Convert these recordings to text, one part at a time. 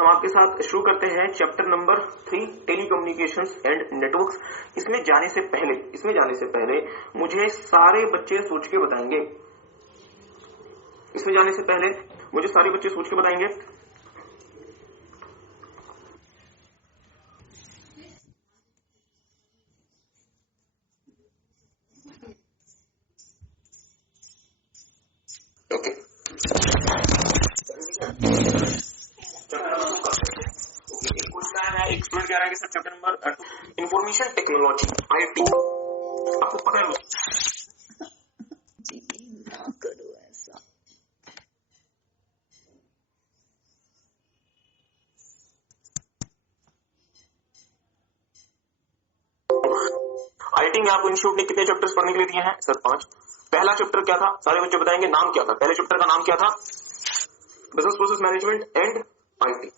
हम आपके साथ शुरू करते हैं chapter number 3 telecommunications and networks. इसमें जाने से पहले मुझे सारे बच्चे सोच के बताएंगे। ओके, एक स्टूडेंट कह रहा है कि sir chapter number information technology IT, आपको पता है जी ना करो ऐसा। आईटी में आपको इंस्टीट्यूट ने कितने चैप्टर्स पढ़ने के लिए दिए हैं? सर 5। पहला चैप्टर क्या था? सारे बच्चे बताएंगे नाम क्या था? पहले चैप्टर का नाम क्या था? Business process management and IT.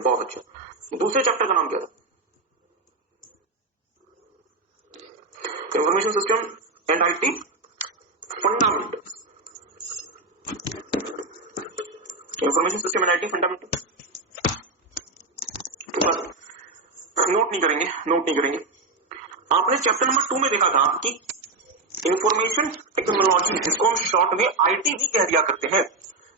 बहुत अच्छा। दूसरे चैप्टर का नाम क्या था? Information system and IT fundamental. Information system and IT fundamental. Note नहीं करेंगे। आपने चैप्टर नंबर 2 में देखा था कि इंफॉर्मेशन टेक्नोलॉजी, जिसको हम शॉर्ट में आईटी भी कह दिया करते हैं,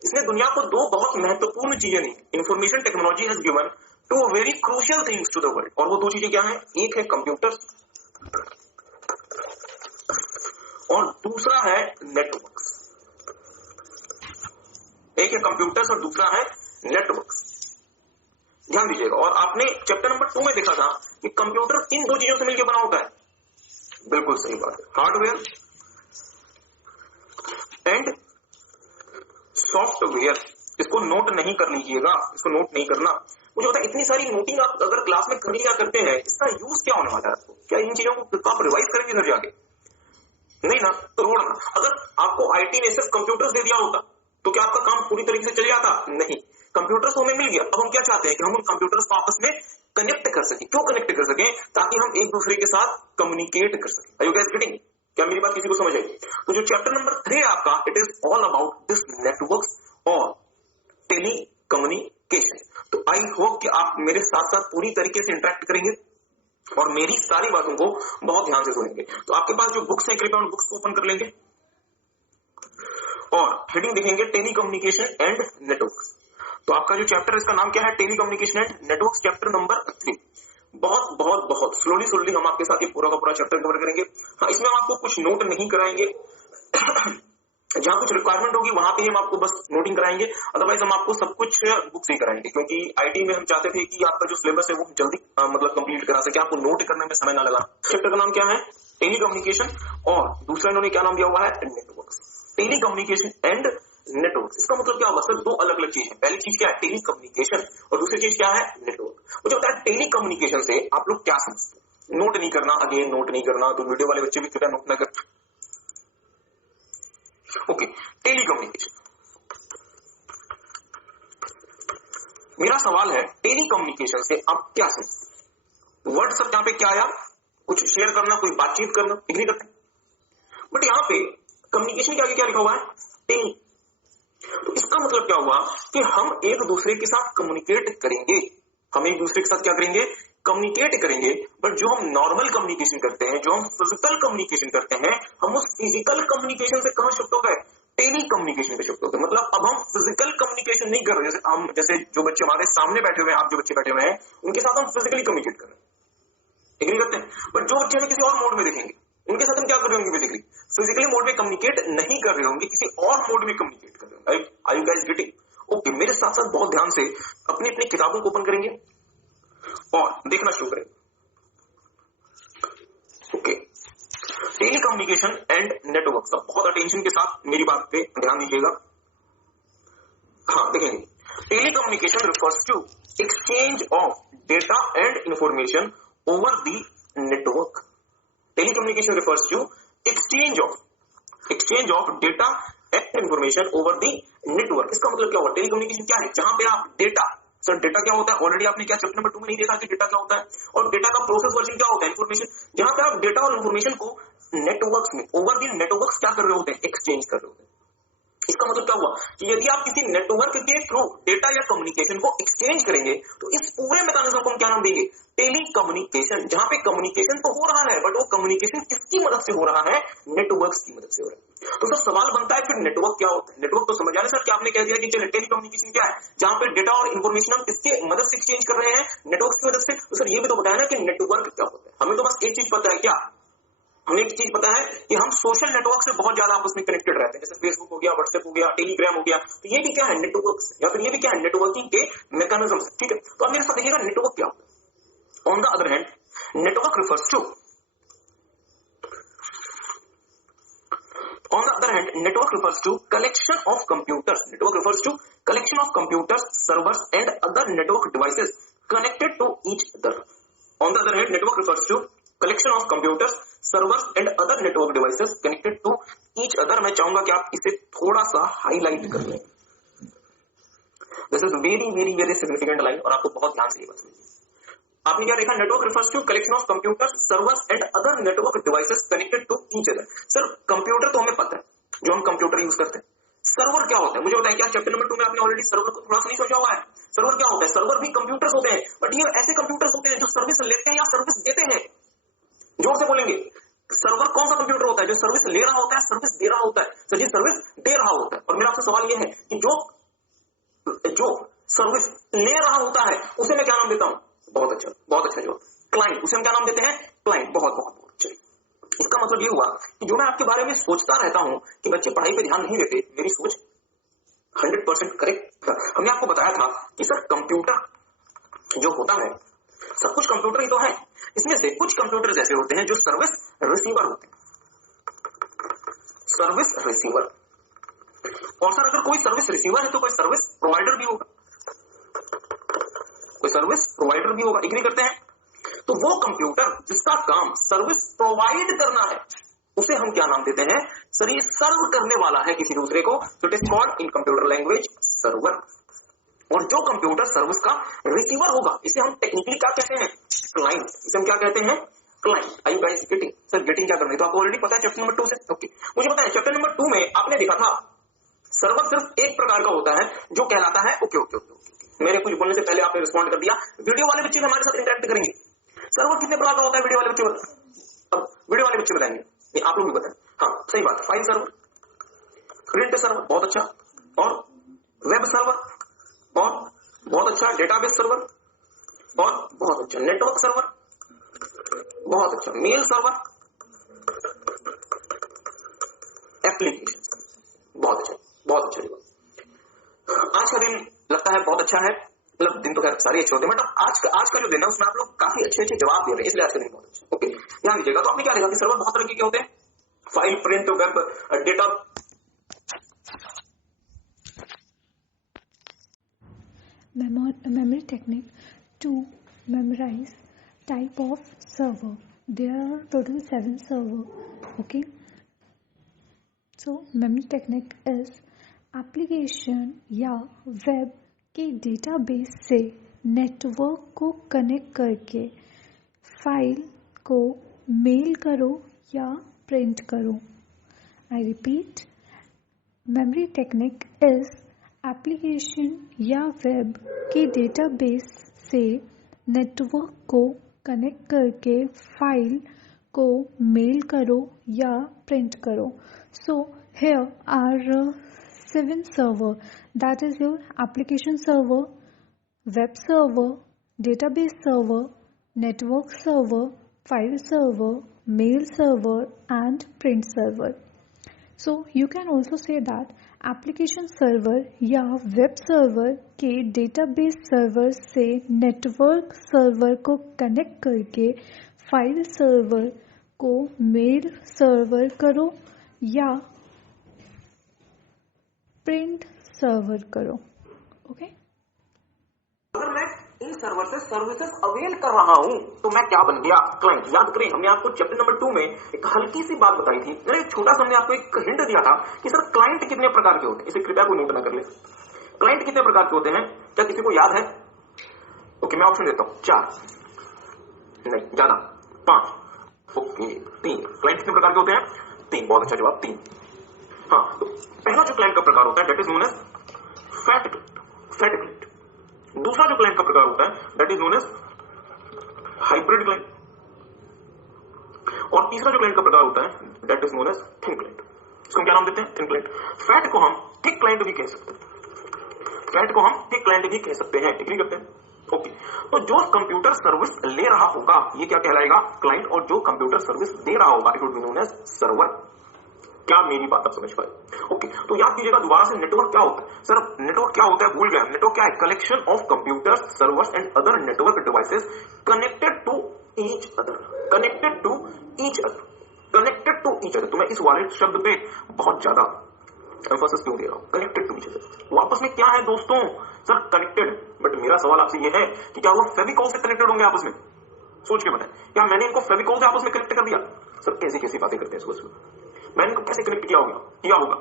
इसने दुनिया को दो बहुत महत्वपूर्ण चीजें दी। Information technology has given to very crucial things to the world, और वो दो चीजें क्या हैं? एक है कंप्यूटर और दूसरा है नेटवर्क्स। एक है कंप्यूटर्स और दूसरा है नेटवर्क्स। ध्यान दीजिएगा। और आपने चैप्टर नंबर 2 में देखा था कि कंप्यूटर किन दो चीजों से मिलकर बना होता है? बिल्कुल सही बात है, हार्डवेयर एंड सॉफ्टवेयर। इसको नोट नहीं कर लीजिएगा, इसको नोट नहीं करना। मुझे पता है इतनी सारी नोटिंग आप अगर क्लास में कर लिया करते हैं, इसका यूज क्या होने वाला है आपको? क्या इन चीजों को आप रिवाइज करेंगे घर जाके? नहीं ना, तो रोड़ना। अगर आपको आईटी ने सिर्फ कंप्यूटर्स दे दिया होता तो क्या आपका काम पूरी तरीके से चल जाता? नहीं। कंप्यूटर्स तो हमें मिल गया, अब हम क्या चाहते हैं कि हम उन कंप्यूटर्स को आपस में कनेक्ट कर सके। क्यों कनेक्ट कर सके? ताकि हम एक दूसरे के साथ कम्युनिकेट कर सके। Are you guys getting? क्या मेरी बात किसी को समझ आई? तो जो चैप्टर नंबर 3 आपका, it is all about this networks और टेली कम्युनिकेशन। तो आई होप कि आप मेरे साथ साथ पूरी तरीके से इंटरेक्ट करेंगे और मेरी सारी बातों को बहुत ध्यान से सुनेंगे। तो आपके पास जो बुक्स हैं, कृपया उन बुक्स को ओपन कर लेंगे और हेडिंग देखेंगे टेली कम्युनिकेशन एंड नेटवर्क्स। तो आपका जो चैप्टर है, इसका नाम क्या है? Telecommunication and networks, chapter number 3। बहुत स्लोली हम आपके साथ ये पूरा का पूरा चैप्टर कवर करेंगे। हाँ, इसमें हम आपको कुछ नोट नहीं कराएंगे। जहां कुछ रिक्वायरमेंट होगी वहां पे हम आपको बस नोटिंग कराएंगे, अदरवाइज हम आपको सब कुछ बुक से ही कराएंगे, क्योंकि आईटी में हम चाहते थे कि आपका जो सिलेबस है वो जल्दी मतलब कंप्लीट करा सके, आपको नोट करने में समय ना लगा। चैप्टर का नाम क्या है? टेली कम्युनिकेशन, और दूसरा इन्होंने क्या नाम दिया हुआ है? Networks. Telecommunication and network. इसका मतलब क्या हुआ सर? दो अलग अलग चीज है। पहली चीज क्या है? टेली कम्युनिकेशन, और दूसरी चीज क्या है? नेटवर्क। मुझे पता है टेली कम्युनिकेशन से आप लोग क्या समझते हैं। नोट नहीं करना, अगेन नोट नहीं करना, तो वीडियो वाले बच्चे भी कृपया नोट ना कर। Okay, telecommunication. मेरा सवाल है, टेली कम्युनिकेशन से आप क्या समझते? वर्ड सब यहाँ पे क्या आया? कुछ शेयर करना, कोई बातचीत करना, एग्री करते हैं? बट यहाँ पे कम्युनिकेशन के आगे क्या लिखा हुआ है? टेली। तो इसका मतलब क्या हुआ कि हम एक दूसरे के साथ कम्युनिकेट करेंगे। हम एक दूसरे के साथ क्या करेंगे? कम्युनिकेट करेंगे। बट जो हम नॉर्मल कम्युनिकेशन करते हैं, जो हम फिजिकल कम्युनिकेशन करते हैं, हम उस फिजिकल कम्युनिकेशन से कहां शिफ्ट हो गए? टेली कम्युनिकेशन पे शिफ्ट हो गए। मतलब अब हम फिजिकल कम्युनिकेशन नहीं कर रहे। जैसे जो बच्चे हमारे सामने बैठे हुए हैं, आप जो बच्चे बैठे हुए हैं, उनके साथ हम फिजिकली कम्युनिकेट कर रहे हैं, एग्री करते हैं? बट जो बच्चे हमें किसी और मोड में देखेंगे, उनके साथ हम क्या कर रहे होंगे? बेसिकली फिजिकली मोड में कम्युनिकेट नहीं कर रहे होंगे, किसी और मोड में कम्युनिकेट कर रहे होंगे। Are you guys getting? Okay, मेरे साथ साथ बहुत ध्यान से अपनी अपनी किताबों को ओपन करेंगे और देखना शुरू करेंगे। Okay, telecommunication and network. सब बहुत अटेंशन के साथ मेरी बात पे ध्यान दीजिएगा। हाँ, देखेंगे, telecommunication refers to exchange of data and information over the network. Telecommunication refers to exchange of data and information over the network। इसका मतलब क्या हुआ? टेलीकम्युनिकेशन क्या है? जहां पे आप डेटा, सर डेटा क्या होता है? ऑलरेडी आपने क्या चैप्टर नंबर 2 में नहीं देखा कि डेटा क्या होता है? और डेटा का प्रोसेस वर्जन क्या होता है? इंफॉर्मेशन। जहां पे आप डेटा और इंफॉर्मेशन को नेटवर्क्स में, ओवर द नेटवर्क्स क्या कर रहे होते हैं? एक्सचेंज कर रहे होते हैं। इसका मतलब क्या हुआ कि यदि आप किसी नेटवर्क के थ्रू डेटा या कम्युनिकेशन को एक्सचेंज करेंगे तो इस पूरे मैकेनिज्म को हम क्या नाम देंगे, टेली कम्युनिकेशन। जहां पे कम्युनिकेशन तो हो रहा है बट वो कम्युनिकेशन किसकी मदद से हो रहा है, नेटवर्क्स की मदद से हो रहा है। तो सर सवाल बनता है फिर नेटवर्क क्या होता है। नेटवर्क तो समझ आने सर कि आपने कह दिया कि चलिए टेली कम्युनिकेशन क्या है, जहां पे डेटा और इन्फॉर्मेशन हम किसके मदद से एक्सचेंज कर रहे हैं, नेटवर्क की मदद से। तो सर ये भी तो बताया ना कि नेटवर्क क्या होता है। हमें तो बस एक चीज पता है, क्या हमें एक चीज पता है कि हम सोशल नेटवर्क से बहुत ज्यादा आपस में कनेक्टेड रहते हैं, जैसे फेसबुक हो गया, व्हाट्सएप हो गया, टेलीग्राम हो गया। तो ये भी क्या है, नेटवर्क, या फिर ये भी क्या है, नेटवर्किंग के मैकेनिज्म। ठीक है, तो अब मेरे साथ देखिएगा नेटवर्क क्या होता है। On the other hand network refers to network refers to collection of computers. Network refers to collection of computers, servers and other network devices connected to each other. On the other hand, network refers to collection of computers, servers and other network devices connected to each other. मैं चाहूंगा कि आप इसे थोड़ा सा highlight कर लें। This is very very very significant line और आपको बहुत ध्यान से ये बात समझिए। आपने क्या देखा, network refers to collection of computers, servers and other network devices connected to each other. Sir computer तो हमें पता है, जो हम कंप्यूटर यूज करते हैं। सर्वर क्या होता है मुझे बताएं, क्या चैप्टर नंबर 2 में आपने ऑलरेडी सर्वर को थोड़ा सा नहीं सोचा हुआ है। सर्वर क्या होता है, सर्वर भी कंप्यूटर्स होते हैं, बट ये ऐसे कंप्यूटर्स होते हैं जो सर्विस लेते हैं या सर्विस देते हैं। जोर से बोलेंगे, सर्वर कौन सा कंप्यूटर होता है, जो सर्विस ले रहा होता है, सर्विस दे रहा होता है। सर जी सर्विस दे रहा होता है। और मेरा आपसे सवाल यह है कि जो सर्विस ले रहा होता है उसे मैं क्या नाम देता हूं, बहुत अच्छा जो क्लाइंट, उसे हम क्या नाम देते हैं, क्लाइंट। बहुत अच्छा। इसका मतलब ये हुआ कि जो मैं आपके बारे में सोचता रहता हूं कि बच्चे पढ़ाई पे ध्यान नहीं देते, मेरी सोच 100% करेक्ट। हमने आपको बताया था कि सर कंप्यूटर जो होता है, सब कुछ कंप्यूटर ही तो है। इसमें से कुछ कंप्यूटर ऐसे होते हैं जो सर्विस रिसीवर होते हैं, सर्विस रिसीवर। और सर अगर कोई सर्विस रिसीवर है तो कोई सर्विस प्रोवाइडर भी होगा, कोई सर्विस प्रोवाइडर भी होगा। एग्री करते हैं? तो वो कंप्यूटर जिसका काम सर्विस प्रोवाइड करना है उसे हम क्या नाम देते हैं, सर ये सर्व करने वाला है किसी दूसरे को, तो it is called in computer language server. और जो कंप्यूटर सर्विस का रिसीवर होगा इसे हम टेक्निकली क्या कहते हैं, क्लाइंट। इसे हम क्या कहते हैं, क्लाइंट। आई गाइस गेटिंग? सर गेटिंग क्या करनी है तो आपको ऑलरेडी पता है चैप्टर नंबर 2 से। ओके मुझे पता है चैप्टर नंबर 2 में आपने देखा था सर्वर सिर्फ एक प्रकार का होता है जो कहलाता है ओके। मेरे कुछ बोलने से पहले आपने रिस्पॉन्ड कर दिया। वीडियो वाले बच्चे हमारे साथ इंटरेक्ट करेंगे। सर्वर कितने प्रकार का होता है, वीडियो वाले बच्चे अब वीडियो वाले बच्चे बताएंगे, नहीं आप लोग भी बताएं। हाँ सही बात, फाइल सर्वर, प्रिंट सर्वर, बहुत अच्छा, और वेब सर्वर, और बहुत अच्छा डेटाबेस सर्वर, और बहुत अच्छा नेटवर्क सर्वर, बहुत अच्छा मेल सर्वर, एप्लीकेशन, बहुत अच्छा। आज का दिन लगता है बहुत अच्छा है, मतलब दिन तो खैर सारे अच्छे होते हैं, बट आज का जो दिन है उसमें आप लोग काफी अच्छे जवाब दे रहे हैं, इसलिए आज का दिन बहुत अच्छा। ओके ध्यान दीजिएगा। तो आपने क्या देखा कि सर्वर बहुत तरह के होते हैं, file, print, web, data. Memory technique to memorize type of server. There are total 7 server. Okay. So memory technique is application या वेब के डेटाबेस से नेटवर्क को कनेक्ट करके फाइल को मेल करो या प्रिंट करो। I repeat, memory technique is application या वेब के डेटाबेस से नेटवर्क को कनेक्ट करके फाइल को मेल करो या प्रिंट करो। सो here are 7 server, that is your application server, web server, database server, network server, file server, mail server and print server. So you can also say that application server या web server के database server से network server को connect करके file server को mail server करो या print server करो। Okay अगर मैं इन सर्वर से सर्विसेज अवेल कर रहा हूं तो मैं क्या बन गया, क्लाइंट। याद करें हमने आपको चैप्टर नंबर 2 में एक हल्की सी बात बताई थी, एक छोटा सा हमने आपको एक हिंट दिया था कि सर क्लाइंट कितने प्रकार के होते हैं, इसे कृपया कोई नोट ना कर ले। क्लाइंट कितने प्रकार के होते हैं, क्या किसी को याद है? ओके मैं ऑप्शन देता हूं, 4 नहीं ज्यादा, 5 ओके 3। क्लाइंट कितने प्रकार के होते हैं? 3। बहुत अच्छा जवाब, 3। हाँ, तो पहला जो क्लाइंट का प्रकार होता है that is known as fat client. दूसरा जो क्लाइंट का प्रकार होता है that is known as hybrid client, और तीसरा जो क्लाइंट का प्रकार होता है that is known as thin client. इसको क्या नाम देते हैं? Thin client. फैट को हम थिक क्लाइंट भी कह सकते हैं, फैट को हम थिक क्लाइंट भी कह सकते हैं, एग्री करते हैं? ओके, तो जो कंप्यूटर सर्विस ले रहा होगा ये क्या कहलाएगा? क्लाइंट, और जो कंप्यूटर सर्विस दे रहा होगा it would be known as server. क्या मेरी बात आप समझ पाए? ओके, तो याद कीजिएगा दोबारा से, नेटवर्क क्या होता है? सर नेटवर्क क्या होता है भूल गए। नेटवर्क क्या है? Collection of computers, servers and other network devices connected to each other, connected to each other, connected to each other. तो मैं इस वाले शब्द पे बहुत ज्यादा एम्फेसिस क्यों दे रहा हूं? Connected to each other. वापस में क्या है दोस्तों? Sir connected. बट मेरा सवाल आपसे ये है कि क्या वो फेविकॉल से कनेक्टेड होंगे आपस में? सोच के बताएं, क्या मैंने इनको फेविकॉल से आपस में कनेक्ट कर दिया? सर कैसी कैसी बातें करते हैं सोच में, मैंने इनको कैसे कनेक्ट किया होगा?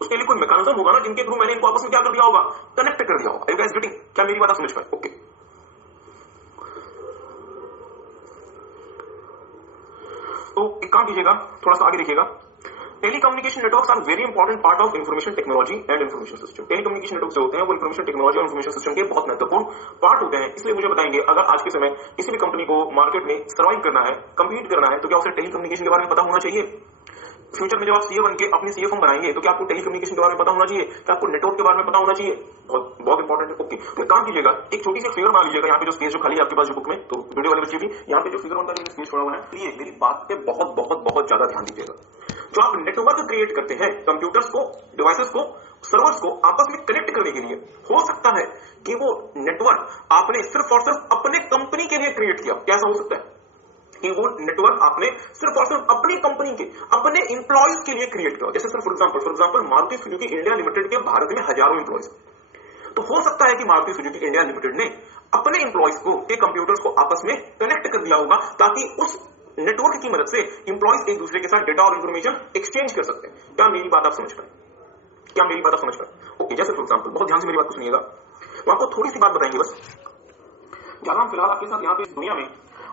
उसके लिए कोई मैकेनिज्म होगा ना जिनके थ्रू मैंने इनको आपस में क्या कर दिया होगा? कनेक्ट कर दिया होगा। Guys getting? क्या मेरी बात आप समझ पाए? ओके, तो एक काम कीजिएगा, थोड़ा सा आगे देखिएगा। Telecommunication networks are very important part of information technology and information system. Telecommunication network जो होते हैं वो इंफॉर्मेशन टेक्नोलॉजी और इंफॉर्मेशन सिस्टम के बहुत महत्वपूर्ण पार्ट होते हैं। इसलिए मुझे बताएंगे, अगर आज के समय किसी भी कंपनी को मार्केट में सर्वाइव करना है, कंपीट करना है, तो क्या उसे टेलीकम्युनिकेशन के बारे में पता होना चाहिए? फ्यूचर में जब आप सीए बन के अपनी सीए फर्म बनाएंगे तो क्या आपको टेलीकम्युनिकेशन के बारे में पता होना चाहिए? क्या आपको नेटवर्क के बारे में पता होना चाहिए? बहुत बहुत इंपॉर्टेंट है। ओके, तो काम कीजिएगा, एक छोटी सी फिगर बना लीजिएगा। यहाँ पे जो स्पेस जो खाली है आपके पास जो बुक में, तो वीडियो वाले बच्चे भी यहाँ पे जो फिगर होता है स्पेस छोड़ा हुआ है, प्लीज मेरी बात पे बहुत बहुत बहुत ज्यादा ध्यान दीजिएगा। जो आप नेटवर्क क्रिएट करते हैं कंप्यूटर्स को, डिवाइसेस को, सर्वर्स को आपस में कनेक्ट करने के लिए, हो सकता है कि वो नेटवर्क आपने सिर्फ और सिर्फ अपने कंपनी के लिए क्रिएट किया। कैसा हो सकता है कि वो नेटवर्क आपने सिर्फ और सिर्फ अपनी कंपनी के, अपने इंप्लॉइज के लिए क्रिएट किया? जैसे sir for example Maruti Suzuki India limited के भारत में हजारों इंप्लॉइज, तो हो सकता है कि मारुति सुजुकी इंडिया लिमिटेड ने अपने इंप्लॉइज को के कंप्यूटर्स को आपस में कनेक्ट कर दिया होगा ताकि उस नेटवर्क की मदद से इंप्लॉइज एक दूसरे के साथ डेटा और इंफॉर्मेशन एक्सचेंज कर सकते हैं। क्या मेरी बात आप समझ पाए? क्या मेरी बात आप समझ पाए? ओके, जैसे फॉर एग्जांपल, बहुत ध्यान से मेरी बात को सुनिएगा, तो आपको थोड़ी सी बात बताएंगे बस। ज्यादा हम फिलहाल आपके साथ यहाँ पे इस दुनिया में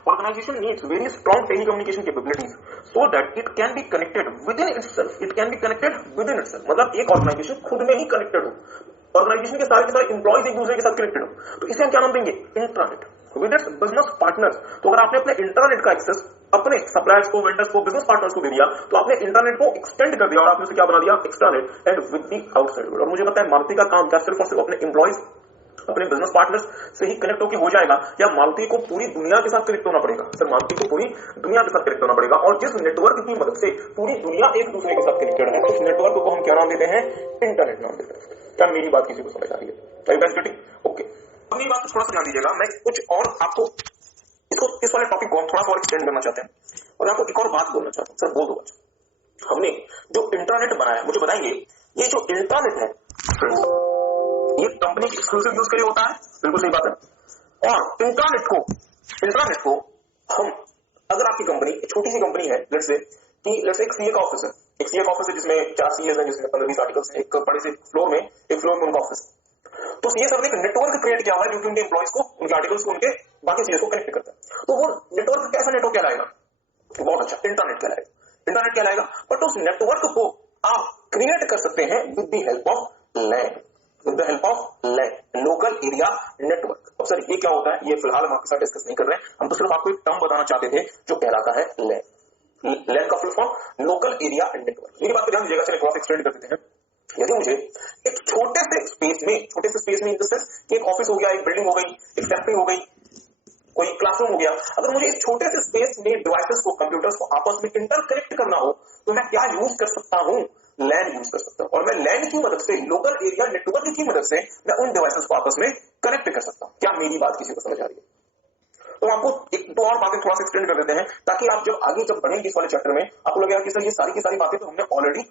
organization needs very strong telecommunication capabilities so that it can be connected within itself. It can be connected within itself. मतलब एक ऑर्गेनाइजेशन खुद में ही कनेक्टेड हो, ऑर्गेनाइजेशन के सारे इंप्लॉइज एक दूसरे के साथ कनेक्टेड हो, तो इसे हम क्या नाम देंगे? Intranet with its business partners. तो अगर आपने अपने इंटरनेट का एक्सेस अपने सप्लायर्स को, वेंडर्स को, बिजनेस पार्टनर्स को दे दिया, तो आपने इंटरनेट को एक्सटेंड कर दिया और आपने उसे क्या बना दिया? Extranet and with the outside world. और मुझे पता है मारुति का काम क्या सिर्फ और सिर्फ अपने इंप्लॉइज, अपने बिजनेस पार्टनर्स से ही कनेक्ट होकर हो जाएगा, या मारुति को पूरी दुनिया के साथ कनेक्ट होना पड़ेगा? सर मारुति को पूरी दुनिया के साथ कनेक्ट होना पड़ेगा, और जिस नेटवर्क की मदद से पूरी दुनिया एक दूसरे के साथ कनेक्टेड है उस नेटवर्क को हम क्या नाम देते हैं? इंटरनेट नाम देते हैं। क्या मेरी बात किसी को समझ आ रही है? ओके, अब मेरी बात को थोड़ा सा ध्यान दीजिएगा। मैं कुछ और आपको इसको, इस वाले टॉपिक को हम थोड़ा सा और एक्सटेंड करना चाहते हैं और आपको एक और बात बोलना चाहते हैं। सर बोल दो, हमने जो इंटरनेट बनाया, मुझे बताएंगे ये जो इंटरनेट है ये कंपनी के एक्सक्लूसिव यूज के लिए होता है? बिल्कुल सही बात है। और इंटरनेट को हम, अगर आपकी कंपनी छोटी सी कंपनी है, लेट्स से कि लेट्स से एक सीए का ऑफिस है, एक सीए का ऑफिस है जिसमें 4 सीएस हैं, जिसमें 15-20 आर्टिकल्स हैं, एक बड़े से फ्लोर में, एक फ्लोर में उनका ऑफिस। तो सीए सर ने एक नेटवर्क क्रिएट किया हुआ है जो कि उनके एम्प्लॉइज को, उनके आर्टिकल्स को, उनके बाकी सीएस को कनेक्ट करता है। तो वो नेटवर्क कैसा नेटवर्क कहलाएगा? बहुत अच्छा, इंटरनेट कहलाएगा। इंटरनेट कहलाएगा, बट उस नेटवर्क को आप क्रिएट कर सकते हैं with the help of LAN, with the help of LAN, local area network. अब सर ये क्या होता है? ये फिलहाल हम आपके साथ डिस्कस नहीं कर रहे हैं, हम तो सिर्फ आपको एक टर्म बताना चाहते थे जो कहलाता है लैन। लैन का full form local area network. मेरी बात को ध्यान दीजिएगा, चलिए क्रॉस एक्सटेंड कर देते हैं। यदि मुझे एक छोटे से स्पेस में इन द सेंस कि एक ऑफिस हो गया, एक बिल्डिंग हो गई, एक फैक्ट्री हो गई, कोई क्लासरूम हो गया, अगर मुझे एक छोटे से स्पेस में डिवाइसेस को, कंप्यूटर्स को आपस में इंटरकनेक्ट करना हो तो मैं क्या यूज कर सकता हूं? लैन यूज कर सकता हूं। और मैं लैन की मदद से, लोकल एरिया नेटवर्क की मदद से मैं उन डिवाइसेस को आपस में कनेक्ट कर सकता हूं। क्या मेरी बात किसी को समझ आ रही है? तो आपको एक दो और बातें थोड़ा सा एक्सटेंड कर देते हैं ताकि आप जब आगे बढ़ेंगे इस वाले चैप्टर में आपको लगेगा कि सर ये सारी की सारी बातें तो हमने ऑलरेडी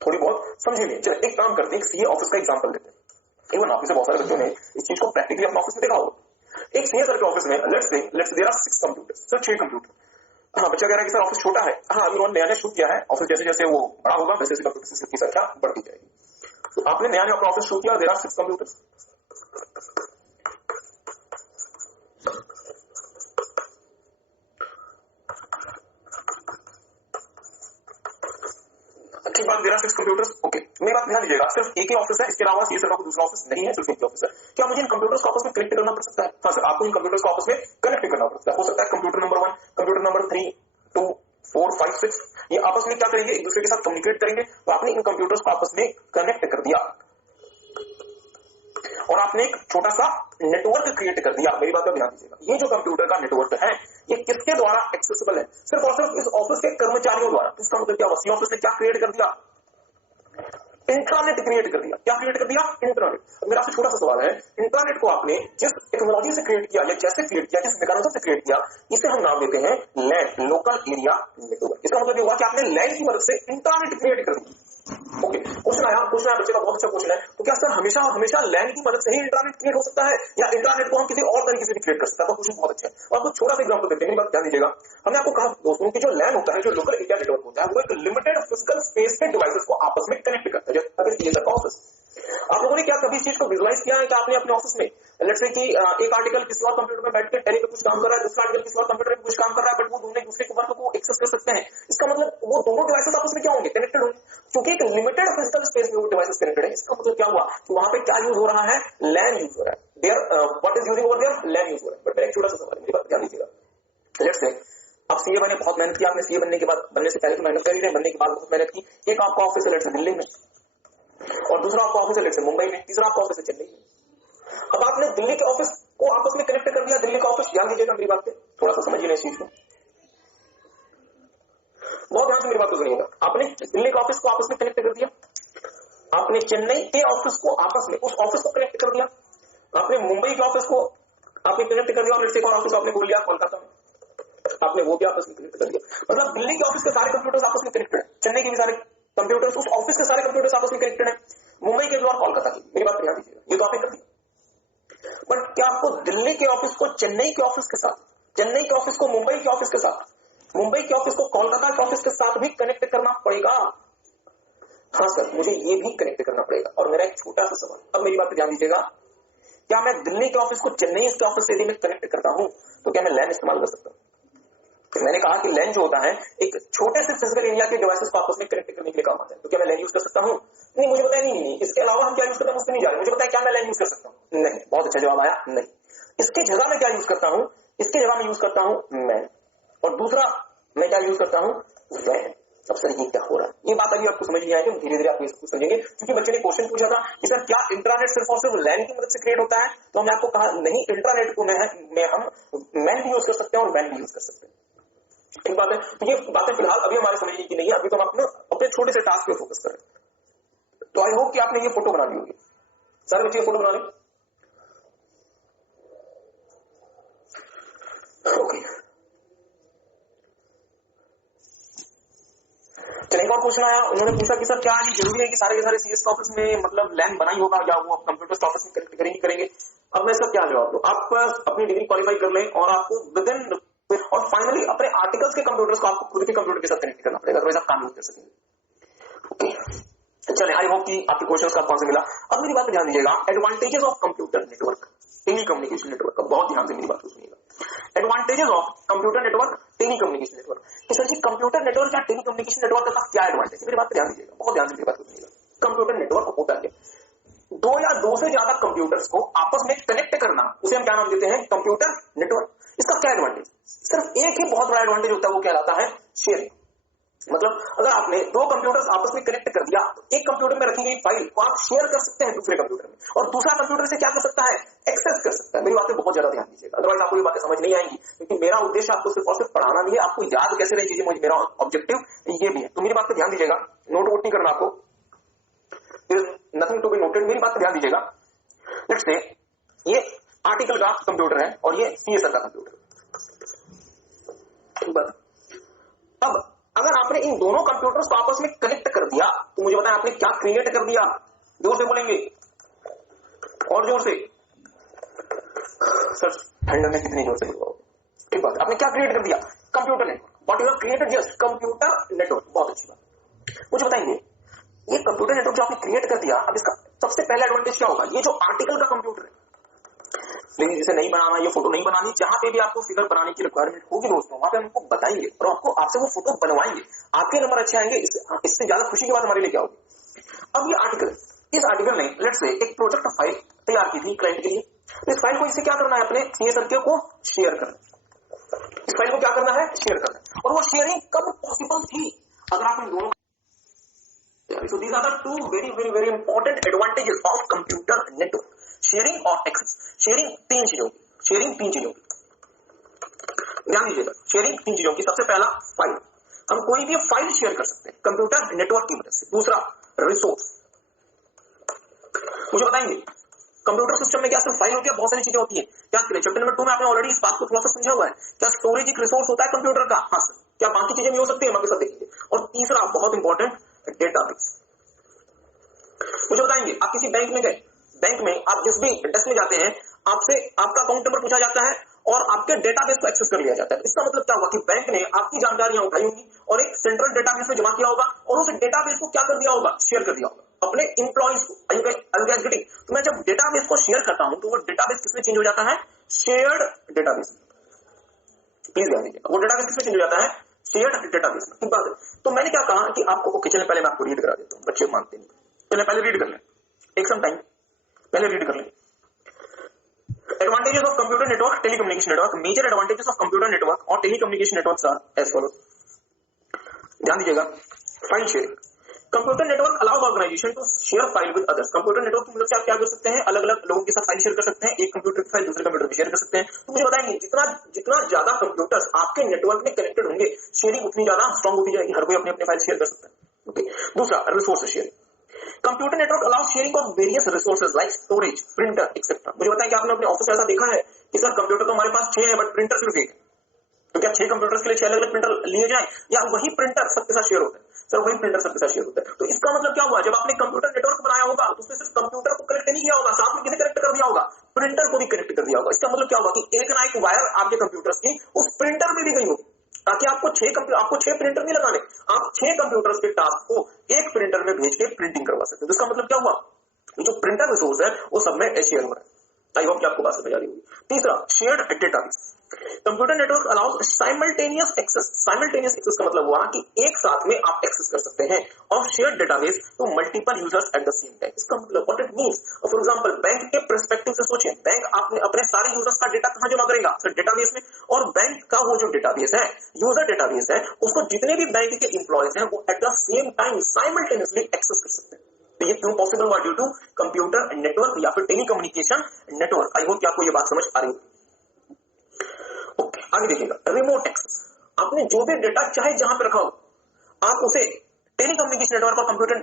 थोड़ी बहुत समझी ली। चलिए एक काम करते हैं, सीए ऑफिस का एग्जांपल लेते हैं। इवन ऑफिस में बहुत सारे बच्चों ने इस चीज को प्रैक्टिकली अपने ऑफिस में देखा होगा। एक सीए सर के ऑफिस में let's there are 6 computers, sir 6 computer. हाँ, बच्चा कह रहा है कि सर ऑफिस छोटा है। हाँ, अभी उन्होंने नया शुरू किया है ऑफिस, जैसे जैसे वो बड़ा होगा वैसे वैसे कंप्यूटर की संख्या बढ़ती जाएगी। तो आपने नया अपना ऑफिस शुरू किया, देयर आर 6 कंप्यूटर्स। पास मेरा 6 कंप्यूटर्स, ओके मेरी बात ध्यान दीजिएगा, सिर्फ एक ही ऑफिस है, इसके अलावा ये सिर्फ दूसरा ऑफिस नहीं है, सिर्फ एक ही ऑफिस है। क्या मुझे इन कंप्यूटर्स को आपस में कनेक्ट करना पड़ सकता है? हाँ सर, आपको इन कंप्यूटर्स को आपस में कनेक्ट करना पड़ सकता है। हो सकता है कंप्यूटर नंबर 1, कंप्यूटर नंबर 3, 2, 4, 5, 6 ये आपस में क्या करेंगे, एक दूसरे के साथ कम्युनिकेट करेंगे। तो आपने इन कंप्यूटर्स को आपस में कनेक्ट कर दिया और आपने एक छोटा सा नेटवर्क क्रिएट कर दिया। मेरी बात का ध्यान दीजिएगा, ये जो कंप्यूटर का नेटवर्क है ये किसके द्वारा एक्सेसिबल है? सिर्फ और सिर्फ इस ऑफिस के कर्मचारियों द्वारा। इसका मतलब क्या हुआ, सी ऑफिस ने क्या क्रिएट कर दिया? इंट्रानेट क्रिएट कर दिया। क्या क्रिएट कर दिया? इंट्रानेट। मेरा आपसे छोटा सा सवाल है, इंट्रानेट को आपने जिस टेक्नोलॉजी से क्रिएट किया या जैसे क्रिएट किया, जिस मैकेनिज्म से क्रिएट किया, इसे हम नाम देते हैं लैन, लोकल एरिया नेटवर्क। इसका मतलब ये हुआ कि आपने लैन की मदद से इंट्रानेट क्रिएट कर दिया। ओके, क्वेश्चन आया बच्चे का, बहुत अच्छा क्वेश्चन है। तो क्या सर हमेशा हमेशा लैन की मदद से ही इंटरनेट क्रिएट हो सकता है या इंटरनेट को हम किसी और तरीके से भी क्रिएट कर सकते हैं? तो क्वेश्चन बहुत अच्छा है। और आपको छोटा सा एग्जांपल देते हैं, मेरी बात ध्यान दीजिएगा। हमने आपको कहा दोस्तों कि जो लैन होता है, जो लोकल एरिया नेटवर्क होता है, वो एक लिमिटेड फिजिकल स्पेस के डिवाइसेस को आपस में कनेक्ट करता है, जैसे ऑफिस। आप लोगों ने क्या कभी इस चीज को विजुअलाइज किया है कि आपने अपने ऑफिस में लेट्स से कि एक आर्टिकल किसी और कंप्यूटर में बैठ के टैली पे कुछ काम कर रहा है, दूसरा आर्टिकल किसी और कंप्यूटर पे कुछ काम कर रहा है, बट वो दोनों एक दूसरे के वर्क को एक्सेस कर सकते हैं। इसका मतलब वो दोनों डिवाइसेस आपस में क्या होंगे, कनेक्टेड होंगे, क्योंकि एक लिमिटेड फिजिकल स्पेस में वो डिवाइसेस कनेक्टेड है। इसका मतलब क्या हुआ कि वहां पे क्या यूज हो रहा है, लैन यूज हो रहा है। There what is using over there, LAN use हो रहा है। बट मेरा एक छोटा सा सवाल है, मेरी बात ध्यान दीजिएगा। लेट्स से आप सीए बने, बहुत मेहनत की आपने, सीए बनने के बाद, बनने से पहले तो मेहनत करी, बनने के बाद बहुत मेहनत की। एक आपका ऑफिस है लेट्स से दिल्ली में, और दूसरा आपका ऑफिस है लेट्स से मुंबई में, तीसरा आपका ऑफिस है चेन्नई में। अब आपने दिल्ली के ऑफिस को आपस में कनेक्ट कर दिया। दिल्ली का ऑफिस, ध्यान दीजिएगा मेरी बात पे, थोड़ा सा समझिए इस चीज को, बहुत ध्यान से मेरी बात को सुनिएगा। आपने दिल्ली के ऑफिस को आपस में कनेक्ट कर दिया, आपने चेन्नई के ऑफिस को आपस में उस ऑफिस को कनेक्ट कर दिया, आपने मुंबई के ऑफिस को आपने कनेक्ट कर दिया, और एक और ऑफिस आपने बोल लिया कोलकाता में, आपने वो भी आपस में कनेक्ट कर दिया। मतलब दिल्ली के ऑफिस के सारे कंप्यूटर्स आपस में कनेक्टेड है, चेन्नई के भी सारे कंप्यूटर्स उस ऑफिस के सारे कंप्यूटर्स आपस में कनेक्टेड है, मुंबई के और कोलकाता की। मेरी बात ध्यान दीजिएगा, ये तो आपने कर दिया। बट क्या आपको दिल्ली के ऑफिस को चेन्नई के ऑफिस के साथ, चेन्नई के ऑफिस को मुंबई के ऑफिस के साथ, मुंबई के ऑफिस को कोलकाता के ऑफिस के साथ भी कनेक्ट करना पड़ेगा? हाँ सर, मुझे ये भी कनेक्ट करना पड़ेगा। और मेरा एक छोटा सा सवाल, अब मेरी बात ध्यान दीजिएगा, क्या मैं दिल्ली के ऑफिस को चेन्नई के ऑफिस से यदि मैं कनेक्ट करता हूं तो क्या मैं लैन इस्तेमाल कर सकता हूं? मैंने कहा कि लैन जो होता है एक छोटे से फिजिकल एरिया के डिवाइसेस को आपस में कनेक्ट करने के लिए काम आता है। तो क्या मैं लैन यूज कर सकता हूं? नहीं, मुझे पता नहीं। इसके अलावा हम क्या यूज करते हैं उसमें नहीं जा रहे। मुझे पता है क्या मैं लैन यूज कर सकता हूं? नहीं। बहुत अच्छा जवाब आया, नहीं। इसकी जगह मैं क्या यूज करता हूं? इसकी जगह में यूज करता हूं मैन, और दूसरा मैं क्या यूज करता हूं? वैन। अब सर ये क्या हो रहा है, ये बात अभी आपको समझ नहीं आएगी, धीरे धीरे आप ये सब समझेंगे। क्योंकि बच्चे ने क्वेश्चन पूछा था कि सर क्या इंट्रानेट सिर्फ और सिर्फ लैन की मदद से क्रिएट होता है? तो हमने आपको कहा नहीं, इंट्रानेट को में हम मैन भी यूज कर सकते हैं और वैन भी यूज कर सकते हैं। ठीक बात है। तो ये बातें फिलहाल अभी हमारे समझने की नहीं है, अभी तो हम अपने छोटे से टास्क पे फोकस करें। तो आई होप कि आपने ये फोटो बना ली होगी। सारे बच्चे फोटो बना लें। ओके, चलिए एक और क्वेश्चन आया, उन्होंने पूछा कि सर क्या ये जरूरी है कि सारे के सारे सीएस के ऑफिस में मतलब लैन बना ही होगा या वो कंप्यूटर ऑफिस में कनेक्ट करेंगे? अब मैं इसका क्या जवाब दूं? आप अपनी डिग्री क्वालिफाई कर लें और आपको विद इन और फाइनली अपने आर्टिकल्स के कंप्यूटर्स को आपको खुद के कंप्यूटर के साथ कनेक्ट करना पड़ेगा, अदरवाइज आप काम नहीं कर सकेंगे। ओके, चलिए आई होप कि आपके क्वेश्चंस का आंसर मिला। अब मेरी बात पे ध्यान दीजिएगा, advantages of computer network, telecommunication network का बहुत ध्यान से मेरी बात को सुनिएगा। Advantages of computer network, telecommunication network. Sir जी कंप्यूटर नेटवर्क या टेलीकम्युनिकेशन नेटवर्क का क्या एडवांटेज है? मेरी बात पे ध्यान दीजिएगा, बहुत ध्यान से मेरी बात को सुनिएगा। कंप्यूटर नेटवर्क होता है दो या दो से ज्यादा कंप्यूटर्स को आपस में कनेक्ट करना, उसे हम क्या नाम देते हैं? Computer network. इसका क्या एडवांटेज? सिर्फ एक ही बहुत बड़ा एडवांटेज होता है, वो कहलाता है शेयरिंग। मतलब अगर आपने दो कंप्यूटर्स आपस में कनेक्ट कर दिया तो एक कंप्यूटर में रखी गई फाइल को आप शेयर कर सकते हैं दूसरे कंप्यूटर में, और दूसरा कंप्यूटर से क्या कर सकता है? एक्सेस कर सकता है। मेरी बातें बहुत ज्यादा ध्यान दीजिएगा, अदरवाइज आपको ये बातें समझ नहीं आएंगी, क्योंकि मेरा उद्देश्य आपको सिर्फ और सिर्फ पढ़ाना नहीं है, आपको याद कैसे रही चीजें, मुझे मेरा ऑब्जेक्टिव ये भी है। तो मेरी बात पर ध्यान दीजिएगा, नोट वोट नहीं करना आपको, नथिंग टू बी नोटेड। मेरी बात पर ध्यान दीजिएगा। लेट्स से ये आर्टिकल का कंप्यूटर है और ये सीएसआर का कंप्यूटर। अब अगर आपने इन दोनों कंप्यूटर्स को आपस में कनेक्ट कर दिया तो मुझे बताएं आपने क्या क्रिएट कर दिया? जोर से बोलेंगे, और जोर से। सर ठंड में कितनी जोर से बोलोगे? ठीक बात, आपने क्या क्रिएट कर दिया? Computer network. What you have created? Just computer network. बहुत अच्छी बात। मुझे बताएंगे ये कंप्यूटर नेटवर्क जो आपने क्रिएट कर दिया, अब इसका सबसे पहला एडवांटेज क्या होगा? ये जो आर्टिकल का कंप्यूटर है, लेकिन जिसे नहीं बनाना, ये फोटो नहीं बनानी, जहां पे भी आपको फिगर बनाने की रिक्वायरमेंट होगी दोस्तों, वहां पे हम आपको बताएंगे और आपको आपसे वो फोटो बनवाएंगे, आपके नंबर अच्छे आएंगे। इससे ज्यादा खुशी की बात हमारे लिए क्या होगी। अब ये आर्टिकल, इस आर्टिकल में लेट्स से एक प्रोजेक्ट फाइल तैयार की थी क्लाइंट के लिए। इस फाइल को इसे क्या करना है, अपने सीए सर्कल को शेयर करना। इस फाइल को क्या करना है, शेयर करना है। और वो शेयरिंग कब पॉसिबल थी, अगर आप इन दोनों, so these are the two very important advantages of computer network, sharing और एक्सेस। शेयरिंग तीन चीजों की, ध्यान दीजिएगा, शेयरिंग तीन चीजों की। सबसे पहला फाइल, हम कोई भी फाइल शेयर कर सकते हैं कंप्यूटर नेटवर्क की मदद से। दूसरा रिसोर्स, मुझे बताएंगे कंप्यूटर सिस्टम में क्या सिर्फ फाइल होती है, बहुत सारी चीजें होती है। क्या चैप्टर नंबर 2 में आपने ऑलरेडी इस बात को थोड़ा सा समझा हुआ है। क्या स्टोरेज एक रिसोर्स होता है कंप्यूटर का? हाँ सर। क्या बाकी चीजें भी हो सकती है? हम आपके साथ देखेंगे। और तीसरा बहुत इंपॉर्टेंट, डेटाबेस। मुझे बताएंगे, आप किसी बैंक में गए, बैंक में आप जिस भी डेस्क में जाते हैं, आपसे आपका अकाउंट नंबर पूछा जाता है और आपके डेटाबेस को एक्सेस कर लिया जाता है। इसका मतलब क्या हुआ कि बैंक ने आपकी जानकारियां उठाई होंगी और एक सेंट्रल डेटाबेस में जमा किया होगा और उस डेटाबेस को क्या कर दिया होगा, शेयर कर दिया होगा अपने इंप्लॉइज को। तो मैं जब डेटाबेस को शेयर करता हूं तो वो डेटाबेस किसमें चेंज हो जाता है, शेयर्ड डेटाबेस। प्लीज ध्यान दीजिए, वो डेटाबेस किसमें चेंज हो जाता है, शेयर्ड डेटाबेस में। ठीक बात है। तो मैंने क्या कहा कि आपको, ओके चलिए पहले मैं आपको रीड करा देता हूँ, बच्चे मानते नहीं, चलिए पहले रीड कर लें, टेक सम टाइम, पहले रीड कर लें। Advantages of computer network, telecommunication network. Major advantages of computer network or telecommunication networks are as follows. ध्यान दीजिएगा, file sharing. Computer network allows organisation to share file with others. Computer network की मदद से आप क्या कर सकते हैं, अलग अलग लोगों के साथ फाइल शेयर कर सकते हैं। एक कंप्यूटर की फाइल दूसरे कंप्यूटर में शेयर कर सकते हैं। तो मुझे बताएंगे, जितना ज्यादा कंप्यूटर्स आपके नेटवर्क में कनेक्टेड होंगे, शेयरिंग उतनी ज्यादा स्ट्रॉन्ग होती जाएगी। हर कोई अपने अपने फाइल शेयर कर सकता है। ओके। दूसरा resource sharing. Computer network allows sharing of various resources like storage, printer etcetera. मुझे बताएं कि आपने अपने ऑफिस में ऐसा देखा है कि सर कंप्यूटर तो हमारे पास 6 है बट प्रिंटर सिर्फ 1 है, तो क्या 6 कंप्यूटर्स के लिए 6 अलग अलग प्रिंटर लिए जाएं, या वही प्रिंटर सबके साथ शेयर होता है? सर वही प्रिंटर सबके साथ शेयर होता है। तो इसका मतलब क्या हुआ, जब आपने कंप्यूटर नेटवर्क बनाया होगा तो उसमें सिर्फ कंप्यूटर को कनेक्ट नहीं किया होगा, साथ में किसे कनेक्ट कर दिया होगा, प्रिंटर को भी कनेक्ट कर दिया होगा। इसका मतलब क्या होगा कि एक ना एक वायर आपके कंप्यूटर्स की उस प्रिंटर में भी गई होगी, ताकि आपको 6 प्रिंटर नहीं लगाने, आप 6 कंप्यूटर्स के टास्क को एक प्रिंटर में भेज के प्रिंटिंग करवा सकते हैं। तो इसका मतलब क्या हुआ, जो प्रिंटर रिसोर्स है वो सब में शेयर हो रहा है। आई होप कि आपको बात समझ आ रही होगी। तीसरा shared database. Computer network allows simultaneous access. Simultaneous access का मतलब हुआ कि एक साथ में आप एक्सेस कर सकते हैं और shared database to multiple users at the same time. इसका मतलब what it means, for example bank के पर्सपेक्टिव से सोचें, बैंक आपने अपने सारे यूजर्स का डेटा कहां जमा करेगा, सर डेटाबेस में। और बैंक का वो जो डेटाबेस है, यूजर डेटाबेस है, उसको जितने भी बैंक के इंप्लॉयज हैं वो at the same time simultaneously access कर सकते हैं। तो ये क्यों पॉसिबल हुआ, ड्यू टू कंप्यूटर नेटवर्क या फिर टेलीकम्युनिकेशन नेटवर्क। आई होप कि आपको ये बात समझ आ रही है। ओके, आगे देखिएगा, रिमोट एक्सेस। आपने जो भी डेटा चाहे जहां पे रखा हो, आप उसे टेलीकम्युनिकेशन नेटवर्क और कंप्यूटर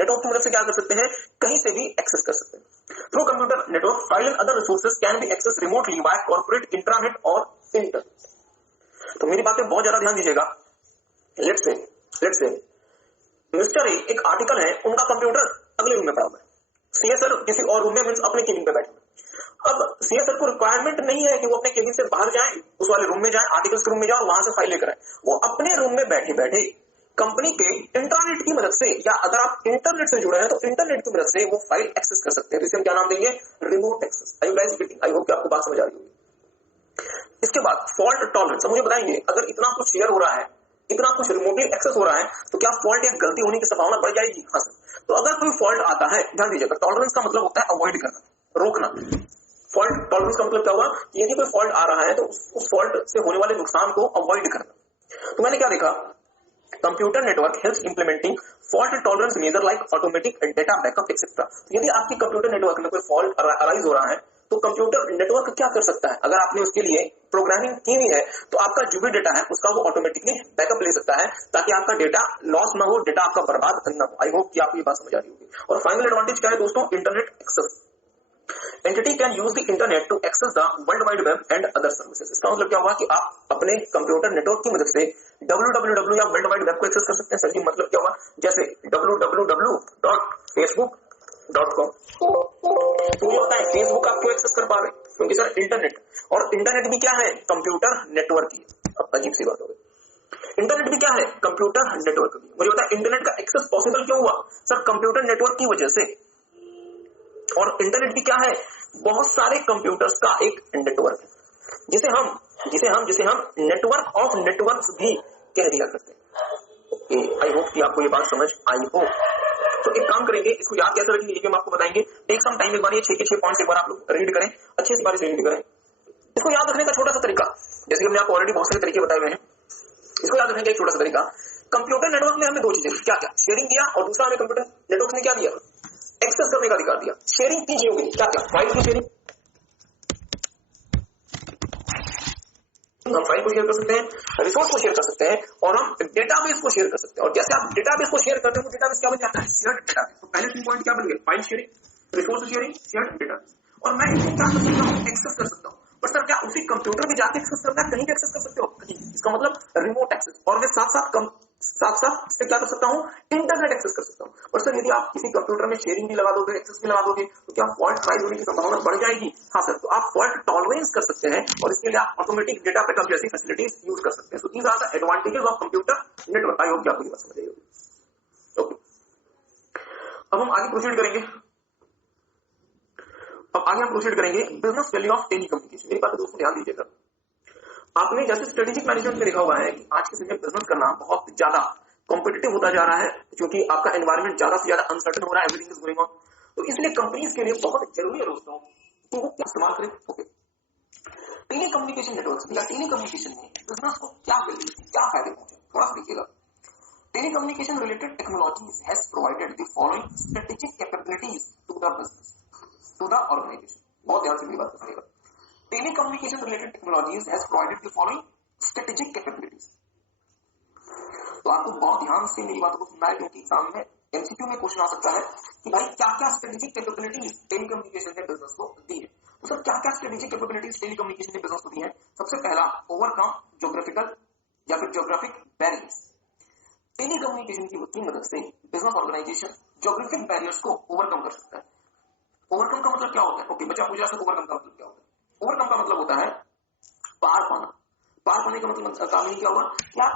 नेटवर्क की मदद से क्या कर सकते हैं, कहीं से भी एक्सेस कर सकते हैं। Through computer network file and other resources can be access remotely by corporate intranet और इंटरनेट। तो मेरी बातें बहुत ज्यादा ध्यान दीजिएगा। लेट्स से मिस्टर ए, एक आर्टिकल है, उनका कंप्यूटर अगले रूम में पड़ा हुआ है, सीए सर किसी और रूम में मींस अपने केबिन पे बैठे हैं। अब सीए सर को रिक्वायरमेंट नहीं है कि वो अपने केबिन से बाहर जाए, उस वाले रूम में जाए, आर्टिकल्स के रूम में जाए और वहां से फाइल लेकर आए। वो अपने रूम में बैठे बैठे कंपनी के इंटरनेट की मदद से, या अगर आप इंटरनेट से जुड़े हैं तो इंटरनेट की मदद से वो फाइल एक्सेस कर सकते हैं। इसे हम क्या नाम देंगे, remote access. I guys getting, I hope कि आपको बात समझ आ रही होगी। इसके बाद फॉल्ट टॉलरेंस। मुझे बताएंगे, अगर इतना कुछ शेयर हो रहा है, इतना कुछ रिमोटली एक्सेस हो रहा है, तो क्या फॉल्ट या गलती होने की संभावना बढ़ जाएगी? हाँ सर। तो अगर कोई फॉल्ट आता है, ध्यान दीजिएगा, टॉलरेंस का मतलब होता है अवॉइड करना, रोकना। फॉल्ट टॉलरेंस का मतलब क्या हुआ, यदि कोई फॉल्ट आ रहा है तो उस फॉल्ट से होने वाले नुकसान को अवॉइड करना। तो मैंने क्या देखा, computer network helps implementing fault tolerance major like automatic data backup etcetera. यदि आपके कंप्यूटर नेटवर्क में कोई फॉल्ट अराइज हो रहा है तो कंप्यूटर नेटवर्क क्या कर सकता है, अगर आपने उसके लिए प्रोग्रामिंग की हुई है तो आपका जो भी डेटा है उसका वो ऑटोमेटिकली बैकअप ले सकता है, ताकि आपका डेटा लॉस ना हो, डेटा आपका बर्बाद न हो। आई होप कि आपको ये बात समझ आ रही होगी। और फाइनल एडवांटेज क्या है दोस्तों, internet access. Entity can use the internet to access the world wide web and other services. इसका मतलब क्या हुआ कि आप अपने कंप्यूटर नेटवर्क की मदद से www या वर्ल्ड वाइड वेब को एक्सेस कर सकते हैं। सर जी मतलब क्या हुआ, जैसे www.facebook.com। तो ये होता है फेसबुक आप क्यों एक्सेस कर पा रहे हैं, क्योंकि सर इंटरनेट, और इंटरनेट भी क्या है, कंप्यूटर नेटवर्क की। अब अजीब सी बात हो गई, इंटरनेट भी क्या है, कंप्यूटर नेटवर्क की। मुझे पता है इंटरनेट का एक्सेस पॉसिबल क्यों हुआ, सर कंप्यूटर नेटवर्क की वजह से। और इंटरनेट भी क्या है, बहुत सारे कंप्यूटर्स का एक नेटवर्क है, जिसे हम नेटवर्क ऑफ नेटवर्क्स भी कह दिया करते हैं। आई होप कि आपको ये बात समझ आई हो। तो एक काम करेंगे, इसको याद कैसे रखेंगे ये भी हम आपको बताएंगे। टेक सम टाइम, एक बार ये 6 के 6 पॉइंट्स एक बार आप लोग रीड करें, अच्छे से बार से रीड करें। इसको याद रखने का छोटा सा तरीका, जैसे कि हमने आपको ऑलरेडी बहुत सारे तरीके बताए हुए हैं, इसको याद रखने का एक छोटा सा तरीका। कंप्यूटर नेटवर्क ने हमें दो चीजें क्या क्या, शेयरिंग दिया, और दूसरा हमें कंप्यूटर नेटवर्क ने क्या दिया, एक्सेस करने का अधिकार दिया। शेयरिंग तीन चीजों की क्या क्या, फाइल की शेयरिंग, हम फाइल को शेयर कर सकते हैं, रिसोर्स को शेयर कर सकते हैं, और हम डेटाबेस को शेयर कर सकते हैं। और जैसे आप डेटाबेस को शेयर करते हैं, वो डेटाबेस क्या बन जाता है, शेयर्ड डेटाबेस। तो पहले 3 पॉइंट क्या बन गए, file sharing, resource sharing, shared database. और मैं इसको क्या कर सकता हूँ, एक्सेस कर सकता हूँ। पर सर क्या उसी कंप्यूटर में जाके एक्सेस करना है, कहीं भी एक्सेस कर सकते हो, कहीं, इसका मतलब रिमोट एक्सेस। और मैं साथ साथ इससे क्या कर सकता हूँ, इंटरनेट एक्सेस कर सकता हूँ। और सर यदि आप किसी कंप्यूटर में शेयरिंग भी लगा दोगे, एक्सेस भी लगा दोगे, तो क्या फॉल्ट राइज होने की संभावना बढ़ जाएगी? हाँ सर, तो आप फॉल्ट टॉलरेंस कर सकते हैं, और इसके लिए आप ऑटोमेटिक डेटा बैकअप जैसी फैसिलिटीज यूज कर सकते हैं। So these are the advantages of computer network. I hope कि आपको ये बात समझ आई होगी। ओके, अब हम आगे प्रोसीड करेंगे। Business value of telecommunication. मेरी बात दोस्तों ध्यान दीजिएगा। आपने जैसे स्ट्रेटेजिक मैनेजमेंट में लिखा हुआ है कि आज के समय बिजनेस करना बहुत ज्यादा कॉम्पिटिटिव होता जा रहा है, क्योंकि आपका एनवायरमेंट ज्यादा से ज्यादा अनसर्टन हो रहा है, एवरीथिंग इज गोइंग ऑन। तो इसलिए कंपनीज के लिए बहुत जरूरी है दोस्तों कि वो क्या इस्तेमाल करें। ओके, टेलीकम्युनिकेशन नेटवर्क या टेलीकम्युनिकेशन में बिजनेस को क्या वैल्यू, क्या फायदे पहुंचे, थोड़ा सा देखिएगा। Telecommunication related technologies has provided the following strategic capabilities to the business, to the organization. बहुत ध्यान से मेरी बात सुनिएगा। Telecommunication related technologies has provided the following strategic capabilities। तो आपको बहुत ध्यान से मेरी बातों को सुनना है, क्योंकि एग्जाम में एमसीक्यू में क्वेश्चन आ सकता है कि भाई क्या क्या स्ट्रेटेजिक कैपेबिलिटीज टेलीकम्युनिकेशन ने बिजनेस को दी है। तो सर क्या क्या स्ट्रेटेजिक कैपेबिलिटीज टेलीकम्युनिकेशन ने बिजनेस को दी है? सबसे पहला, ओवरकम ज्योग्राफिकल या फिर ज्योग्राफिक बैरियर्स। टेलीकम्युनिकेशन की मदद से बिजनेस ऑर्गेनाइजेशन ज्योग्राफिक बैरियर्स को ओवरकम कर सकता है। ओवरकम का मतलब क्या होता है? ओके बच्चा पूछा, ओवरकम का मतलब क्या होता है? ओवरकम का मतलब होता है पार पाना। पार पाने का मतलब का मीनिंग क्या होगा, क्या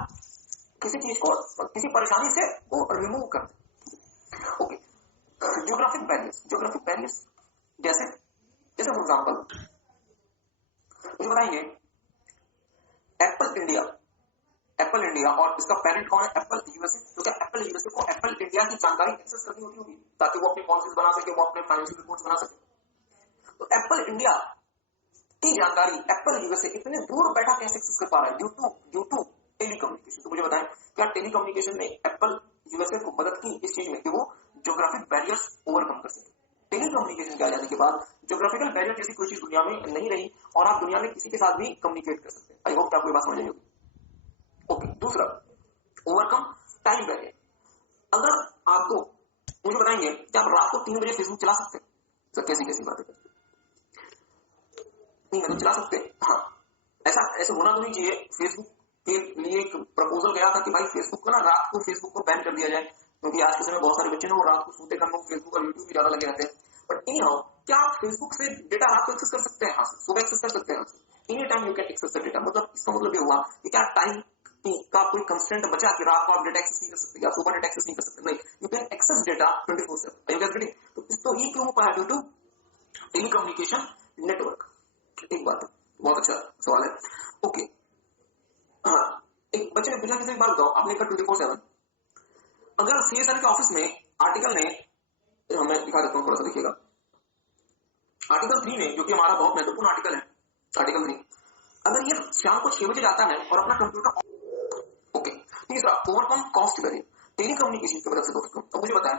किसी चीज को, किसी परेशानी से वो रिमूव कर दे। ओके, ज्योग्राफिक बैरियर्स जैसे जैसे फॉर एग्जांपल मुझे बताएंगे, एप्पल इंडिया और इसका पेरेंट कौन है, एप्पल यूएसए। तो क्या एप्पल यूएसए को एप्पल इंडिया की जानकारी एक्सेस करनी होगी ताकि वो अपनी पॉलिसीज बना सके, वो अपने फाइनेंशियल रिपोर्ट्स बना सके। तो एप्पल इंडिया की जानकारी एप्पल यूएसए इतने दूर बैठा कैसे एक्सेस कर पा रहा है, ड्यू टू टेलीकम्युनिकेशन। तो मुझे बताएं, क्या टेलीकम्युनिकेशन ने एप्पल यूएसए को मदद की इस चीज में कि वो ज्योग्राफिक बैरियर्स ओवरकम कर सके? टेलीकम्युनिकेशन के आ जाने के बाद ज्योग्राफिकल बैरियर जैसी कोई चीज दुनिया में नहीं रही, और आप दुनिया में किसी के साथ भी कम्युनिकेट कर सकते हैं। आई होप आपको ये बात समझ आई होगी। ओके, दूसरा, ओवरकम टाइम बैरियर। अगर आपको, मुझे बताएंगे क्या आप रात को 3 बजे फेसबुक चला सकते हैं? सर कैसी कैसी बातें करते नहीं, मतलब चला सकते हैं। हाँ, ऐसा होना तो नहीं चाहिए। फेसबुक के लिए एक प्रपोजल गया था कि भाई फेसबुक को ना, रात को फेसबुक को बैन कर दिया जाए, क्योंकि आज के समय बहुत सारे बच्चे ना वो रात को सोते कम, फेसबुक और यूट्यूब भी ज्यादा लगे रहते हैं। बट एनी हाउ, क्या आप फेसबुक से डेटा रात को एक्सेस कर सकते हैं? हाँ, सुबह एक्सेस कर सकते हैं। Any time you can access the data. मतलब इसका मतलब ये हुआ कि क्या टाइम का कोई कंस्टेंट बचा कि रात को आप डेटा एक्सेस नहीं कर सकते या सुबह डेटा एक्सेस नहीं कर सकते? नहीं, you can access data 24/7। You can getting? तो ये क्यों हो पाया? Due to telecommunication network. एक बात, बहुत अच्छा सवाल है। ओके, हाँ, एक बच्चे ने पूछा, किसी बात बताओ, आपने कहा 24/7। अगर सीएसआर के ऑफिस में आर्टिकल ने, मैं दिखा देता हूँ, थोड़ा सा देखिएगा। आर्टिकल 3 में, जो कि हमारा बहुत महत्वपूर्ण आर्टिकल है, आर्टिकल 3, अगर ये शाम को 6 बजे जाता है और अपना कंप्यूटर, ओके। तीसरा, ओवरकम कॉस्ट बैरियर टेलीकम्युनिकेशन की मदद से दोस्तों। तो मुझे बताया,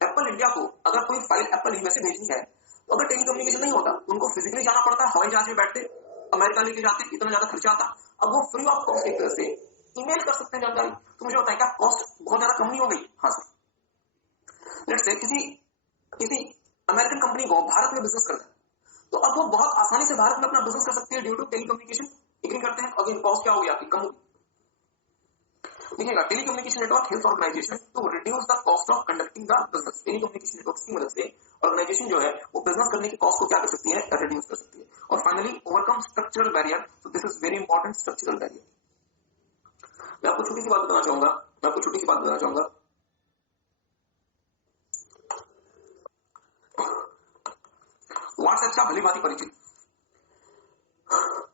एप्पल इंडिया को अगर कोई फाइल एप्पल यूएसए भेजनी है, तो अगर टेलीकम्युनिकेशन नहीं होता तो उनको फिजिकली जाना पड़ता है, हवाई जहाज में बैठते, अमेरिका लेके जाते, इतना ज्यादा खर्चा आता। अब वो फ्री ऑफ कॉस्ट एक तरह से ईमेल कर सकते हैं जानकारी। तो मुझे बताया, क्या कॉस्ट बहुत ज्यादा कम नहीं हो गई? हाँ सर। लेट्स से किसी अमेरिकन कंपनी को भारत में बिजनेस करना है, तो अब वो बहुत आसानी से भारत में अपना बिजनेस कर सकती है ड्यू टू टेलीकम्युनिकेशन। एग्री करते हैं? अगेन कॉस्ट क्या हो गया आपकी, कम। देखिएगा, telecommunication network helps organization to reduce the cost of conducting the business. Telecommunication network की मदद से ऑर्गेनाइजेशन जो है वो बिजनेस करने की कॉस्ट को क्या कर सकती है, रिड्यूस कर सकती है। और finally, overcome structural barrier. So this is very important, structural barrier. मैं आपको छोटी सी बात बताना चाहूंगा, व्हाट्सएप से आप भली भांति परिचित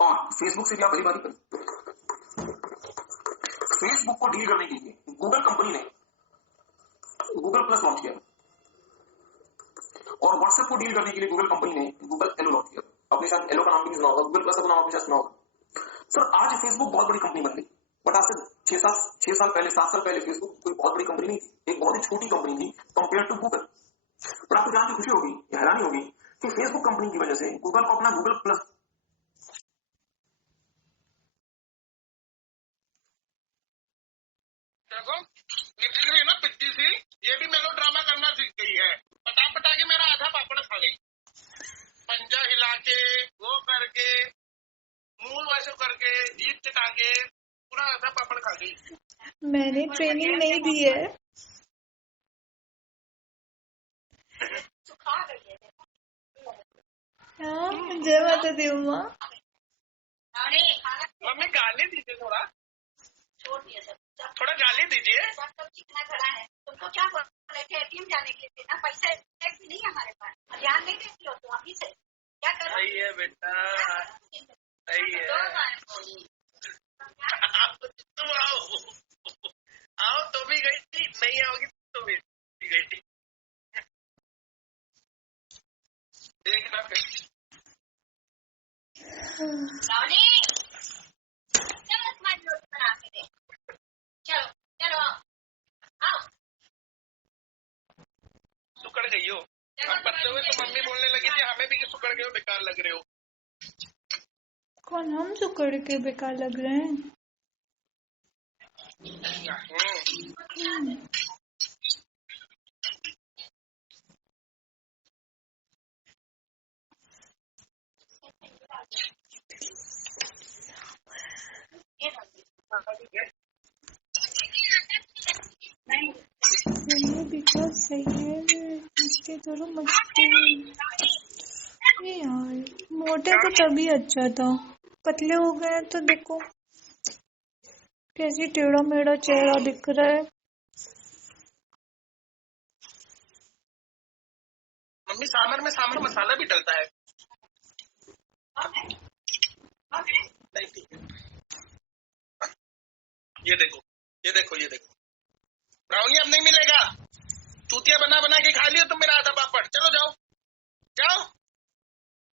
और फेसबुक से भी आप भली भांति परिचित। फेसबुक को डील करने के लिए गूगल कंपनी ने गूगल प्लस लॉन्च किया और व्हाट्सएप को डील करने के लिए गूगल कंपनी ने गूगल एलो लॉन्च किया। अपने शायद एलो का नाम भी सुना होगा, गूगल प्लस का नाम आपने शायद सुना होगा। सर आज फेसबुक बहुत बड़ी कंपनी बन गई, बट आज से 6 साल पहले 7 साल पहले फेसबुक कोई बहुत बड़ी कंपनी नहीं थी, एक बहुत ही छोटी कंपनी थी कंपेयर टू गूगल। पर आपको जान के खुशी होगी, हैरानी होगी कि फेसबुक कंपनी की वजह से गूगल को अपना गूगल प्लस ना पिट्टी सी ये भी मेलो ड्रामा करना सीख गई है। पटा पटा के मेरा आधा पापड़ खा गई, पंजा हिला के, वो करके, मुंह वैसे करके, जीभ चटा के पूरा आधा पापड़ खा गई। मैंने ट्रेनिंग नहीं दी है। हाँ, जय माता दी उमा। मम्मी गाली दीजिए, थोड़ा गाली दीजिए। तुमको क्या बोले थे एटीएम जाने के लिए ना, पैसा भी नहीं हमारे पास, ध्यान नहीं देती हो तुम अभी से, क्या करो? सही है बेटा, सही है। तुम आओ तो भी गई, नहीं आओगी तो भी गई। देखना चलो चलो आओ। सुकड़ गई हो, पतले हुए तो मम्मी बोलने लगी थी हमें भी कि सुकड़ गए हो, बेकार लग रहे हो। कौन हम सुकड़ के बेकार लग रहे हैं? बिकॉज सही है, मस्ती करो मस्ती। ये यार मोटे तो तभी अच्छा था, पतले हो गए तो देखो कैसी टेढ़ा मेढ़ा चेहरा दिख रहा है। मम्मी सांभर में सांभर मसाला भी डलता है। नहीं ठीक है, ये देखो ये देखो ये देखो, ब्राउनी अब नहीं मिलेगा, चूतिया बना बना के खा लियो तुम मेरा आधा पापड़। चलो जाओ जाओ,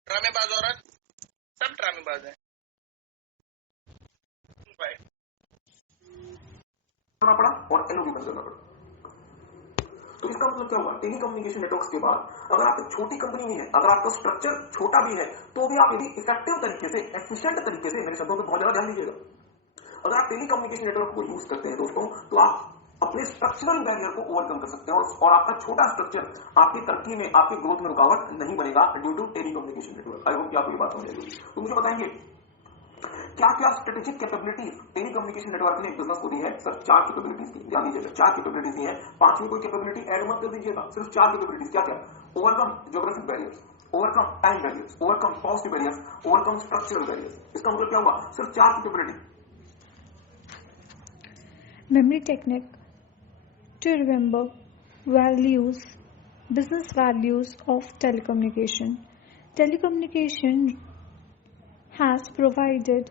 ड्रामेबाज औरत, सब ड्रामेबाज है। पड़ा और एलो भी बंद करना पड़ा। तो इसका मतलब क्या हुआ? टेली कम्युनिकेशन नेटवर्क्स के बाद अगर आप एक छोटी कंपनी में है, अगर आपका स्ट्रक्चर छोटा भी है, तो भी आप यदि इफेक्टिव तरीके से, एफिशिएंट तरीके से, मेरे शब्दों पे बहुत ज्यादा ध्यान दीजिएगा, अगर आप टेली कम्युनिकेशन नेटवर्क को यूज करते हैं दोस्तों, तो आप अपने स्ट्रक्चरल बैरियर को ओवरकम कर सकते हैं और आपका छोटा स्ट्रक्चर आपकी तरक्की में, आपकी ग्रोथ में रुकावट नहीं बनेगा due to telecommunication network. I hope कि आपको ये बात समझ आएगी। तो मुझे बताएंगे क्या क्या strategic capabilities telecommunication network ने बिजनेस को दी है? सर 4 कैपेबिलिटीज दी, ध्यान दीजिएगा, 4 कैपेबिलिटीज दी है, 5वीं कोई कैपेबिलिटी ऐड मत कर दीजिएगा, सिर्फ 4 कैपेबिलिटीज। क्या क्या? Overcome geographic barriers, overcome time barriers, overcome cost barriers, overcome structural barriers. इसका मतलब क्या हुआ? सिर्फ 4 capability. Memory technique to remember values, business values of telecommunication. Telecommunication has provided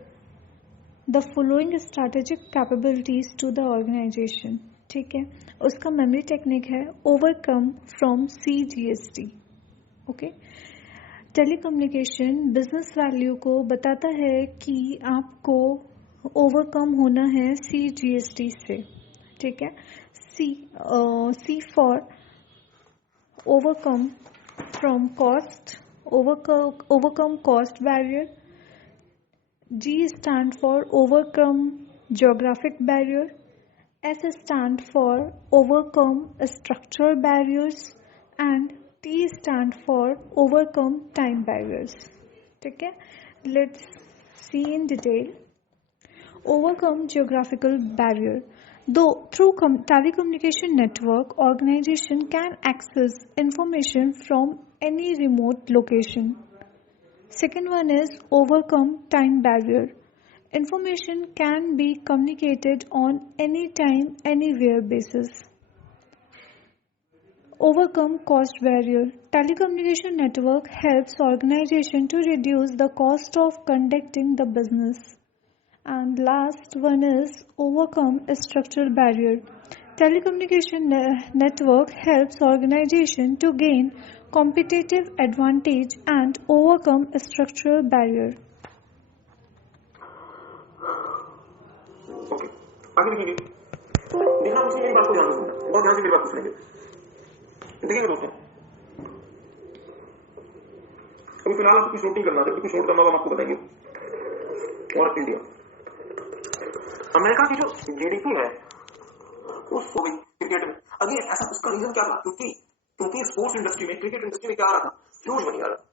the following strategic capabilities to the organization. ठीक है, उसका memory technique है overcome from CGST। Okay, telecommunication business value को बताता है कि आपको ओवरकम होना है CGST से। ठीक है, C for overcome from cost, overcome cost barrier. G stand for overcome geographic barrier. S stand for overcome structural barriers and T stand for overcome time barriers. ठीक है, let's see in detail. Overcome geographical barrier. Though through telecommunication network, organization can access information from any remote location. Second one is overcome time barrier. Information can be communicated on any time, anywhere basis. Overcome cost barrier. Telecommunication network helps organization to reduce the cost of conducting the business. And last one is overcome structural barrier. Telecommunication network helps organization to gain competitive advantage and overcome structural barrier. Okay, आगे देखेंगे। देखना कुछ नहीं, एक बात को ध्यान रखना, बहुत ध्यान से मेरी बात को सुनेंगे। देखिए दोस्तों, अभी फिलहाल आपको कुछ नोट नहीं करना है, कुछ नोट करना होगा हम आपको बताएंगे। और इंडिया, अमेरिका की जो जीडीपी है वो सो गई क्रिकेट में। अगेन ऐसा उसका रीजन क्या था? क्योंकि स्पोर्ट्स इंडस्ट्री में, क्रिकेट इंडस्ट्री में क्या आ रहा था? ह्यूज मनी आ रहा था।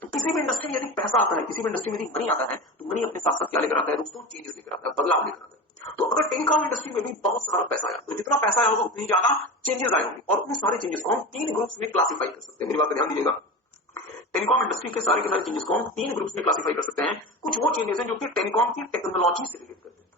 तो किसी भी इंडस्ट्री में यदि पैसा आता है, किसी भी इंडस्ट्री में यदि मनी आता है, तो मनी अपने साथ साथ क्या लेकर आता है दोस्तों? चेंजेस लेकर आता है, बदलाव लेकर आता है। तो अगर टेलीकॉम इंडस्ट्री में भी बहुत सारा पैसा आया, तो जितना पैसा आया होगा उतनी ज्यादा चेंजेस आए होंगे, और उन सारे चेंजेस को हम 3 ग्रुप्स में क्लासिफाई कर सकते हैं। मेरी बात का ध्यान दीजिएगा। टेलीकॉम इंडस्ट्री के सारे चेंजेस को हम 3 ग्रुप्स में क्लासिफाई कर सकते हैं। कुछ वो चेंजेस हैं जो कि टेलीकॉम की टेक्नोलॉजी से रिलेट करते हैं,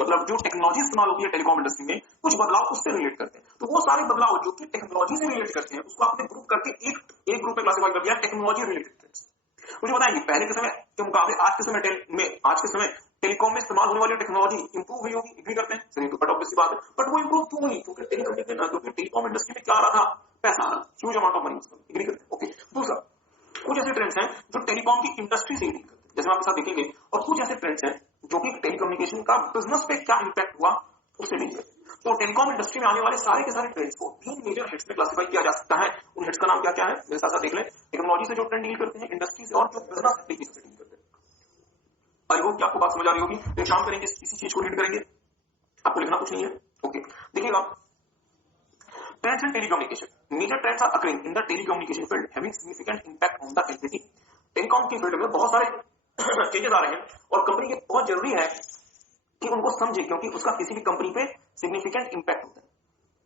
मतलब जो टेक्नोलॉजी इस्तेमाल होती है टेलीकॉम इंडस्ट्री में, कुछ बदलाव उससे रिलेट करते हैं। तो वो सारे बदलाव जो कि टेक्नोलॉजी से रिलेट करते हैं, उसको आपने ग्रुप करके एक ग्रुप में क्लासिफाई कर दिया, टेक्नोलॉजी रिलेटेड ट्रेंड्स। मुझे बताएंगे पहले के समय के मुकाबले आज के समय टेलीकॉम में इस्तेमाल होने वाली टेक्नोलॉजी इंप्रूव हुई होगी, एग्री करते हैं? चलिए, तो बट ऑब्वियस बात है, बट वो इंप्रूव क्यों हुई? क्योंकि टेलीकॉम इंडस्ट्री में क्या आ रहा था? पैसा आ रहा, huge amount of money, agree करते हैं? ओके, दूसरा, कुछ ऐसे ट्रेंड्स हैं जो टेलीकॉम की इंडस्ट्री से डील करते हैं, जैसे आपके साथ देखेंगे, और कुछ ऐसे ट्रेंड्स हैं जो कि टेलीकम्युनिकेशन का बिजनेस पे क्या इंपैक्ट हुआ उससे डील करते हैं। तो टेलीकॉम इंडस्ट्री में आने वाले सारे के सारे ट्रेंड्स को 3 मेजर हेड्स में क्लासिफाई किया जा सकता है। उन हेड्स का नाम क्या क्या है मेरे साथ देख लें। टेक्नोलॉजी से जो ट्रेंड डील करते हैं, इंडस्ट्री से, और जो बिजनेस एप्लीकेशन से डील करते हैं। आई होप कि आपको बात समझ आ रही होगी। एक काम करेंगे, इसी चीज को रीड करेंगे, आपको लिखना कुछ नहीं है। ओके, देखिएगा, trends in telecommunication. Major trends are occurring in the telecommunication field having significant impact on the LPT. Telecom की फील्ड में बहुत सारे चेंजेस आ रहे हैं, और कंपनी के बहुत जरूरी है कि उनको समझे, क्योंकि उसका किसी भी कंपनी पे सिग्निफिकेंट इंपैक्ट होता है।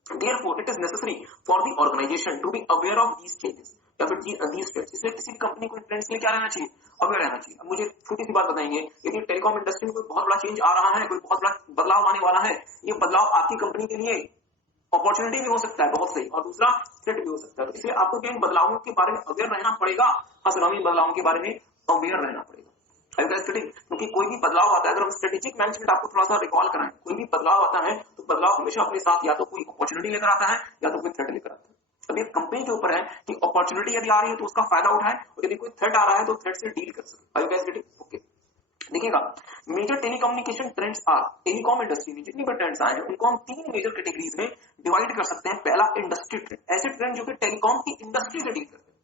Therefore, it is necessary for the organization to be aware of these changes या फिर these trends। इसलिए किसी भी कंपनी को ट्रेंड्स के लिए क्या रहना चाहिए? अवेयर रहना चाहिए। अब मुझे छोटी सी बात बताएंगे, यदि टेलीकॉम इंडस्ट्री में कोई बहुत बड़ा चेंज आ रहा है, कोई बहुत बड़ा बदलाव आने वाला है, ये बदलाव आपकी कंपनी के लिए अपॉर्चुनिटी भी हो सकता है बहुत सही, और दूसरा थ्रेट भी हो सकता है। तो इसलिए आपको इन बदलावों के बारे में अवेयर रहना पड़ेगा। इन बदलावों के बारे में अवेयर रहना पड़ेगा, क्योंकि कोई भी बदलाव आता है, अगर हम स्ट्रेटेजिक मैनेजमेंट आपको थोड़ा सा रिकॉल कराएं, कोई भी बदलाव आता है तो बदलाव हमेशा अपने साथ या तो कोई अपॉर्चुनिटी लेकर आता है या तो कोई थ्रेट लेकर आता है। अब ये कंपनी के ऊपर है कि अपॉर्चुनिटी यदि आ रही है तो उसका फायदा उठाए, और यदि कोई थ्रेट आ रहा है तो थ्रेट से डील कर सके। ओके, देखिएगा, major telecommunication trends are. Telecom industry में जितनी भी ट्रेंड्स आए हैं उनको हम 3 मेजर कैटेगरीज में डिवाइड कर सकते हैं। पहला, इंडस्ट्री ट्रेंड, ऐसे ट्रेंड जो कि टेलीकॉम की इंडस्ट्री से डील करते हैं।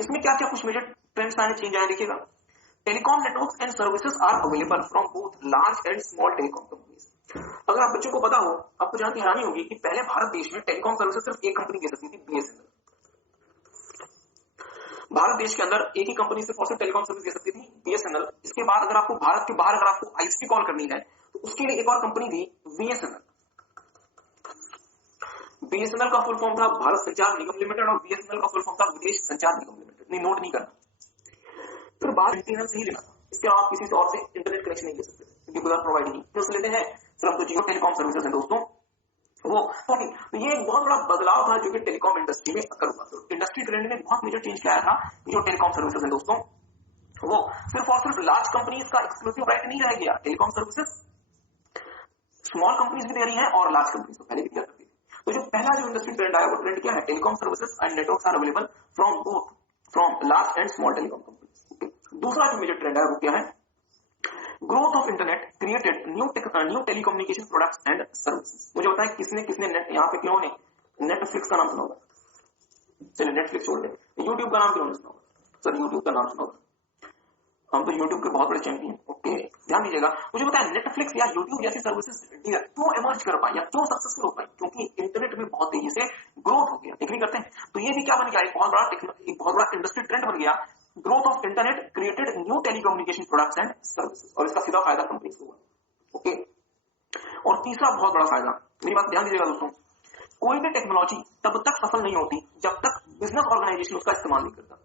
इसमें क्या क्या कुछ मेजर ट्रेंड्स आए, चेंज आए, देखिएगा। Telecom networks and services are available from both large and small telecom companies. अगर आप बच्चों को पता हो, आपको जानकर हैरानी होगी कि पहले भारत देश में टेलीकॉम सर्विसेज सिर्फ एक कंपनी दे सकती थी, बीएसएनएल। भारत देश के अंदर एक ही कंपनी सिर्फ और सिर्फ टेलीकॉम सर्विस दे सकती थी, बीएसएनएल। इसके बाद अगर आपको भारत के बाहर अगर आपको आईएसपी कॉल करनी है तो उसके लिए एक और कंपनी थी, बीएसएनएल। बीएसएनएल का फुल फॉर्म था भारत संचार निगम लिमिटेड, और बीएसएनएल का फुल फॉर्म था विदेश संचार निगम लिमिटेड। नहीं, नोट नहीं करना, फिर बाहर इंटरनेट से ही लेना था। इसके अलावा किसी और से इंटरनेट कनेक्शन नहीं ले सकते, क्योंकि कोई प्रोवाइड नहीं तो लेते हैं सिर्फ तो जियो टेलीकॉम सर्विसेज है दोस्तों वो। तो ये एक बहुत बड़ा बदलाव था जो कि टेलीकॉम इंडस्ट्री में अकर हुआ। तो इंडस्ट्री ट्रेंड में बहुत मेजर चेंज किया था जो टेलीकॉम सर्विसेज है दोस्तों, वो सिर्फ और सिर्फ लार्ज कंपनीज का एक्सक्लूसिव राइट नहीं रह गया। टेलीकॉम सर्विसेज स्मॉल कंपनीज भी दे रही है और लार्ज कंपनीज को पहले भी दिया करती थी। तो जो पहला जो इंडस्ट्री ट्रेंड आया वो ट्रेंड क्या है? Telecom services and networks are available from large and small telecom company. दूसरा जो मेजर ट्रेंड है वो क्या है? Growth of internet created new telecommunication products and services. मुझे बताएं किसने नेट, यहाँ पे किन्होंने नेटफ्लिक्स का नाम सुना होगा? चलिए नेटफ्लिक्स छोड़ दें, यूट्यूब का नाम क्यों सुना होगा? सर यूट्यूब का नाम सुना होगा, हम तो यूट्यूब के बहुत बड़े चैंपियन। ओके, ध्यान दीजिएगा, मुझे बताएं नेटफ्लिक्स या यूट्यूब जैसी सर्विसेज क्यों इमर्ज कर पाई या क्यों सक्सेसफुल हो पाई? क्योंकि इंटरनेट में बहुत तेजी से ग्रोथ हो गया, एग्री करते हैं? तो ये भी क्या बन गया? एक बहुत बड़ा इंडस्ट्री ट्रेंड बन गया। Growth of internet created new telecommunication products and services, और इसका सीधा फायदा कंपनी को हुआ। ओके, और तीसरा बहुत बड़ा फायदा, मेरी बात ध्यान दीजिएगा दोस्तों, कोई भी टेक्नोलॉजी तब तक सफल नहीं होती जब तक बिजनेस ऑर्गेनाइजेशन उसका इस्तेमाल नहीं करता।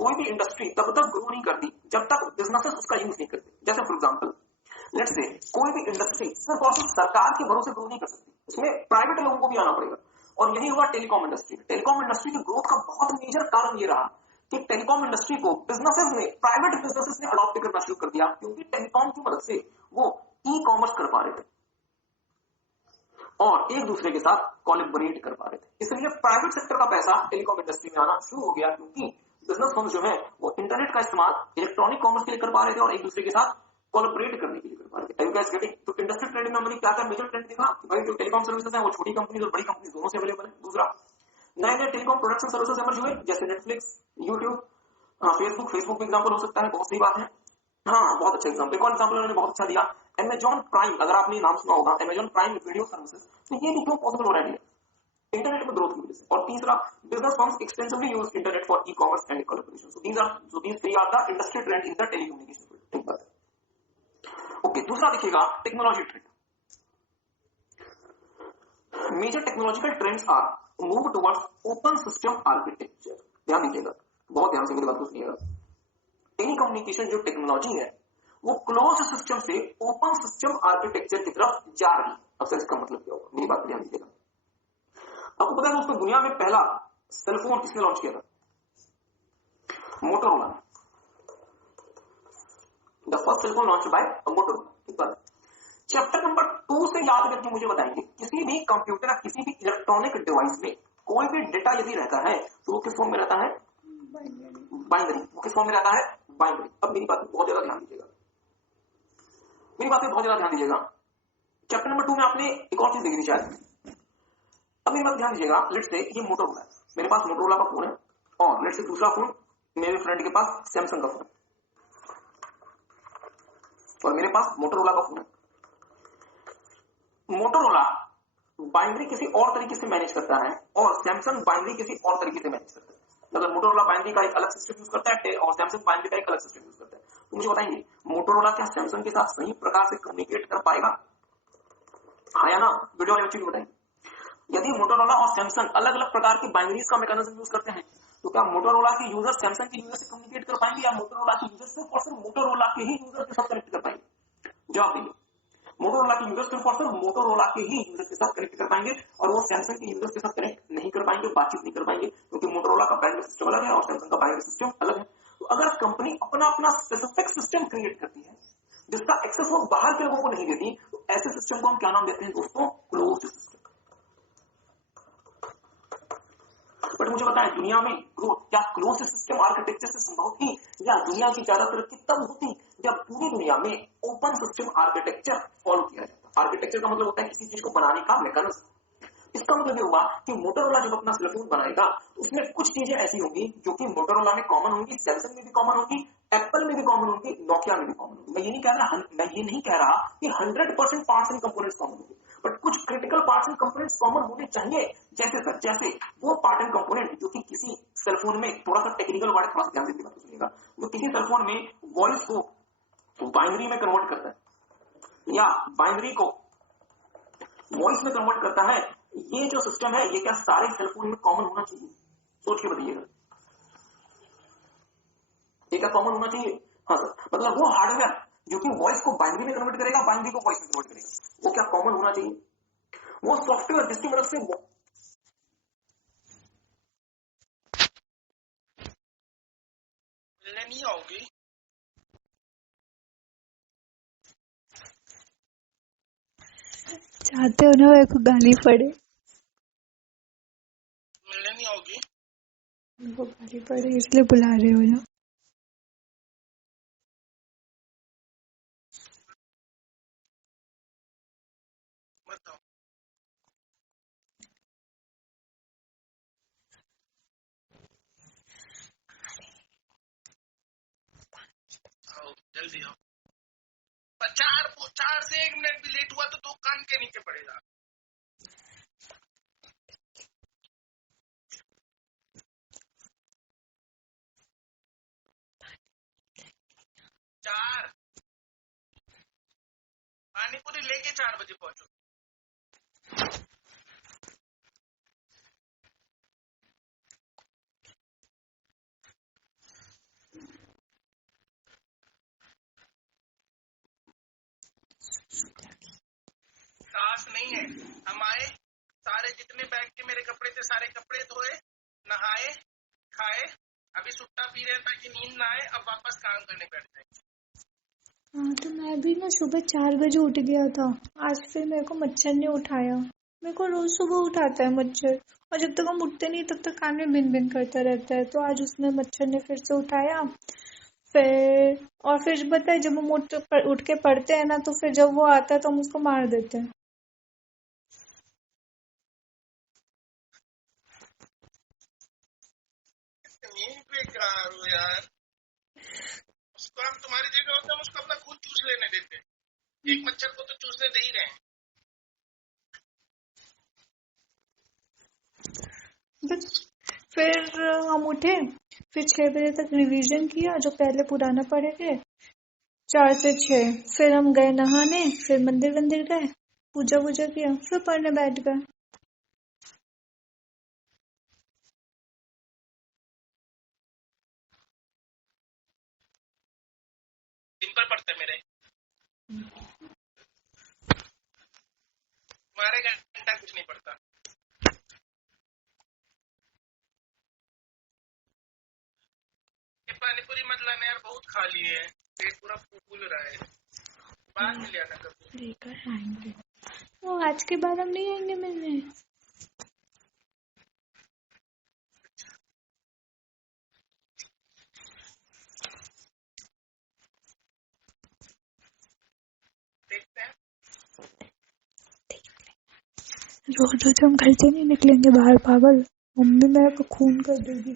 कोई भी इंडस्ट्री तब तक ग्रो नहीं करती जब तक बिजनेसेस उसका यूज नहीं करते। जैसे फॉर एग्जांपल लेट्स से कोई भी इंडस्ट्री सिर्फ और सिर्फ सरकार के भरोसे ग्रो नहीं कर सकती। इसमें प्राइवेट लोगों को भी आना पड़ेगा। और यही हुआ टेलीकॉम इंडस्ट्री। टेलीकॉम इंडस्ट्री की ग्रोथ का बहुत मेजर कारण ये रहा कि टेलीकॉम इंडस्ट्री को बिजनेसेस ने, प्राइवेट बिजनेसेस ने अडॉप्ट करना शुरू कर दिया, क्योंकि टेलीकॉम की मदद से वो ई कॉमर्स कर पा रहे थे और एक दूसरे के साथ कोलैबोरेट कर पा रहे थे। इसलिए प्राइवेट सेक्टर का पैसा टेलीकॉम इंडस्ट्री में आना शुरू हो गया, क्योंकि बिजनेस फर्म जो है वो इंटरनेट का इस्तेमाल इलेक्ट्रॉनिक कॉमर्स के लिए कर पा रहे थे और एक दूसरे के साथ कोलैबोरेट करने के लिए कर पा रहे थे। तो इंडस्ट्री ट्रेंड में हमने क्या क्या मेजर ट्रेंड देखा कि भाई जो टेलीकॉम सर्विसेज है वो छोटी कंपनी और बड़ी कंपनी दोनों से अवेलेबल है। दूसरा, नए नए telecom products and services emerge हुए, जैसे नेटफ्लिक्स, यूट्यूब, फेसबुक भी एग्जाम्पल हो सकता है, बहुत सही बात है। हाँ, बहुत अच्छा एग्जाम्पल। एक और एग्जाम्पल उन्होंने बहुत अच्छा दिया, अमेजॉन प्राइम। अगर आपने नाम सुना होगा अमेजॉन प्राइम वीडियो सर्विसेज, तो ये भी क्यों पॉसिबल हो रहा है? इंटरनेट में ग्रोथ की वजह से। और तीसरा, business firms extensively use internet for e commerce and collaboration. So these three are the industry trend in the telecommunication field. ठीक बात है। ओके, दूसरा देखिएगा technology trend. Major technological trends are move towards open system architecture. ध्यान दीजिएगा, बहुत ध्यान से मेरी बात को सुनिएगा। टेलीकम्युनिकेशन जो टेक्नोलॉजी है वो क्लोज सिस्टम से ओपन सिस्टम आर्किटेक्चर की तरफ जा रही है। अब से इसका मतलब क्या होगा, मेरी बात ध्यान दीजिएगा। आपको पता है दोस्तों, दुनिया में पहला सेलफोन किसने लॉन्च किया था? Motorola. The first cellphone launch by Motorola. ठीक बात। चैप्टर नंबर 2 से याद करके मुझे बताएंगे, किसी भी कंप्यूटर या किसी भी इलेक्ट्रॉनिक डिवाइस में कोई भी डेटा यदि रहता है तो वो किस फॉर्म में रहता है? बाइनरी। वो किस फॉर्म में रहता है? बाइनरी। अब मेरी बात में बहुत ज्यादा ध्यान दीजिएगा, मेरी बात में बहुत ज्यादा ध्यान दीजिएगा। चैप्टर नंबर 2 में आपने एक और चीज देखी थी शायद। अब मेरी बात ध्यान दीजिएगा। लेट्स से ये मोटोरोला है, मेरे पास मोटोरोला का फोन है, और लेट्स से दूसरा फोन मेरे फ्रेंड के पास सैमसंग का फोन है, और मेरे पास मोटोरोला का फोन है। मोटोरोला बाइनरी किसी और तरीके से मैनेज करता है और सैमसंग बाइनरी किसी और तरीके से मैनेज करता है। मतलब मोटोरोला बाइनरी का एक अलग सिस्टम यूज करता है और सैमसंग बाइनरी का एक अलग सिस्टम यूज करता है। तो मुझे बताएंगे, मोटोरोला क्या सैमसंग के साथ सही प्रकार से कम्युनिकेट कर पाएगा? हाँ या ना? वीडियो वाले बच्चे को बताएंगे। यदि मोटोरोला और सैमसंग अलग अलग प्रकार की बाइनरीज का मैकेनिज्म यूज करते हैं, तो क्या मोटोरोला के यूजर सैमसंग के यूजर से कम्युनिकेट कर पाएंगे, या मोटोरोला के यूजर सिर्फ और सिर्फ मोटोरोला के ही यूजर के साथ कनेक्ट कर पाएंगे? जवाब दीजिए। मोटोरोला के यूजर सिर्फ और सिर्फ मोटोरोला के ही यूजर के साथ कनेक्ट कर पाएंगे, और वो सैमसंग के यूजर के साथ कनेक्ट नहीं कर पाएंगे, बातचीत नहीं कर पाएंगे, क्योंकि मोटोरोला का बाइनरी सिस्टम अलग है और सैमसंग का बाइनरी सिस्टम अलग है। तो अगर कंपनी अपना अपना स्पेसिफिक सिस्टम क्रिएट करती है जिसका एक्सेस वो बाहर के लोगों को नहीं देती, तो ऐसे सिस्टम को हम क्या नाम देते हैं दोस्तों? Closed system. बट मुझे बताएं, दुनिया में ग्रोथ क्या क्लोज्ड सिस्टम आर्किटेक्चर से संभव थी, या दुनिया की ज्यादातर की तब होती जब पूरी दुनिया में ओपन सिस्टम आर्किटेक्चर फॉलो किया जाता? आर्किटेक्चर का मतलब होता है किसी चीज को बनाने का मैकेनिज्म। इसका मतलब ये हुआ कि मोटोरोला जब अपना सेलफोन बनाएगा तो उसमें कुछ चीजें ऐसी होंगी जो कि मोटोरोला में कॉमन होंगी, सैमसंग में भी कॉमन होंगी, एप्पल में भी कॉमन होंगी, नोकिया में भी कॉमन होंगी। मैं ये नहीं कह रहा कि 100% पार्ट्स एंड कंपोनेंट्स कॉमन होंगे, बट कुछ critical parts and components common होने चाहिए। जैसे वो पार्ट एंड कंपोनेंट जो कि किसी सेलफोन में, थोड़ा सा टेक्निकल वर्ड, थोड़ा सा ध्यान देने की सुनिएगा, जो किसी सेलफोन में वॉइस को बाइनरी में कन्वर्ट करता है या बाइनरी को वॉइस में कन्वर्ट करता है, ये जो सिस्टम है ये क्या सारे सेलफोन में कॉमन होना चाहिए? सोच के बताइएगा, ये क्या कॉमन होना चाहिए? हाँ सर, मतलब वो हार्डवेयर जो कि वॉइस को बाइनरी में कन्वर्ट करेगा, बाइनरी को वॉइस में कन्वर्ट करेगा, वो क्या कॉमन होना चाहिए? वो सॉफ्टवेयर जिसकी मदद से मिलने नहीं आओगी? चाहते हो ना मेरे को गाली पड़े? मिलने नहीं आओगी? वो गाली पड़े इसलिए बुला रहे हो ना? बताओ। आओ जल्दी आओ। 4 से 1 मिनट भी लेट हुआ तो 2 कान के नीचे पड़ेगा। पानीपुरी लेके 4 बजे पहुंचो। सास नहीं है, हम आए इतने बैग के मेरे कपड़े थे, सारे कपड़े धोए, नहाए, खाए, अभी सुट्टा पी रहे हैं ताकि नींद ना आए, अब वापस काम करने बैठ गए। हाँ, तो मैं भी ना सुबह 4 बजे उठ गया था। आज फिर मेरे को मच्छर ने उठाया। मेरे को रोज सुबह उठाता है मच्छर, और जब तक हम उठते नहीं तब तक कान में बिन बिन करता रहता है। तो आज उसने मच्छर ने फिर से उठाया। फिर पता है, जब हम उठ के पढ़ते हैं ना, तो फिर जब वो आता है तो हम उसको मार देते हैं। नींद बेकार हो यार। उसको हम तुम्हारी जगह होते, हम उसको अपना खून चूस लेने देते। एक मच्छर को तो चूसने दे ही रहे हैं। बस फिर हम उठे, फिर 6 बजे तक रिवीजन किया जो पहले पुराना पढ़े थे, 4 से 6। फिर हम गए नहाने, फिर मंदिर गए, पूजा किया, फिर पढ़ने बैठ गए। दिन पर पढ़ते मेरे, तुम्हारे घंटा कुछ नहीं पड़ता। पानीपुरी मत लाना यार, बहुत खा लिए है, पेट पूरा फूल रहा है। बाद में ले आना कभी। लेकर आएंगे, वो आज के बाद हम नहीं आएंगे मिलने। देखते हैं। रोज हम घर से नहीं निकलेंगे बाहर, पागल। मम्मी मेरे को खून कर देगी।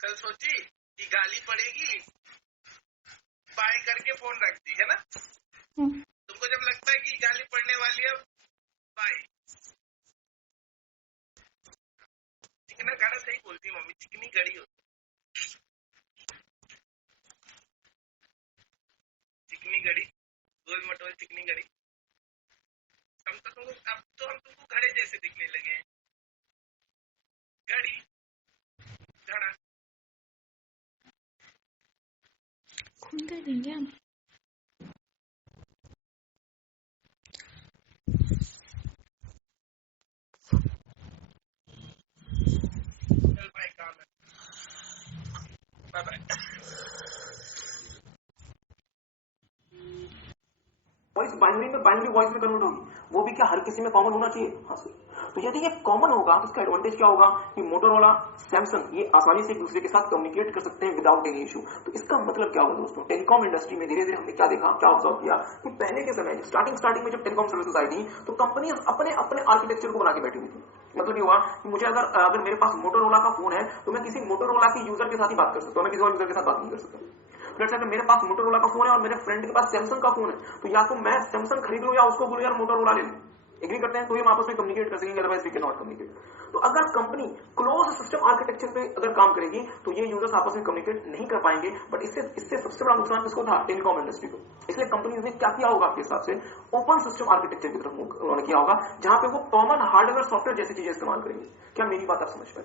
कल सोची कि गाली पड़ेगी, बाय करके फोन रखती है ना। तुमको जब लगता है कि गाली पड़ने वाली है, बाय। चिकना गाना सही बोलती मम्मी, चिकनी गड़ी होती, चिकनी गड़ी, गोल मटोल चिकनी गड़ी। अब तो हम तुमको घड़े जैसे दिखने लगे हैं। गड़ी घड़ा खून कर देंगे हम। चल बाय, काम है, bye bye. Voice binary voice में कन्वर्ट होगी, वो भी क्या हर किसी में कॉमन होना चाहिए। हाँ सर, तो यदि ये कॉमन होगा तो इसका एडवांटेज क्या होगा कि मोटोरोला, सैमसंग ये आसानी से एक दूसरे के साथ कम्युनिकेट कर सकते हैं विदाउट एनी इशू। तो इसका मतलब क्या होगा दोस्तों, टेलीकॉम इंडस्ट्री में धीरे धीरे हमने क्या देखा, क्या ऑब्जर्व किया कि पहले के समय स्टार्टिंग में जब टेलीकॉम सर्विसेज आई थी तो कंपनी अपने अपने आर्किटेक्चर को बना के बैठी हुई थी। मतलब ये हुआ कि मुझे अगर मेरे पास मोटोरोला का फोन है तो मैं किसी मोटोरोला के यूजर के साथ ही बात कर सकता हूँ, मैं किसी और यूजर के साथ बात नहीं कर सकता। अगर मेरे पास मोटोरोला का फोन है और मेरे फ्रेंड के पास सैमसंग का फोन है, तो या तो मैं सैमसंग खरीद लूं या उसको बोलूं यार मोटोरोला ले लूं। एग्री करते हैं तो हम आपस में कम्युनिकेट कर सकेंगे, otherwise we can not communicate. तो अगर कंपनी क्लोज सिस्टम आर्किटेक्चर पे अगर काम करेगी तो ये यूजर्स आपस में कम्युनिकेट नहीं कर पाएंगे। बट इससे सबसे बड़ा नुकसान किसको था, टेलीकॉम इंडस्ट्री को। इसलिए कंपनीज ने क्या किया होगा आपके हिसाब से, ओपन सिस्टम आर्किटेक्चर की तरफ उन्होंने किया होगा, जहां पे वो कॉमन हार्डवेयर सॉफ्टवेयर जैसी चीजें इस्तेमाल करेंगे। क्या मेरी बात आप समझ पाए?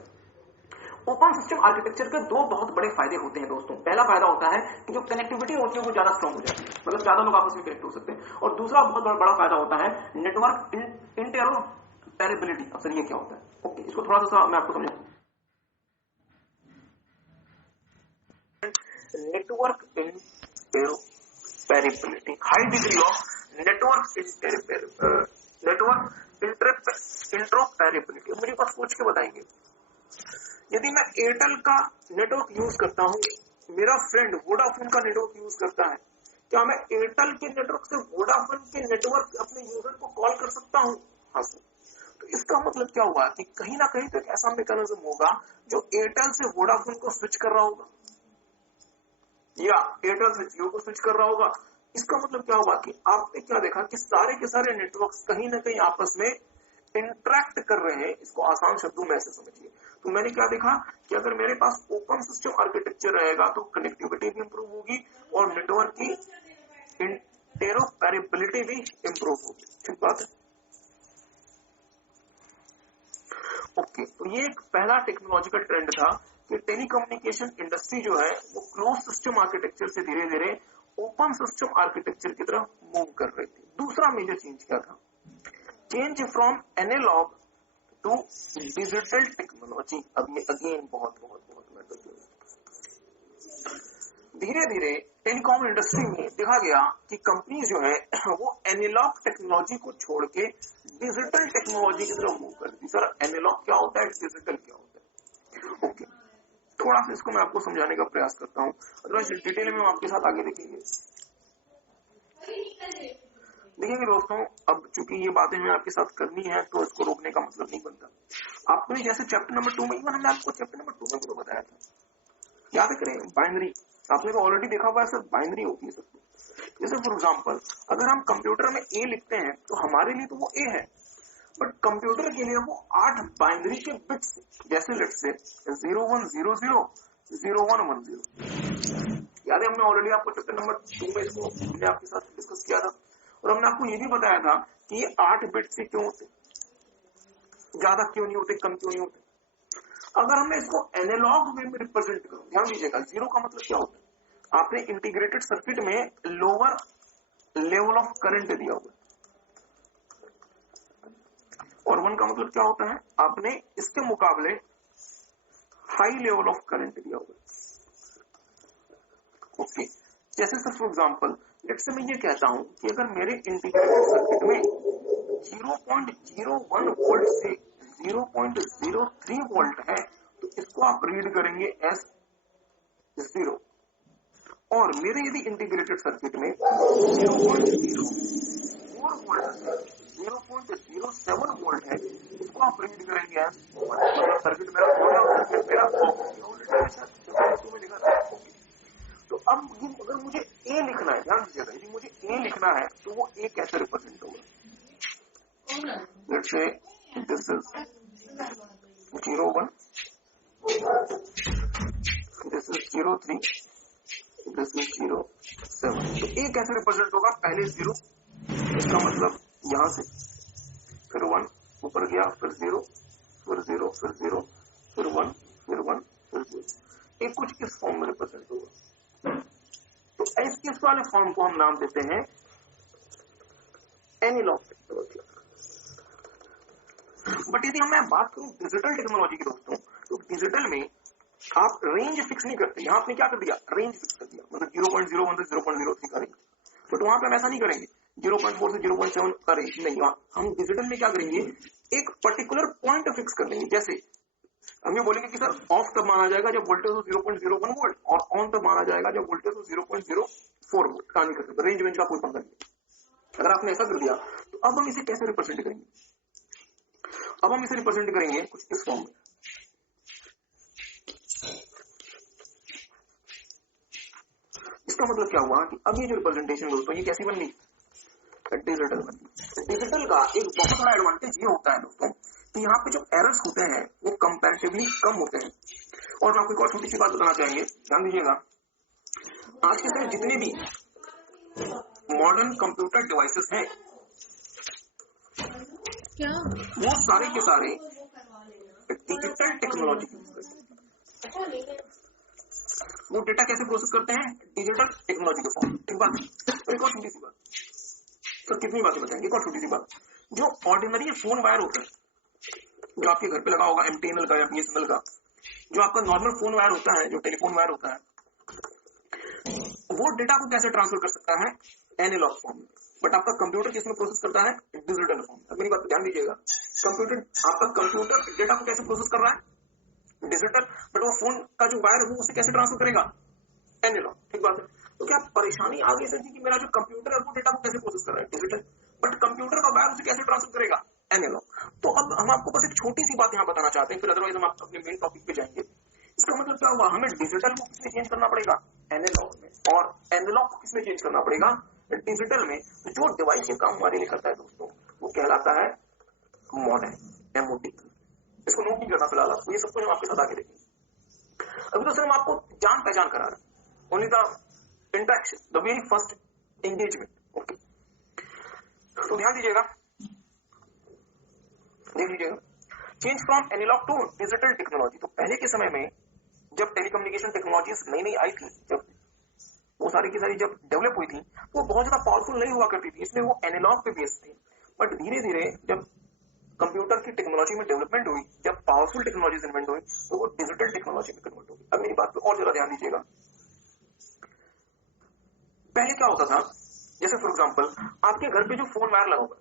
ओपन सिस्टम आर्किटेक्चर के दो बहुत बड़े फायदे होते हैं दोस्तों। पहला फायदा होता है कि जो कनेक्टिविटी होती है वो ज्यादा स्ट्रांग हो जाती है, मतलब ज्यादा लोग आपस में कनेक्ट हो सकते हैं। और दूसरा बहुत बड़ा फायदा होता है नेटवर्क इंटरऑपरेबिलिटी। अब सर ये क्या होता है? ओके, इसको थोड़ा सा मैं आपको समझाऊं। Network interoperability, high degree of network interoperability. मेरी बात सोच के बताएंगे, यदि मैं एयरटेल का नेटवर्क यूज करता हूं, मेरा फ्रेंड वोडाफोन का नेटवर्क यूज करता है, क्या मैं एयरटेल के नेटवर्क से वोडाफोन के नेटवर्क अपने यूजर को कॉल कर सकता हूं? हाँ सर। तो इसका मतलब क्या हुआ कि कहीं ना कहीं तो एक ऐसा मैकेनिज्म होगा जो एयरटेल से वोडाफोन को स्विच कर रहा होगा या एयरटेल से जियो को स्विच कर रहा होगा। इसका मतलब क्या होगा कि आपने क्या देखा कि सारे के सारे नेटवर्क्स कहीं ना कहीं आपस में इंटरेक्ट कर रहे हैं। इसको आसान शब्दों में ऐसे समझिए। तो मैंने क्या देखा कि अगर मेरे पास ओपन सिस्टम आर्किटेक्चर रहेगा तो कनेक्टिविटी भी इंप्रूव होगी और नेटवर्क की इंटरऑपरेबिलिटी भी इंप्रूव होगी। ठीक बात है। ओके, तो ये एक पहला टेक्नोलॉजिकल ट्रेंड था कि टेलीकम्युनिकेशन इंडस्ट्री जो है वो क्लोज सिस्टम आर्किटेक्चर से धीरे धीरे ओपन सिस्टम आर्किटेक्चर की तरफ मूव कर रही थी। दूसरा मेजर चेंज क्या था? Change from analog to digital technology. अब ये अगेन बहुत बहुत बहुत महत्वपूर्ण। धीरे धीरे टेलीकॉम इंडस्ट्री में देखा गया कि कंपनी जो है वो एनालॉग टेक्नोलॉजी को छोड़ के डिजिटल टेक्नोलॉजी की तरफ मूव करती। सर एनालॉग क्या होता है, डिजिटल क्या होता है? ओके, थोड़ा सा इसको मैं आपको समझाने का प्रयास करता हूँ, अदरवाइज डिटेल में हम आपके साथ आगे देखेंगे। देखिए दोस्तों, अब चूंकि ये बातें हमें आपके साथ करनी है तो इसको रोकने का मतलब नहीं बनता। आपको जैसे चैप्टर नंबर 2 में, इवन हमने आपको चैप्टर नंबर 2 में तो बताया था, याद करें बाइनरी, आपने तो ऑलरेडी देखा हुआ है सर, बाइनरी होती है सब। जैसे फॉर एग्जांपल अगर हम कंप्यूटर में ए लिखते हैं तो हमारे लिए तो वो ए है, बट कंप्यूटर के लिए वो 8 बाइनरी के बिट्स, जैसे लेट्स से 0100 0110। याद है, हमने ऑलरेडी आपको चैप्टर नंबर 2 में इसको हमने आपके साथ डिस्कस किया था, और हमने आपको ये भी बताया था कि ये 8 बिट से क्यों होते, ज्यादा क्यों नहीं होते, कम क्यों नहीं होते। अगर हमें इसको एनालॉग वे में रिप्रेजेंट करो, ध्यान दीजिएगा, 0 का मतलब क्या होता है? आपने इंटीग्रेटेड सर्किट में लोअर लेवल ऑफ करंट दिया हुआ, और 1 का मतलब क्या होता है? आपने इसके मुकाबले हाई लेवल ऑफ करंट दिया हुआ। ओके, जैसे sir for example let's say मैं ये कहता हूं कि अगर मेरे इंटीग्रेटेड सर्किट में 0.01 वोल्ट से 0.03 वोल्ट है, तो इसको आप रीड करेंगे एज 0। और मेरे यदि इंटीग्रेटेड सर्किट में 0.04 वोल्ट से 0.07 वोल्ट है, इसको आप रीड करेंगे एज 1। सर्किट मेरा थोड़ा सर्किट मेरा लिखा था। तो अब अगर मुझे ए लिखना है, ध्यान दीजिएगा, यदि मुझे ए लिखना है तो वो ए कैसे रिप्रेजेंट होगा? Let's say this is 01, this is 03, this is 07। तो ए कैसे रिप्रेजेंट होगा? पहले 0, इसका मतलब यहां से, फिर 1 ऊपर गया, फिर 0, फिर 0, फिर 0, फिर 1, फिर 1, फिर 0। ए कुछ इस फॉर्म में रिप्रेजेंट होगा। तो इस वाले फॉर्म को हम नाम देते हैं एनालॉग टेक्नोलॉजी। बट यदि मैं बात करूं डिजिटल टेक्नोलॉजी की दोस्तों, तो डिजिटल में आप रेंज फिक्स नहीं करते। यहां आपने क्या कर दिया? रेंज फिक्स कर दिया, मतलब 0.01 से 0.03 का रेंज। बट वहां पे हम ऐसा नहीं करेंगे 0.4 से 0.7 का रेंज नहीं। हम डिजिटल में क्या करेंगे? एक पर्टिकुलर पॉइंट फिक्स कर लेंगे। जैसे हम ये बोलेंगे कि सर ऑफ तब माना जाएगा जब वोल्टेज हो 0.01 वोल्ट, और ऑन तब माना जाएगा जब वोल्टेज हो 0.04 वोल्ट। का नहीं कर सकते, रेंज वेंज का कोई पंगा नहीं। अगर आपने ऐसा कर दिया तो अब हम इसे कैसे रिप्रेजेंट करेंगे? अब हम इसे रिप्रेजेंट करेंगे कुछ इस फॉर्म में। इसका मतलब क्या हुआ कि अब ये जो रिप्रेजेंटेशन दोस्तों, ये कैसी बन गई? डिजिटल बन गई। डिजिटल का एक बहुत बड़ा एडवांटेज ये होता है दोस्तों कि यहाँ पे जो एरर्स होते हैं वो कंपैरेटिवली कम होते हैं। और मैं आपको एक और छोटी सी बात बताना चाहेंगे, ध्यान दीजिएगा, आज के समय जितने भी मॉडर्न कंप्यूटर डिवाइसेस हैं क्या वो सारे के सारे डिजिटल टेक्नोलॉजी यूज करते हैं। वो डेटा कैसे प्रोसेस करते हैं? डिजिटल टेक्नोलॉजी के फॉर्म। ठीक बात है। तो एक और छोटी सी बात, तो कितनी बातें बताएंगे, एक और छोटी सी बात, जो ऑर्डिनरी फोन वायर होता है जो आपके घर पे लगा होगा, एमटीएनएल का या बीएसएनएल का, जो आपका नॉर्मल फोन वायर होता है, जो टेलीफोन वायर होता है, वो डेटा को कैसे ट्रांसफर कर सकता है? एनालॉग फॉर्म में। बट आपका कंप्यूटर किसमें प्रोसेस करता है? डिजिटल फॉर्म में। मेरी बात ध्यान दीजिएगा, कंप्यूटर, आपका कंप्यूटर डेटा को कैसे प्रोसेस कर रहा है? डिजिटल। बट वो फोन का जो वायर है वो उसे कैसे ट्रांसफर करेगा? एनालॉग। ठीक बात है। तो क्या परेशानी आ गई थी कि मेरा जो कंप्यूटर है वो डेटा को कैसे प्रोसेस कर रहा है? डिजिटल। बट कंप्यूटर का वायर उसे कैसे ट्रांसफर करेगा? एनालॉग। तो अब हम आपको बस एक छोटी सी बात यहाँ बताना चाहते हैं, फिर अदरवाइज हम अपने मेन टॉपिक पे जाएंगे। इसका मतलब क्या हुआ? हमें डिजिटल को किसमें चेंज करना पड़ेगा? एनालॉग में। और एनालॉग को किसमें चेंज करना पड़ेगा? डिजिटल में। जो डिवाइस ये काम हमारे लिए करता है दोस्तों, वो कहलाता है मॉडेम, एमओडी। इसको नोट नहीं करना फिलहाल, ये सब कुछ हम आपके साथ आगे देखेंगे। अभी तो सर हम आपको जान पहचान करा रहे हैं, only the interaction, the very first engagement. Okay, तो ध्यान दीजिएगा, देख लीजिएगा, change from analog to digital technology. तो पहले के समय में जब टेलीकम्युनिकेशन टेक्नोलॉजीज नई नई आई थी, जब वो सारी की सारी जब डेवलप हुई थी वो बहुत ज्यादा पावरफुल नहीं हुआ करती थी, इसलिए वो एनालॉग पे बेस्ड थी। बट धीरे धीरे जब कंप्यूटर की टेक्नोलॉजी में डेवलपमेंट हुई, जब पावरफुल टेक्नोलॉजी इन्वेंट हुई, तो वो डिजिटल टेक्नोलॉजी में कन्वर्ट हुई। अब मेरी बात पे और जरा ध्यान दीजिएगा। पहले क्या होता था, जैसे फॉर एग्जांपल आपके घर पे जो फोन वायर लगा होगा,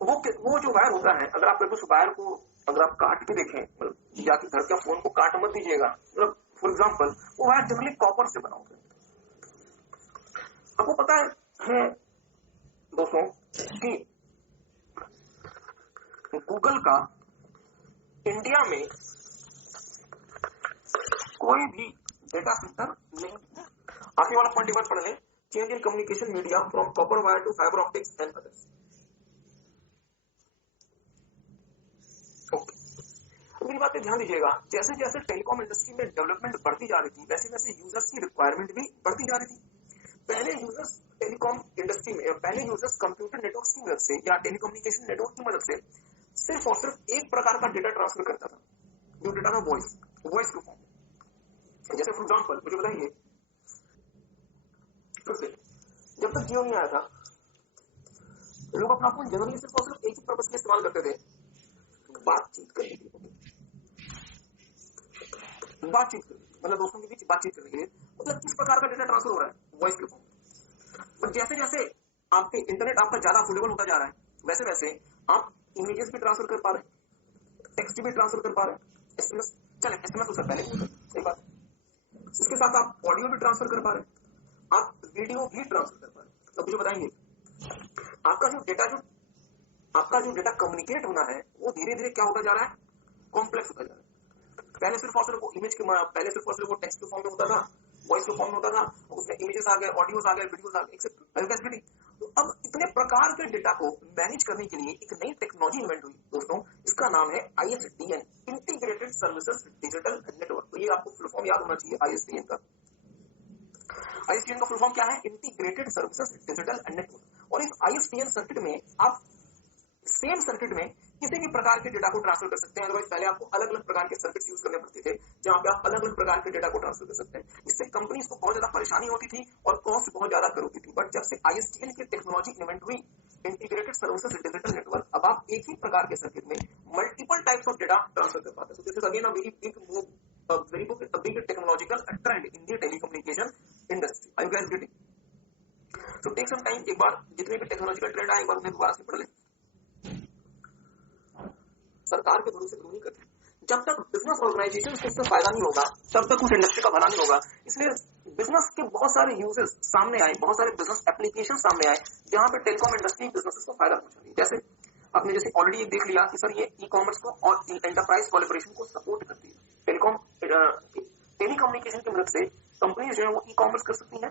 वो जो वायर होता है, अगर आप उस वायर को अगर आप काट के देखें, मतलब जाके घर का फोन को काट मत दीजिएगा, मतलब फॉर एग्जांपल वो वायर जनरली कॉपर से बना होता है। आपको पता है दोस्तों कि गूगल का इंडिया में कोई भी डेटा सेंटर नहीं है। आगे वाला पॉइंट एक बार पढ़ लें, change in communication media from copper wire to fibre optics and others. मेरी बात पे ध्यान दीजिएगा, जैसे जैसे टेलीकॉम इंडस्ट्री में डेवलपमेंट बढ़ती जा रही थी, वैसे वैसे यूजर्स की रिक्वायरमेंट भी बढ़ती जा रही थी। पहले यूजर्स टेलीकॉम इंडस्ट्री में, पहले यूजर्स कंप्यूटर नेटवर्क की मदद से या टेलीकम्युनिकेशन नेटवर्क की मदद से सिर्फ और सिर्फ एक प्रकार का डेटा ट्रांसफर करता था, जो डेटा था वॉइस के फॉर्म में। जैसे फॉर एग्जाम्पल मुझे बताइए, जब तक जियो नहीं आया था, लोग अपना फोन जनरली सिर्फ और सिर्फ एक ही पर्पस के लिए इस्तेमाल करते थे, बातचीत करने के लिए, मतलब दोस्तों के बीच बातचीत करने के लिए। मतलब किस प्रकार का डेटा ट्रांसफर हो रहा है, वॉइस के फॉर्म। और जैसे जैसे आपके इंटरनेट आपका ज्यादा अफोर्डेबल होता जा रहा है, वैसे वैसे आप इमेजेस भी ट्रांसफर कर पा रहे हैं, टेक्स्ट भी ट्रांसफर कर पा रहे हैं, एसएमएस, चले एसएमएस उससे पहले सही बात। इसके साथ आप ऑडियो भी ट्रांसफर कर पा रहे हैं, आप वीडियो भी ट्रांसफर कर पा रहे हैं। तो मुझे बताएंगे, आपका जो डेटा कम्युनिकेट होना है वो धीरे धीरे क्या होता जा रहा है, कॉम्प्लेक्स होता जा रहा है। पहले सिर्फ और सिर्फ वो इमेज के, पहले सिर्फ और सिर्फ वो टेक्स्ट के फॉर्म में होता था, वॉइस के फॉर्म में होता था, उसमें इमेजेस आ गए, ऑडियोज आ गए, वीडियोस आ गए। तो अब इतने प्रकार के डेटा को मैनेज करने के लिए एक नई टेक्नोलॉजी इन्वेंट हुई दोस्तों, इसका नाम है ISDN, integrated services digital network. तो ये आपको फुल फॉर्म याद होना चाहिए ISDN का। ISDN का फुल फॉर्म क्या है, इंटीग्रेटेड सर्विसेज डिजिटल नेटवर्क। और इस ISDN सर्किट में आप सेम सर्किट में किसी भी प्रकार के डेटा को ट्रांसफर कर सकते हैं। अदरवाइज पहले आपको अलग अलग प्रकार के सर्किट्स यूज करने पड़ते थे, जहां पे आप अलग अलग प्रकार के डेटा को ट्रांसफर कर सकते हैं। इससे कंपनीज को बहुत ज्यादा परेशानी होती थी और कॉस्ट बहुत ज्यादा कर होती थी। बट जब से ISDN की टेक्नोलॉजी इन्वेंट हुई, इंटीग्रेटेड सर्विसेज डिजिटल नेटवर्क, अब आप एक ही प्रकार के सर्किट में multiple types of data transfer कर पाते हैं। This is again a very big move, a big technological trend in the telecommunication industry. Are you guys getting? So take some time, एक बार जितने भी टेक्नोलॉजिकल ट्रेंड आए एक बार उन्हें दोबारा से पढ़ लें। सरकार के भरोसे ग्रो नहीं करते, जब तक बिजनेस ऑर्गेनाइजेशन को इससे फायदा नहीं होगा तब तक उस इंडस्ट्री का भला नहीं होगा। इसलिए बिजनेस के बहुत सारे यूजेस सामने आए, बहुत सारे बिजनेस एप्लीकेशन सामने आए, जहां पे टेलीकॉम इंडस्ट्री बिजनेसेस को फायदा पहुंचा रही है। जैसे आपने जैसे ऑलरेडी देख लिया कि सर ये ई-कॉमर्स को और एंटरप्राइज कोलैबोरेशन को सपोर्ट करती है। टेलीकम्युनिकेशन की मदद से कंपनी जो है वो ई-कॉमर्स कर सकती है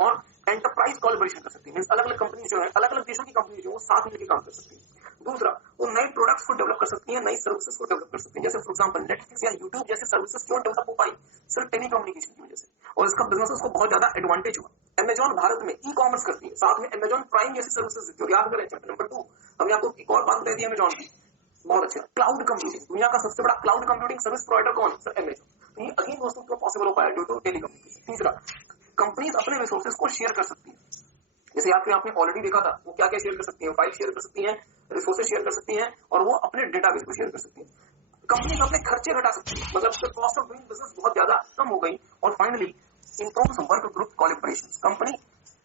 और एंटरप्राइज कोलैबोरेशन कर सकती है। अलग अलग कंपनी जो है, अलग अलग देशों की कंपनी जो है वो साथ मिलकर काम कर सकती है। दूसरा, वो नए प्रोडक्ट्स को डेवलप कर सकती है, नई सर्विसेज को डेवलप कर सकती है। जैसे फॉर एग्जांपल नेटफ्लिक्स या यूट्यूब जैसे सर्विसेज क्यों डेवलप हो पाई, सिर्फ टेलीकम्युनिकेशन की वजह से, और इसका बिजनेसेस को बहुत ज्यादा एडवांटेज हुआ। अमेजॉन भारत में ई-कॉमर्स करती है, साथ में अमेजॉन प्राइम जैसी सर्विसेज देती है। याद करें चैप्टर नंबर 2 हमने आपको एक और बात बताई थी अमेजॉन की, बहुत अच्छा, क्लाउड कंप्यूटिंग। दुनिया का सबसे बड़ा क्लाउड कंप्यूटिंग सर्विस प्रोवाइडर कौन, सर अमेजॉन। तो ये अगेन दोस्तों क्यों पॉसिबल हो पाया, ड्यू टू टेलीकम्युनिकेशन। तीसरा, कंपनीज अपने रिसोर्सेज को शेयर कर सकती है। जैसे आपने ऑलरेडी देखा था, वो क्या क्या शेयर कर सकती है, फाइल शेयर कर सकती है, रिसोर्सेज शेयर कर सकती है, और वो अपने डेटाबेस को शेयर कर सकती है। कंपनीज अपने खर्चे घटा सकती है, मतलब कॉस्ट ऑफ डूइंग बिजनेस बहुत ज्यादा कम हो गई। और finally improves work group collaboration, company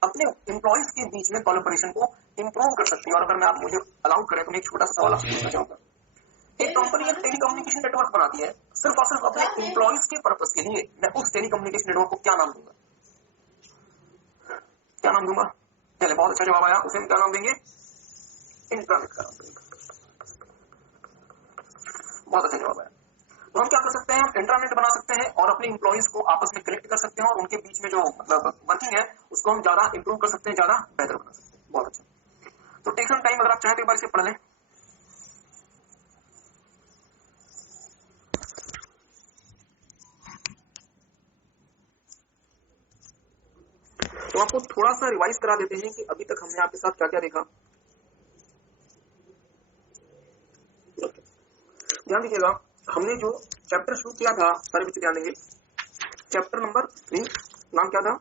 अपने एम्प्लॉइज के बीच में कोलैबोरेशन को इंप्रूव कर सकती है। और अगर मैं आप मुझे अलाउ करें तो मैं एक छोटा सा सवाल आपसे पूछना चाहूंगा, एक कंपनी एक टेलीकम्युनिकेशन नेटवर्क बनाती है सिर्फ और सिर्फ अपने एम्प्लॉइज के पर्पस के लिए, मैं उस टेलीकम्युनिकेशन नेटवर्क को क्या नाम दूंगा, क्या नाम दूंगा? चले, बहुत अच्छा जवाब आया, उसे हम क्या नाम देंगे, इंट्रानेट का नाम देंगे। बहुत अच्छा जवाब आया। तो हम क्या कर सकते हैं, इंट्रानेट बना सकते हैं और अपने एम्प्लॉइज को आपस में कनेक्ट कर सकते हैं, और उनके बीच में जो मतलब वर्किंग है उसको हम ज्यादा इंप्रूव कर सकते हैं, ज्यादा बेहतर बना सकते हैं। बहुत अच्छा। तो टेक सम टाइम, अगर आप चाहें तो एक बार इसे पढ़ लें। तो आपको थोड़ा सा रिवाइज करा देते हैं कि अभी तक हमने आपके साथ क्या क्या देखा। ध्यान दीजिएगा, हमने जो चैप्टर शुरू किया था, सारे बच्चे ध्यान देंगे, चैप्टर नंबर 3, नाम क्या था?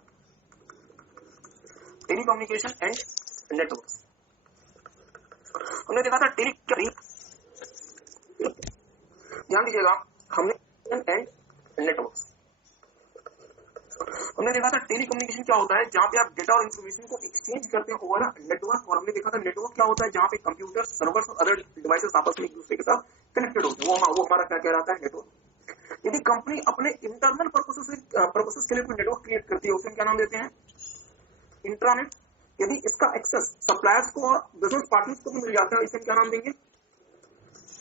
Telecommunication and network. हमने देखा था टेली, ध्यान दीजिएगा, हमने एंड नेटवर्क, हमने देखा था टेलीकम्युनिकेशन क्या होता है, जहां पे आप डेटा और इंफॉर्मेशन को एक्सचेंज करते हैं ओवर नेटवर्क। और हमने देखा था नेटवर्क क्या होता है, जहां पे कंप्यूटर, सर्वर्स और अदर डिवाइसेस आपस में एक दूसरे के साथ कनेक्टेड होते हैं। वो हमारा क्या कहलाता है? नेटवर्क। यदि कंपनी अपने इंटरनल पर्पसेस के लिए कोई नेटवर्क क्रिएट करती है, उसे हम क्या नाम देते हैं? इंट्रानेट। यदि इसका एक्सेस सप्लायर्स को और बिजनेस पार्टनर्स को भी मिल जाता है, इसे हम क्या नाम देंगे?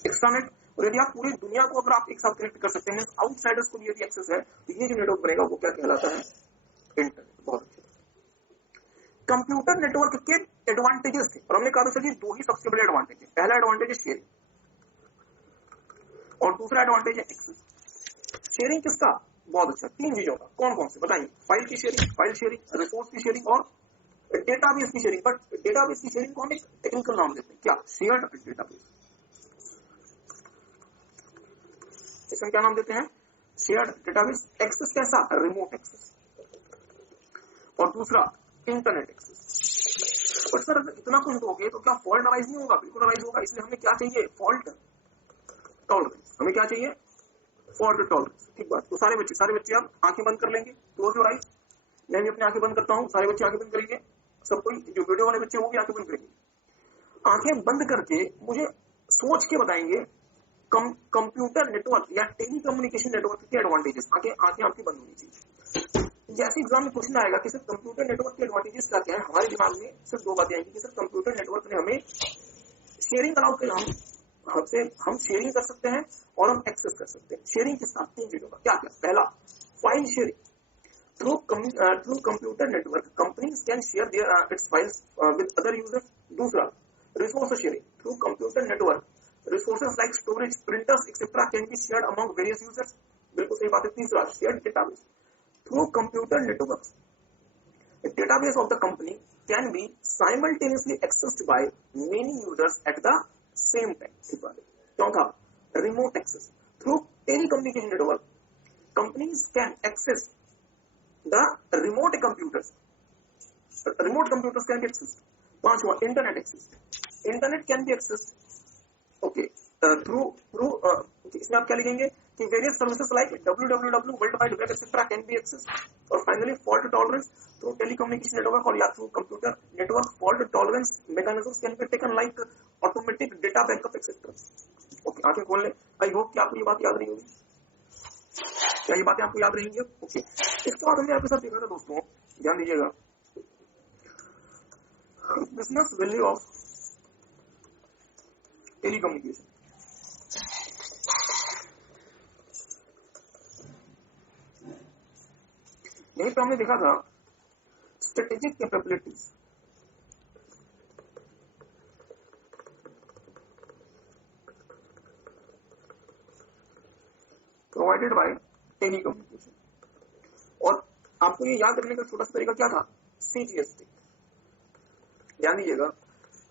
एक्स्ट्रानेट। और यदि आप पूरी दुनिया को अगर आप एक साथ कनेक्ट कर सकते हैं, आउटसाइडर्स को भी यदि एक्सेस है, तो ये जो नेटवर्क बनेगा वो क्या कहलाता है? इंटरनेट। बहुत अच्छा। कंप्यूटर नेटवर्क के एडवांटेजेस थे, और हमने कहा था दो ही सबसे बड़े एडवांटेज है। पहला एडवांटेज है शेयरिंग, और दूसरा एडवांटेज है एक्सेस। शेयरिंग किसका? बहुत अच्छा, 3 चीजों का। कौन कौन से बताइए? फाइल की शेयरिंग, रिसोर्स की शेयरिंग और डेटाबेस की शेयरिंग। बट डेटाबेस की शेयरिंग को हम एक टेक्निकल नाम देते हैं, क्या? Shared database. इसे क्या नाम देते हैं? Shared database. एक्सेस कैसा? Remote access. और दूसरा इंटरनेट एक्सेस। और सर इतना कुछ दोगे तो क्या फॉल्ट अराइज नहीं होगा? बिल्कुल अराइज होगा। इसलिए हमें क्या चाहिए? Fault tolerance. हमें क्या चाहिए? Fault tolerance. ठीक बात। तो सारे बच्चे आप आंखें बंद कर लेंगे, क्लोज योर आइज। मैं भी अपनी आंखें बंद करता हूं, सारे बच्चे आंखें बंद करेंगे। सब कोई जो वीडियो वाले बच्चे वो भी आंखें बंद करेंगे। आंखें बंद करके मुझे सोच के बताएंगे कंप्यूटर नेटवर्क या टेलीकम्युनिकेशन नेटवर्क के एडवांटेजेस। आंखें आपकी बंद होनी चाहिए। जैसे एग्जाम में क्वेश्चन आएगा कि सर कंप्यूटर नेटवर्क के एडवांटेजेस क्या क्या है, हमारे दिमाग में सिर्फ 2 बातें आएंगी कि सर कंप्यूटर नेटवर्क ने हमें शेयरिंग अलाउ कर, हम शेयरिंग कर सकते हैं और हम एक्सेस कर सकते हैं। शेयरिंग के साथ 3 चीजों का क्या क्या? पहला, file sharing. Through computer network companies can share its files with other users. दूसरा, resource sharing. Through computer network resources like storage, printers etcetera can be shared among various users. बिल्कुल सही बात है। तीसरा, shared database. Through computer network the database of the company can be simultaneously accessed by many users at the same time. चौथा, remote access. Through telecommunication network, companies can access the remote computers. Remote computers can be accessed. पांचवा, internet access. Internet can be accessed. Okay. इसमें आप क्या लिखेंगे कि various services like www, world wide web etcetera can be access. और finally, fault tolerance. Through telecommunication network और या through computer network, fault tolerance mechanisms can be taken like automatic data backup etcetera. Okay, आंखें खोल लें। आई hope कि आपको ये बात याद रही होगी। क्या ये बातें आपको याद रहेंगी? ओके। इसके बाद हमने आपके साथ देखा था दोस्तों, ध्यान दीजिएगा, बिजनेस वैल्यू ऑफ टेलीकम्युनिकेशन। यहीं पे हमने देखा था strategic capabilities. Provided by telecommunication. और आपको ये याद रखने का छोटा सा तरीका क्या था? CGST। ध्यान दीजिएगा,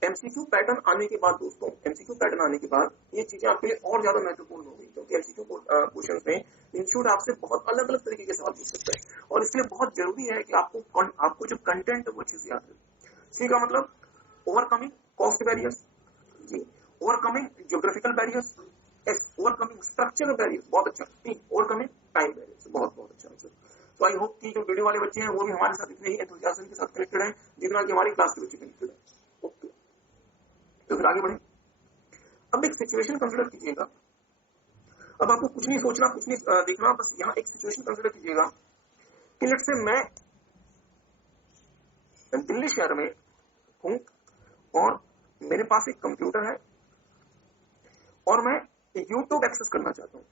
MCQ पैटर्न आने के बाद दोस्तों, MCQ पैटर्न आने के बाद ये चीजें आपके लिए और ज्यादा महत्वपूर्ण होगी, क्योंकि MCQ क्वेश्चन में इंस्टीट्यूट आपसे बहुत अलग अलग तरीके के सवाल पूछ सकता है। और इसलिए बहुत जरूरी है कि आपको जो कंटेंट है वो चीज याद रहे। सी का मतलब ओवरकमिंग कॉस्ट बैरियर्स, जी, overcoming geographical barriers, overcoming structural barriers, बहुत अच्छा, ओवरकमिंग टाइम बैरियर्स, बहुत बहुत अच्छा आंसर। तो आई होप कि जो वीडियो वाले बच्चे हैं वो भी हमारे साथ इतने ही एंथुसियाज्म के साथ कनेक्टेड हैं जितना कि हमारी क्लास के बच्चे कनेक्टेड है। ओके, तो फिर आगे बढ़े। अब एक सिचुएशन कंसिडर कीजिएगा। अब आपको कुछ नहीं सोचना, कुछ नहीं देखना, बस यहाँ एक सिचुएशन कंसिडर कीजिएगा कि लेट्स से मैं दिल्ली शहर में हूं और मेरे पास एक कंप्यूटर है और मैं यूट्यूब एक्सेस करना चाहता हूं।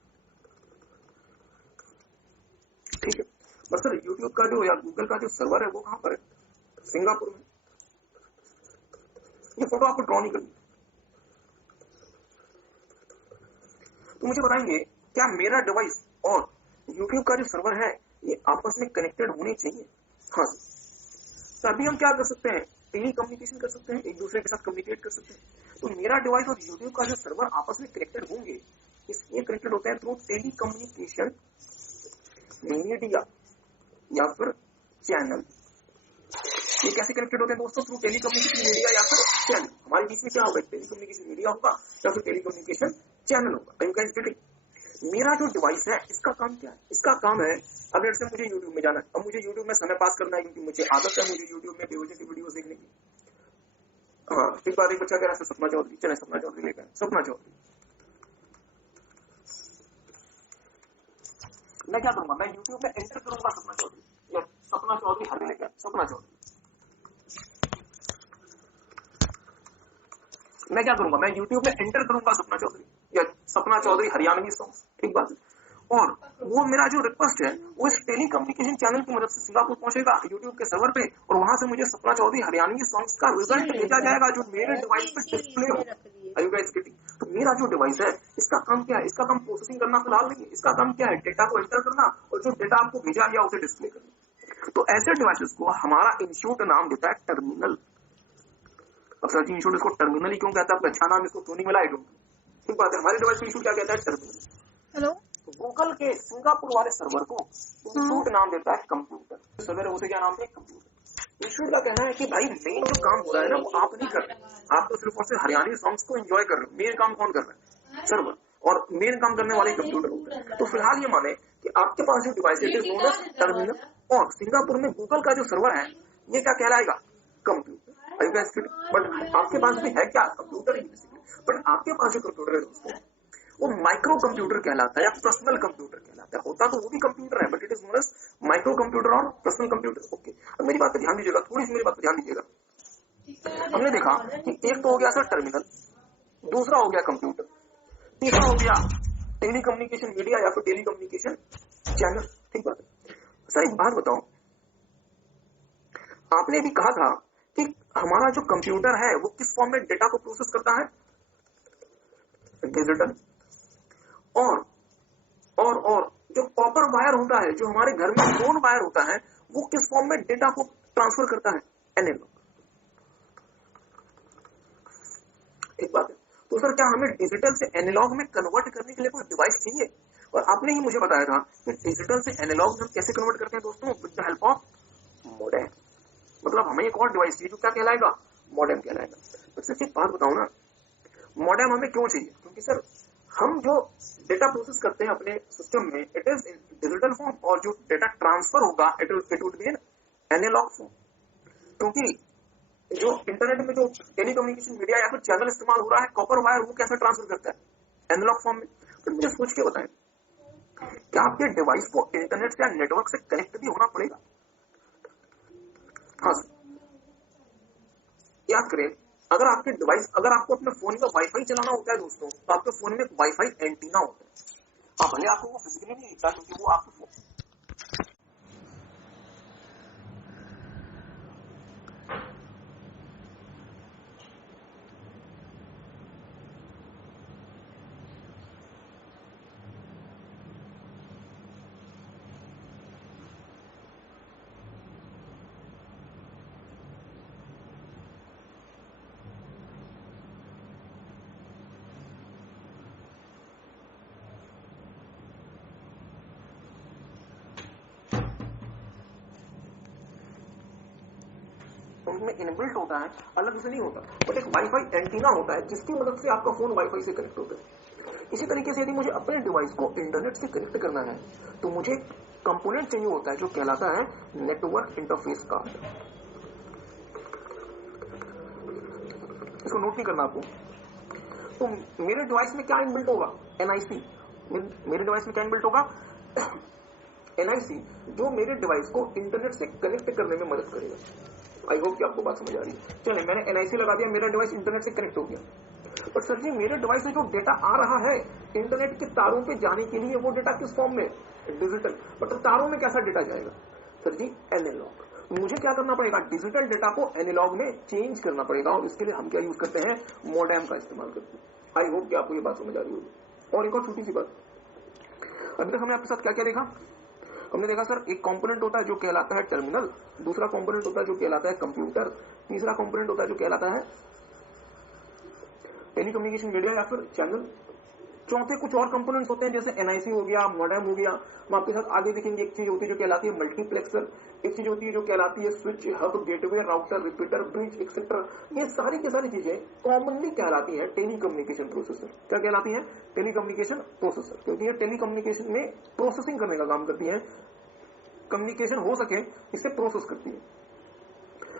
ठीक है, बस सर यूट्यूब का जो या गूगल का जो सर्वर है वो कहां पर है? सिंगापुर में। ये फोटो आपको ड्रॉ नहीं करनी। तो मुझे बताएंगे क्या मेरा डिवाइस और यूट्यूब का जो सर्वर है ये आपस में कनेक्टेड होने चाहिए? हाँ सर। तो अभी हम क्या कर सकते हैं? टेली कम्युनिकेशन कर सकते हैं, एक दूसरे के साथ कम्युनिकेट कर सकते हैं। तो मेरा डिवाइस और यूट्यूब का जो सर्वर आपस में कनेक्टेड होंगे, इसलिए कनेक्टेड होते हैं थ्रू टेली कम्युनिकेशन मीडिया या फिर चैनल। ये कैसे कनेक्टेड होते हैं दोस्तों? थ्रू टेलीकम्युनिकेशन मीडिया या फिर चैनल। हमारे बीच में क्या होगा? टेलीकम्युनिकेशन मीडिया होगा या फिर टेलीकम्युनिकेशन चैनल होगा। मेरा जो डिवाइस है इसका काम क्या है? इसका काम है, अब लेट्स से मुझे यूट्यूब में जाना है, अब मुझे यूट्यूब में समय पास करना है क्योंकि मुझे आदत है मुझे यूट्यूब में बेवजह की वीडियोस देखने की। हाँ, एक बार एक बच्चा कह रहा है सपना चौधरी, चले सपना चौधरी लेकर सपना चौधरी। मैं क्या करूंगा? मैं यूट्यूब में एंटर करूंगा सपना चौधरी या सपना चौधरी हर लेकर सपना चौधरी। मैं क्या करूंगा? मैं यूट्यूब में एंटर करूंगा सपना चौधरी या सपना चौधरी हरियाणवी सॉन्ग। ठीक बात है। और वो मेरा जो रिक्वेस्ट है वो इस टेलीकम्युनिकेशन चैनल की मदद से सिंगापुर पहुंचेगा यूट्यूब के सर्वर पे, और वहां से मुझे सपना चौधरी हरियाणवी सॉन्ग्स का रिजल्ट भेजा जाएगा जो मेरे डिवाइस पे डिस्प्ले हो। तो मेरा जो डिवाइस है इसका काम क्या है? इसका काम प्रोसेसिंग करना फिलहाल नहीं है। इसका काम क्या है? डेटा को एंटर करना और जो डेटा आपको भेजा गया उसे डिस्प्ले करना। तो ऐसे डिवाइसेस को हमारा इंस्टीट्यूट नाम देता है टर्मिनल। अब सर जी इंस्टीट्यूट इसको टर्मिनल ही क्यों कहता है? अच्छा नाम इसको क्यों नहीं मिला? I don't know. ठीक बात है। हमारे डिवाइस को इंस्टीट्यूट क्या कहता है? टर्मिनल। हेलो, गूगल के सिंगापुर वाले सर्वर को इंस्टीट्यूट नाम देता है कंप्यूटर। सर्वर है उसे क्या नाम है? कंप्यूटर। इंस्टीट्यूट का कहना है कि भाई मेन जो काम हो रहा है ना वो आप नहीं कर रहे, आप तो सिर्फ और सिर्फ हरियाणवी सॉन्ग्स को एंजॉय कर रहे हो। मेन काम कौन कर रहा है? सर्वर। और मेन काम करने वाले कंप्यूटर होते हैं। तो फिलहाल ये माने कि आपके पास जो डिवाइस है it is known as terminal, और सिंगापुर में गूगल का जो सर्वर है ये क्या कहलाएगा? कंप्यूटर। बट आपके पास भी है क्या? Computer he. बट आपके पास जो कंप्यूटर है दोस्तों वो माइक्रो कंप्यूटर कहलाता है या पर्सनल कंप्यूटर कहलाता है। होता तो वो भी कंप्यूटर है but it is known as micro computer और पर्सनल कंप्यूटर। ओके, अब मेरी बात पे ध्यान दीजिएगा, थोड़ी सी मेरी बात पे ध्यान दीजिएगा। हमने देखा कि एक तो हो गया सर टर्मिनल, दूसरा हो गया कंप्यूटर, तीसरा हो गया टेलीकम्युनिकेशन मीडिया या फिर टेलीकम्युनिकेशन चैनल। ठीक बात है। सर एक बात बताओ, आपने भी कहा था कि हमारा जो कंप्यूटर है वो किस फॉर्म में डेटा को प्रोसेस करता है? डिजिटल। और जो कॉपर वायर होता है, जो हमारे घर में फोन वायर होता है, वो किस फॉर्म में डेटा को ट्रांसफर करता है? एनालॉग। एक बात है। तो सर क्या हमें डिजिटल से एनालॉग में कन्वर्ट करने के लिए कोई डिवाइस चाहिए? और आपने ही मुझे बताया था कि डिजिटल से एनालॉग हम कैसे कन्वर्ट करते हैं दोस्तों? With the help of modem. मतलब हमें एक और डिवाइस चाहिए जो क्या कहलाएगा? मॉडेम कहलाएगा। तो सर एक बात बताओ ना, मॉडेम हमें क्यों चाहिए? क्योंकि सर हम जो डेटा प्रोसेस करते हैं अपने सिस्टम में it is in digital form, और जो डेटा ट्रांसफर होगा it would be in analog form. क्योंकि जो इंटरनेट में जो टेलीकम्युनिकेशन मीडिया या फिर चैनल इस्तेमाल हो रहा है कॉपर वायर, वो कैसे ट्रांसफर करता है? एनालॉग फॉर्म में। तो मुझे सोच के बताएं, क्या आपके डिवाइस को इंटरनेट या नेटवर्क से कनेक्ट भी होना पड़ेगा? हाँ सर, याद करें, अगर आपके डिवाइस, अगर आपको अपने फोन में वाईफाई चलाना होता है दोस्तों, तो आपके फोन में एक वाईफाई एंटीना होता है। भले आपको वो फिजिकली नहीं दिखता क्योंकि वो आपको में इनबिल्ट होता है, अलग से नहीं होता, बट एक वाईफाई एंटीना होता है जिसकी मदद से आपका फोन वाईफाई से कनेक्ट होता है। इसी तरीके से यदि मुझे अपने डिवाइस को इंटरनेट से कनेक्ट करना है तो मुझे कंपोनेंट चाहिए होता है जो कहलाता है नेटवर्क इंटरफेस कार्ड। इसको नोट नहीं करना आपको। तो मेरे डिवाइस में क्या इनबिल्ट होगा? एनआईसी। मेरे डिवाइस में क्या इनबिल्ट होगा? एनआईसी, जो मेरे डिवाइस को इंटरनेट से कनेक्ट करने में मदद करेगा। आई होप कि आपको बात समझ आ रही है। चलिए, मैंने एनआईसी लगा दिया, मेरा डिवाइस इंटरनेट से कनेक्ट हो गया। बट सर जी मेरे डिवाइस से जो डेटा आ रहा है इंटरनेट के तारों पे जाने के लिए, वो डेटा किस फॉर्म में? डिजिटल। बट तारों में कैसा डेटा जाएगा? सर जी एनालॉग। मुझे क्या करना पड़ेगा? डिजिटल डेटा को एनालॉग में चेंज करना पड़ेगा, और इसके लिए हम क्या यूज करते हैं? मॉडेम का इस्तेमाल करते हैं। आई होप कि आपको ये बात समझ आ रही होगी। और एक और छोटी सी बात, अभी तक हमने आपके साथ क्या क्या देखा? हमने देखा सर एक कंपोनेंट होता है जो कहलाता है टर्मिनल, दूसरा कंपोनेंट होता है जो कहलाता है कंप्यूटर, तीसरा कंपोनेंट होता है जो कहलाता है टेलीकम्युनिकेशन मीडिया या फिर चैनल, चौथे कुछ और कंपोनेंट्स होते हैं जैसे एनआईसी हो गया, मॉडेम हो गया। हम आपके साथ आगे देखेंगे। एक चीज होती है जो कहलाती है मल्टीप्लेक्सर, एक चीज होती है जो कहलाती है switch, hub, gateway, router, repeater, bridge etcetera. ये सारी की सारी चीजें कॉमनली कहलाती है टेलीकम्युनिकेशन प्रोसेसर। क्या कहलाती है? टेलीकम्युनिकेशन प्रोसेसर, क्योंकि ये टेलीकम्युनिकेशन में प्रोसेसिंग करने का काम करती है, कम्युनिकेशन हो सके इसे प्रोसेस करती है।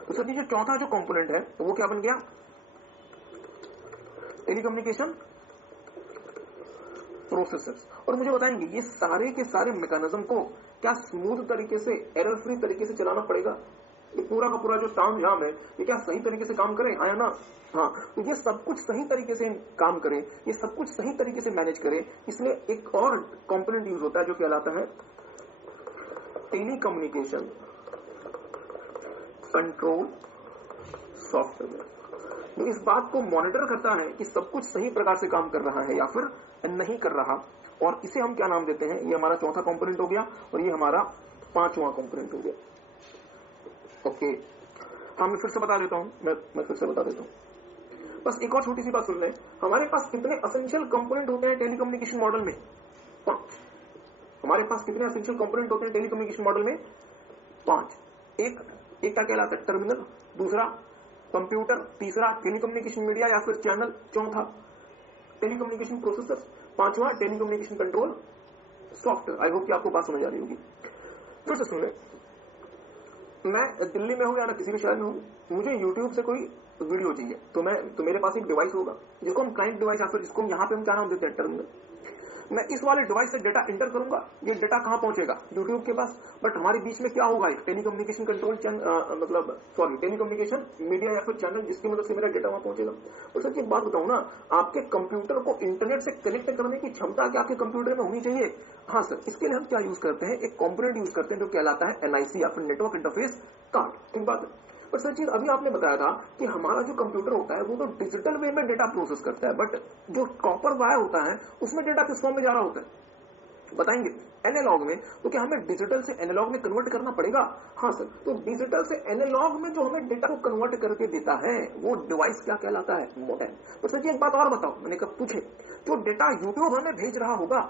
तो सर ये चौथा जो कंपोनेंट है तो वो क्या बन गया? Telecommunication processors. और मुझे बताएंगे ये सारे के सारे मैकेनिज्म को क्या स्मूथ तरीके से, एरर फ्री तरीके से चलाना पड़ेगा? ये पूरा का पूरा जो तामझाम है ये क्या सही तरीके से काम करे? हाँ या ना? हाँ। तो ये सब कुछ सही तरीके से काम करे, ये सब कुछ सही तरीके से मैनेज करे, इसलिए एक और कंपोनेंट यूज होता है जो कहलाता है टेलीकम्युनिकेशन कंट्रोल सॉफ्टवेयर। जो इस बात को मॉनिटर करता है कि सब कुछ सही प्रकार से काम कर रहा है या फिर नहीं कर रहा, और इसे हम क्या नाम देते हैं? ये हमारा चौथा कंपोनेंट हो गया और ये हमारा पांचवा कंपोनेंट हो गया। ओके, हाँ मैं फिर से बता देता हूं, मैं फिर से बता देता हूं। बस एक और छोटी सी बात सुन लें। हमारे पास कितने एसेंशियल कंपोनेंट होते हैं टेलीकम्युनिकेशन मॉडल में? 5। हमारे पास कितने एसेंशियल कंपोनेंट होते हैं टेलीकम्युनिकेशन मॉडल में? 5। एक क्या कहलाता है? टर्मिनल। दूसरा कंप्यूटर। तीसरा टेलीकम्युनिकेशन मीडिया या फिर चैनल। चौथा टेलीकम्युनिकेशन प्रोसेसर। पांचवा टेलीकम्युनिकेशन कंट्रोल सॉफ्टवेयर। आई होप कि आपको बात समझ आ रही होगी। फिर से सुन ले, मैं दिल्ली में हूं या किसी भी शहर में हूं, मुझे यूट्यूब से कोई वीडियो चाहिए तो मेरे पास एक डिवाइस होगा जिसको हम क्लाइंट डिवाइस या फिर जिसको हम यहाँ पे हम क्या नाम देते हैं? टर्मिनल। मैं इस वाले डिवाइस से डेटा इंटर करूंगा, ये डेटा कहां पहुंचेगा? यूट्यूब के पास। बट हमारे बीच में क्या होगा? टेलीकम्युनिकेशन कंट्रोल टेलीकम्युनिकेशन मीडिया या फिर चैनल, जिसकी मदद से मेरा डेटा वहां पहुंचेगा। और सर एक बात बताऊं ना, आपके कंप्यूटर को इंटरनेट से कनेक्ट करने की क्षमता क्या आपके कंप्यूटर में होनी चाहिए? हाँ सर, इसके लिए हम क्या यूज करते हैं? एक कॉम्पोनेंट यूज करते हैं जो कहलाता है एनआईसी या फिर नेटवर्क इंटरफेस कार्ड। ठीक बात है। पर सर चीज अभी आपने बताया था कि हमारा जो कंप्यूटर होता है वो तो डिजिटल वे में डेटा प्रोसेस करता है, बट जो कॉपर वायर होता है उसमें डेटा किस फॉर्म में जा रहा होता है? बताएंगे। एनालॉग में। तो क्या हमें डिजिटल से एनालॉग में कन्वर्ट करना पड़ेगा? हाँ सर। तो डिजिटल से एनालॉग में जो हमें डेटा को कन्वर्ट करके देता है वो डिवाइस क्या कहलाता है? मॉडेम। तो सर जी एक बात और बताओ, मैंने कब पूछे, जो डेटा यूट्यूब हमें भेज रहा होगा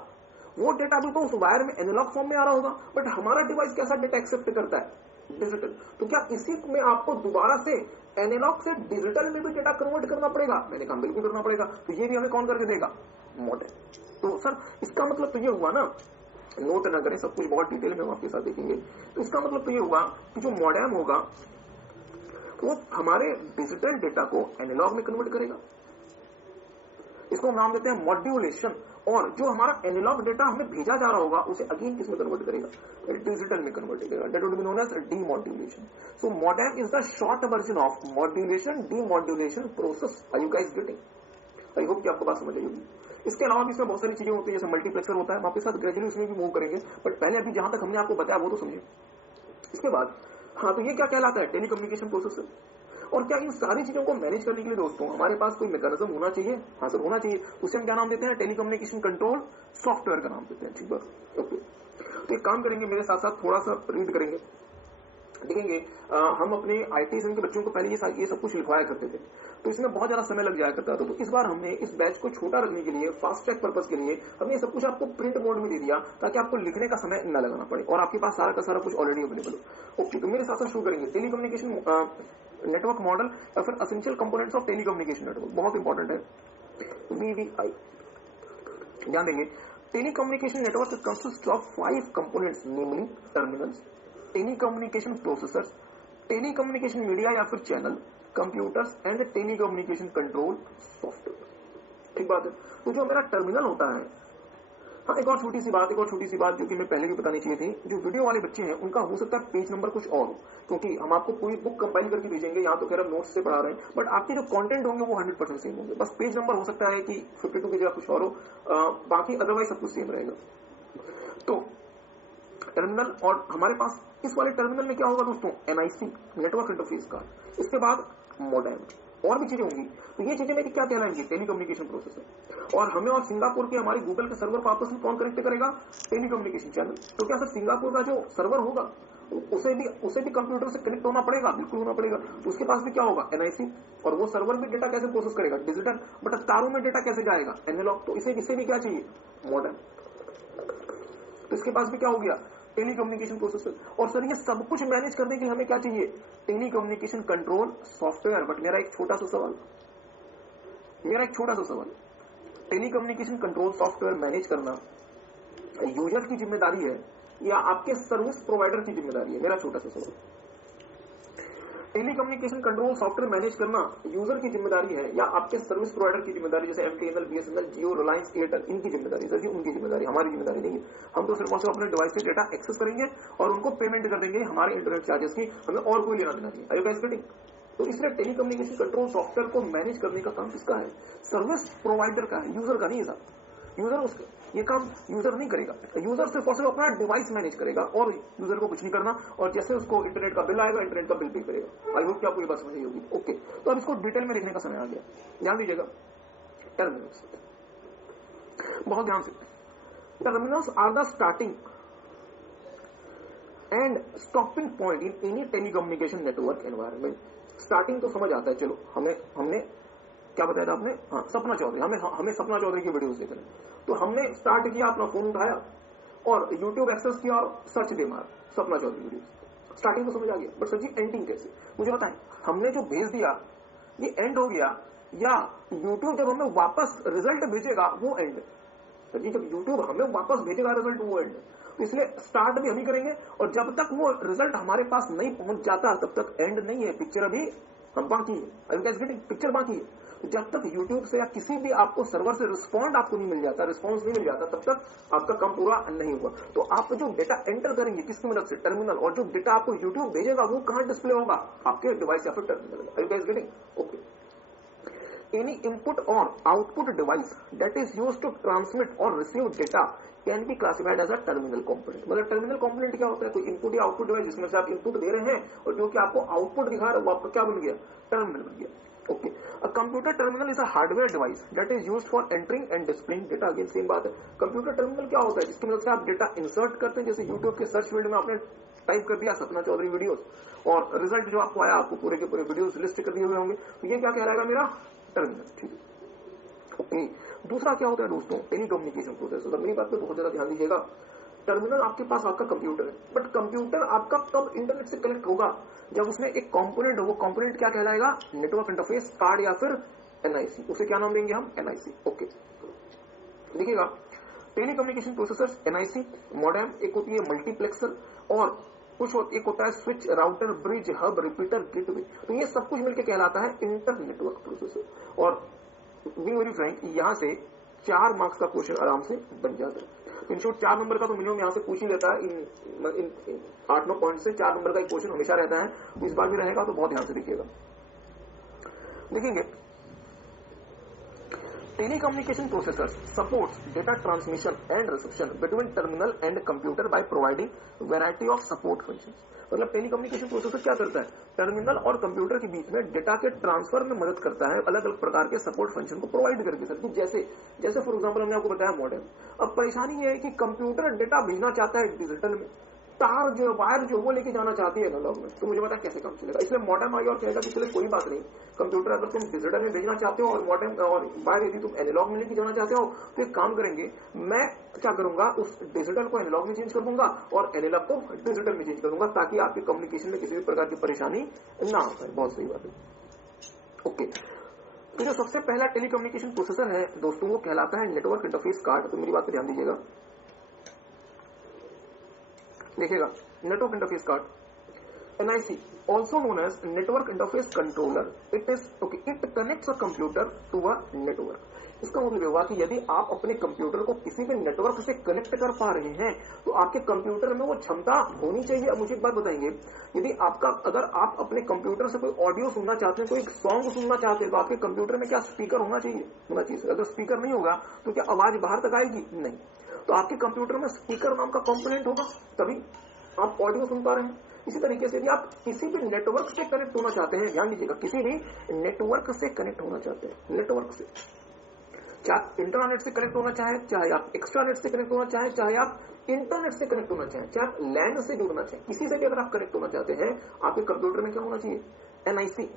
वो डेटा भी तो उस वायर में एनालॉग फॉर्म में आ रहा होगा, बट हमारा डिवाइस कैसा डेटा एक्सेप्ट करता है? डिजिटल। तो क्या इसी में आपको दोबारा से एनालॉग से डिजिटल में भी डेटा कन्वर्ट करना पड़ेगा? मैंने कहा बिल्कुल करना पड़ेगा। तो ये भी हमें कौन करके देगा? मॉडेम। तो सर इसका मतलब तो ये हुआ ना, नोट ना करें, सब कुछ बहुत डिटेल में हम आपके साथ देखेंगे। तो इसका मतलब तो ये हुआ कि जो मॉडेम होगा वो हमारे डिजिटल डेटा को एनालॉग में कन्वर्ट करेगा, इसको हम नाम देते हैं मॉड्यूलेशन। और जो हमारा एनालॉग डेटा हमें भेजा जा रहा होगा उसे अगेन किसमें कन्वर्ट करेगा? डिजिटल में कन्वर्ट करेगा। That would be known as demodulation. So modem is the short version of modulation demodulation process. Are you guys getting? I hope कि आपको बात समझ आई होगी। इसके अलावा भी इसमें बहुत सारी चीजें होती है, जैसे मल्टीप्लेक्सर होता है, हम आपके साथ ग्रेजुअली उसमें भी मूव करेंगे, बट पहले अभी जहां तक हमने आपको बताया वो तो समझे। इसके बाद हाँ, तो ये क्या कहलाता है? Telecommunication processor. और क्या इन सारी चीजों को मैनेज करने के लिए दोस्तों हमारे पास कोई मैकेनिज्म होना चाहिए? हाँ सर होना चाहिए। उसे हम क्या नाम देते हैं? टेलीकम्युनिकेशन कंट्रोल सॉफ्टवेयर का नाम देते हैं। ठीक बात। ओके, तो एक काम करेंगे, मेरे साथ साथ थोड़ा सा रीड करेंगे, देखेंगे। हम अपने आईटी के बच्चों को पहले ये सब कुछ लिखवाया करते थे, तो इसमें बहुत ज्यादा समय लग जाया करता था। तो इस बार हमने इस बैच को छोटा रखने के लिए, फास्ट ट्रैक पर्पस के लिए, हमने ये सब कुछ आपको प्रिंट मोड में दे दिया ताकि आपको लिखने का समय न लगाना पड़े और आपके पास सारा का सारा कुछ ऑलरेडी अवेलेबल हो। ओके, तो मेरे साथ शुरू करेंगे। टेलीकम्युनिकेशन नेटवर्क मॉडल या फिर essential components of telecommunication network, बहुत इंपॉर्टेंट है। VVI ध्यान देंगे। Telecommunication network consist of 5 components, namely terminals, telecommunication processors, telecommunication media या फिर channel, computers and telecommunication control software. ठीक बात है। तो जो मेरा टर्मिनल होता है, हाँ एक और छोटी सी बात जो कि मैं पहले भी बतानी चाहिए थी, जो वीडियो वाले बच्चे हैं उनका हो सकता है पेज नंबर कुछ और हो, क्योंकि हम आपको पूरी बुक कंपाइल करके भेजेंगे, यहाँ तो खैर हम नोट्स से पढ़ा रहे हैं, बट आपके जो कंटेंट होंगे वो 100% सेम होंगे। बस पेज नंबर हो सकता है कि 52 की जगह कुछ और हो, बाकी अदरवाइज सब कुछ सेम रहेगा। तो टर्मिनल, और हमारे पास इस वाले टर्मिनल में क्या होगा दोस्तों? एनआईसी नेटवर्क इंटरफेस कार्ड, इसके बाद मॉडेम, और भी चीजें होंगी। तो ये चीजें मेरी क्या कहलाएंगी? Telecommunication processor. और हमें और सिंगापुर के हमारे गूगल के सर्वर को आपस में कौन कनेक्ट करेगा? Telecommunication channel. तो क्या सर सिंगापुर का जो सर्वर होगा उसे भी कंप्यूटर से कनेक्ट होना पड़ेगा, बिल्कुल होना पड़ेगा। तो उसके पास भी क्या होगा, एनआईसी, और वो सर्वर में डेटा कैसे प्रोसेस करेगा, डिजिटल, बट तारों में डेटा कैसे जाएगा, एनालॉग। तो इसे भी क्या चाहिए, मॉडर्न। तो इसके पास भी क्या हो गया, टेली कम्युनिकेशन प्रोसेसर। और सर ये सब कुछ मैनेज करने के लिए हमें क्या चाहिए, telecommunication control software. But मेरा एक छोटा सा सवाल, telecommunication control software manage करना यूजर की जिम्मेदारी है या आपके सर्विस प्रोवाइडर की जिम्मेदारी है, मेरा छोटा सा सवाल। Telecommunication control software manage करना यूजर की जिम्मेदारी है या आपके सर्विस प्रोवाइडर की जिम्मेदारी, जैसे एमटीएनएल, बीएसएनएल, जियो, रिलायंस, एयरटेल, इनकी जिम्मेदारी। सर जी उनकी जिम्मेदारी, हमारी जिम्मेदारी नहीं है। हम तो सिर्फ अपने डिवाइस से डेटा एक्सेस करेंगे और उनको पेमेंट कर देंगे हमारे इंटरनेट चार्जेस की, हमें और कोई लेना देना नहीं। Are you guys getting? तो इसलिए टेली कम्युनिकेशन कंट्रोल सॉफ्टवेयर को मैनेज करने का काम किसका है, सर्विस प्रोवाइडर का है, यूजर का नहीं है। यूजर ये काम यूजर नहीं करेगा, यूजर सिर्फ और सिर्फ अपना डिवाइस मैनेज करेगा और यूजर को कुछ नहीं करना। और जैसे उसको इंटरनेट का बिल आएगा, इंटरनेट का बिल पे करेगा। आई होप कि आपको ये बात समझ आई होगी। ओके, तो अब इसको डिटेल में देखने का समय आ गया। ध्यान दीजिएगा, टर्मिनल्स, बहुत ध्यान से। Terminals are the starting and stopping point in any telecommunication network environment. Starting तो समझ आता है, चलो हमने क्या बताया था आपने, हाँ सपना चौधरी, हमें सपना चौधरी की वीडियोस देख रहे हैं। तो हमने स्टार्ट किया, अपना फोन उठाया और यूट्यूब एक्सेस किया और सर्च दे मार सपना चौधरी वीडियो। स्टार्टिंग तो समझ आ गया, बट सर जी एंडिंग कैसे, मुझे बताएं। हमने जो भेज दिया ये एंड हो गया या यूट्यूब जब हमें वापस रिजल्ट भेजेगा वो एंड? सर जी जब यूट्यूब हमें वापस भेजेगा रिजल्ट वो एंड। तो इसलिए स्टार्ट भी हम ही करेंगे और जब तक वो रिजल्ट हमारे पास नहीं पहुंच जाता तब तक एंड नहीं है, पिक्चर अभी हम बाकी है, पिक्चर बाकी है। जब तक YouTube से या किसी भी आपको सर्वर से रिस्पॉन्स नहीं मिल जाता तब तक आपका काम पूरा नहीं हुआ। तो आप जो डेटा एंटर करेंगे किसकी मदद से, टर्मिनल, और जो डेटा आपको YouTube भेजेगा वो कहां डिस्प्ले होगा, आपके डिवाइस या फिर terminal. Are you guys getting? Okay. Any input और output device that is used to transmit और receive data can be classified as a terminal component. मतलब टर्मिनल कंपोनेंट क्या होता है, कोई इनपुट या आउटपुट डिवाइस जिसमें से आप इनपुट दे रहे हैं और जो कि आपको आउटपुट दिखा रहा है वो आपका क्या बन गया, टर्मिनल बन गया। Okay, a computer terminal is a hardware device that is used for entering and displaying data. Again same बात है, कंप्यूटर टर्मिनल क्या होता है, जिसकी मदद से आप डेटा इंसर्ट करते हैं। जैसे यूट्यूब के सर्च फील्ड में आपने टाइप कर दिया सपना चौधरी वीडियोस और रिजल्ट जो आपको आया, आपको पूरे के पूरे वीडियोस लिस्ट कर दिए हुए होंगे, तो ये क्या कहलाएगा, मेरा टर्मिनल। ठीक है, ओके। दूसरा क्या होता है दोस्तों, टेली कम्युनिकेशन प्रोसेसर। मेरी बात पे बहुत ज्यादा ध्यान दीजिएगा। टर्मिनल आपके पास आपका कंप्यूटर है, बट कंप्यूटर आपका कब इंटरनेट से कनेक्ट होगा, जब उसमें एक कंपोनेंट हो। वो कंपोनेंट क्या कहलाएगा, नेटवर्क इंटरफेस कार्ड या फिर एनआईसी। उसे क्या नाम देंगे हम, एनआईसी। ओके, देखिएगा telecommunication processor, NIC, modem, एक होती है मल्टीप्लेक्सर और एक होता है switch, router, bridge, hub, repeater, gateway. तो ये सब कुछ मिलकर कहलाता है इंटर नेटवर्क प्रोसेसर। और बीइंग वेरी फ्रैंक, यहां से 4 मार्क्स का क्वेश्चन आराम से बन जाता है। इन शॉर्ट 4 नंबर का तो मिनिमम यहां से पूछ ही लेता है। इन 8-9 पॉइंट से 4 नंबर का एक क्वेश्चन हमेशा रहता है, तो इस बार भी रहेगा, तो बहुत ध्यान से देखिएगा। देखेंगे telecommunication processor supports data transmission and reception between terminal and computer by providing variety of support functions. मतलब टेली कम्युनिकेशन प्रोसेसर क्या करता है, टर्मिनल और कंप्यूटर के बीच में डेटा के ट्रांसफर में मदद करता है अलग अलग प्रकार के सपोर्ट फंक्शन को प्रोवाइड करके। सर जैसे फॉर एग्जांपल हमने आपको बताया मॉडेम। अब परेशानी ये है कि कंप्यूटर डेटा भेजना चाहता है डिजिटल में, तार जो वायर जो वो लेके जाना चाहती है एनालॉग में, तो मुझे पता कैसे काम चलेगा। इसलिए मॉडेम आई और कहेगा कि चले कोई बात नहीं, कंप्यूटर अगर तुम डिजिटल में भेजना चाहते हो और मॉडेम और वायर यदि तुम एनालॉग में लेके जाना चाहते हो, तो एक काम करेंगे, मैं क्या करूंगा, उस डिजिटल को एनालॉग में चेंज कर दूंगा और एनालॉग को डिजिटल में चेंज कर दूंगा, ताकि आपकी कम्युनिकेशन में किसी भी प्रकार की परेशानी ना हो पाए। बहुत सही बात है। ओके, तो जो सबसे पहला टेली कम्युनिकेशन प्रोसेसर है दोस्तों, वो कहलाता है नेटवर्क इंटरफेस कार्ड। तो मेरी बात पे ध्यान दीजिएगा, देखिएगा network interface card, NIC, also known as Network Interface Controller. It connects a computer to a network. इसका मतलब होगा कि यदि आप अपने कंप्यूटर को किसी भी नेटवर्क से कनेक्ट कर पा रहे हैं तो आपके कंप्यूटर में वो क्षमता होनी चाहिए। अब मुझे एक बात बताएंगे, यदि अगर आप अपने कंप्यूटर से कोई ऑडियो सुनना चाहते हैं, कोई सॉन्ग सुनना चाहते हैं, तो आपके कंप्यूटर में क्या स्पीकर होना चाहिए। अगर स्पीकर नहीं होगा तो क्या आवाज बाहर तक आएगी? नहीं। तो आपके कंप्यूटर में स्पीकर नाम का कंपोनेंट होगा, तभी आप ऑडियो सुन पा रहे हैं। इसी तरीके से यदि आप किसी भी नेटवर्क से कनेक्ट होना चाहते हैं, ध्यान दीजिएगा, किसी भी नेटवर्क से कनेक्ट होना चाहते हैं, नेटवर्क से, चाहे आप इंटरनेट से कनेक्ट होना चाहे, चाहे आप एक्स्ट्रानेट से कनेक्ट होना चाहे, चाहे आप इंटरनेट से कनेक्ट होना चाहे, चाहे आप लैंड से जुड़ना चाहे, किसी से भी अगर आप कनेक्ट होना चाहते हैं, आपके कंप्यूटर में क्या होना चाहिए? NIC.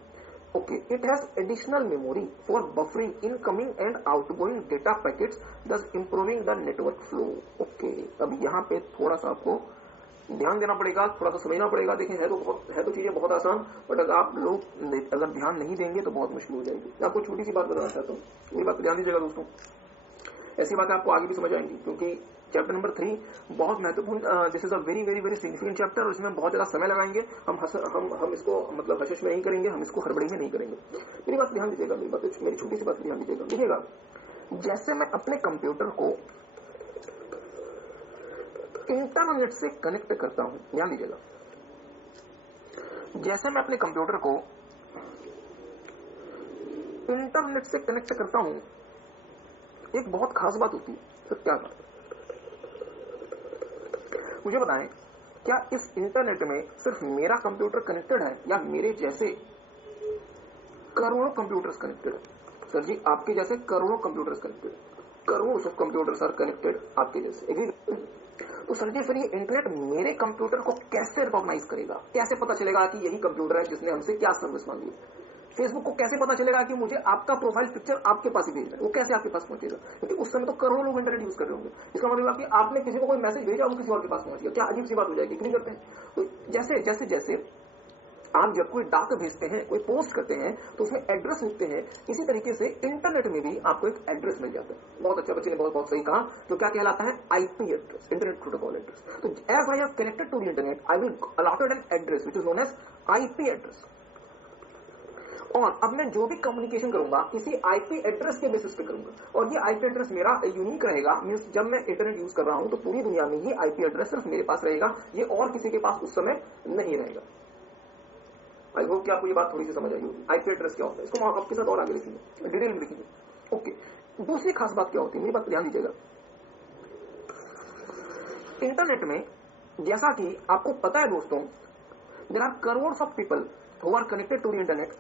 Okay, it has additional memory for buffering incoming and outgoing data packets, thus improving the network flow. Okay, अब यहाँ पे थोड़ा सा आपको ध्यान देना पड़ेगा, थोड़ा सा समझना पड़ेगा। देखें, है तो चीजें बहुत आसान, बट अगर आप लोग अगर ध्यान नहीं देंगे तो बहुत मुश्किल हो जाएगी। मैं आपको छोटी सी बात बताना चाहता हूँ, मेरी बात ध्यान दीजिएगा दोस्तों। ऐसी बातें आपको आगे भी समझ आएंगी, क्योंकि चैप्टर नंबर 3 बहुत महत्वपूर्ण, this is a very very very significant chapter, और इसमें बहुत ज्यादा समय लगाएंगे। हम इसको मतलब हशश में नहीं करेंगे, हम इसको हड़बड़ी में नहीं करेंगे। मेरी बात ध्यान दीजिएगा, मेरी छोटी सी बात ध्यान दीजिएगा। देखिएगा, जैसे मैं अपने कंप्यूटर को इंटरनेट से कनेक्ट करता हूं, ध्यान दीजिएगा, जैसे मैं अपने कंप्यूटर को इंटरनेट से कनेक्ट करता हूं, एक बहुत खास बात होती है। सर क्या बात? मुझे बताएं, क्या इस इंटरनेट में सिर्फ मेरा कंप्यूटर कनेक्टेड है या मेरे जैसे करोड़ों कंप्यूटर्स कनेक्टेड है? सर जी, आपके जैसे करोड़ों कंप्यूटर्स कनेक्टेड, करोड़ों ऑफ कंप्यूटर्स आर कनेक्टेड आपके जैसे। एग्री? तो सर जी, फिर ये इंटरनेट मेरे कंप्यूटर को कैसे रिकॉग्नाइज करेगा? कैसे पता चलेगा कि यही कंप्यूटर है जिसने हमसे क्या सर्विस मांगी? फेसबुक को कैसे पता चलेगा कि मुझे आपका प्रोफाइल पिक्चर आपके पास ही भेजना है? वो कैसे आपके पास पहुंचेगा? क्योंकि उस समय तो करोड़ों लोग इंटरनेट यूज कर रहे होंगे। इसका मतलब कि आपने किसी को कोई मैसेज भेजा, वो किसी और के पास पहुंच गया। क्या अजीब सी बात हो जाएगी? नहीं करते हैं? तो जैसे जैसे जैसे आप जब कोई डाक भेजते हैं, कोई पोस्ट करते हैं, तो उसमें एड्रेस लिखते हैं, इसी तरीके से इंटरनेट में भी आपको एक एड्रेस मिल जाता है। बहुत अच्छा, बच्चे ने बहुत सही कहा। तो क्या कहलाता है? IP address, internet protocol address. तो as I have connected to the internet, I will allotted an address which is known as IP address. और अब मैं जो भी कम्युनिकेशन करूंगा किसी IP एड्रेस के बेसिस पे करूंगा, और ये IP एड्रेस मेरा यूनिक रहेगा। मींस जब मैं इंटरनेट यूज कर रहा हूं तो पूरी दुनिया में ये IP एड्रेस सिर्फ मेरे पास रहेगा, ये और किसी के पास उस समय नहीं रहेगा। आई होप कि आपको ये बात थोड़ी सी समझ आई होगी। IP एड्रेस क्या होता है, इसको आपके साथ और आगे लिखेंगे, डिटेल में लिखेंगे। ओके, दूसरी खास बात क्या होती है, मेरी बात ध्यान दीजिएगा। इंटरनेट में जैसा कि आपको पता है दोस्तों, there are crores of people who are connected to the internet,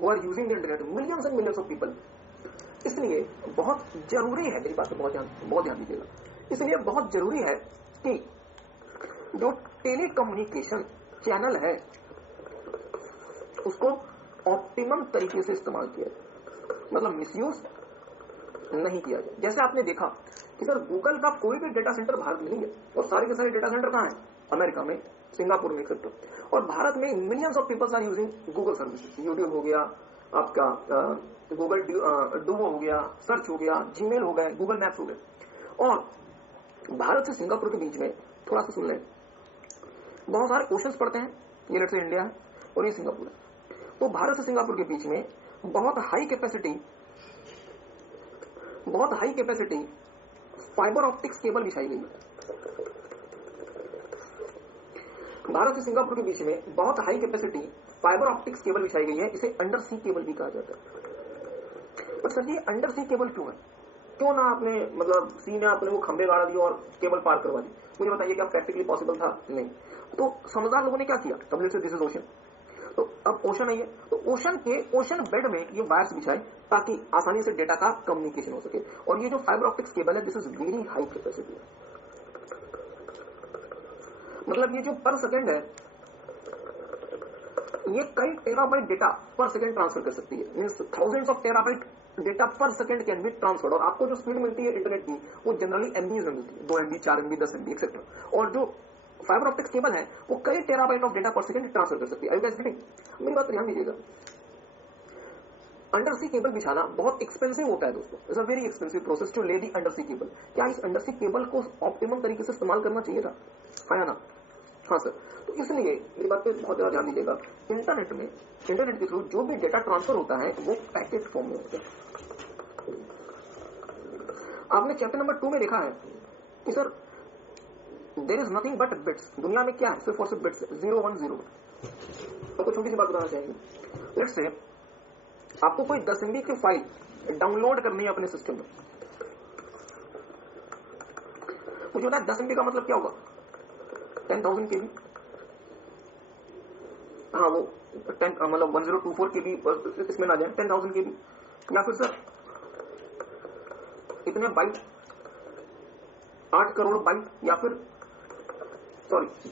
who are using the internet, millions and millions of people. इसलिए बहुत जरूरी है, मेरी बात पे बहुत ध्यान दीजिएगा, इसलिए बहुत जरूरी है कि जो टेली कम्युनिकेशन चैनल है उसको ऑप्टिमम तरीके से इस्तेमाल किया जाए, मतलब मिसयूज नहीं किया जाए। जैसे आपने देखा कि सर गूगल का कोई भी डेटा सेंटर भारत में नहीं है, और सारे के सारे डेटा सेंटर कहां है? अमेरिका में, सिंगापुर में एक्सेप्ट। और भारत में millions of peoples are using Google services. YouTube हो गया आपका, गूगल डुओ हो गया, सर्च हो गया, जीमेल हो गए, गूगल मैप्स हो गए। और भारत से सिंगापुर के बीच में थोड़ा सा सुन लें, बहुत सारे ओशंस पड़ते हैं। ये लेट्स से इंडिया है और ये सिंगापुर है। तो भारत से सिंगापुर के बीच में बहुत high capacity fibre optics cable बिछाई गई है। भारत से सिंगापुर के बीच में बहुत high capacity fibre optics cable बिछाई गई है, इसे अंडर सी केबल भी कहा जाता है। पर सर जी, अंडर सी केबल क्यों है? क्यों ना आपने मतलब सी में आपने वो खंबे गाड़ दिए और केबल पार करवा दी? मुझे बताइए, क्या प्रैक्टिकली पॉसिबल था? नहीं। तो समझदार लोगों ने क्या किया? तब से दिस इज ओशन, तो अब ओशन नहीं है, तो ओशन बेड में ये वायर्स बिछाए ताकि आसानी से डेटा का कम्युनिकेशन हो सके। और ये जो फाइबर ऑप्टिक्स केबल है, this is very high capacity, मतलब ये जो पर सेकेंड है, ये कई टेराबाइट डेटा पर सेकेंड ट्रांसफर कर सकती है। Means thousands of terabyte data पर सेकेंड कैन बी ट्रांसफर्ड। और आपको जो स्पीड मिलती है इंटरनेट की, वो जनरली MBs में मिलती है, 2 MB, 4 MB, 10 MB एक्सेट्रा। और जो फाइबर ऑप्टिक्स केबल है वो कई टेराबाइट ऑफ डेटा पर सेकंड ट्रांसफर कर सकती है। मेरी बात ध्यान दीजिएगा, अंडर सी केबल बिछाना बहुत एक्सपेंसिव होता है दोस्तों। It's a very expensive process to lay the undersea cable. क्या इस अंडर सी केबल को ऑप्टिमम तरीके से इस्तेमाल करना चाहिए था? हाँ या ना? हाँ सर। तो इसलिए मेरी बात पे बहुत ज्यादा ध्यान दीजिएगा, इंटरनेट के थ्रू जो भी डेटा ट्रांसफर होता है वो पैकेट फॉर्म में होता है। आपने चैप्टर नंबर 2 में देखा है कि sir there is nothing but bits. दुनिया में क्या है? सिर्फ और सिर्फ बिट्स, 0 1 0। आपको छोटी सी बात बताना चाहेंगे, लेट्स से आपको कोई 10 MB की फाइल डाउनलोड करनी है अपने सिस्टम में। मुझे पता है 10 MB का मतलब क्या होगा? 10,000 KB। हाँ, वो 10 मतलब 1024 KB इसमें ना जाए, 10,000 KB। या फिर सर इतने बाइट, 8 करोड़ बाइट या फिर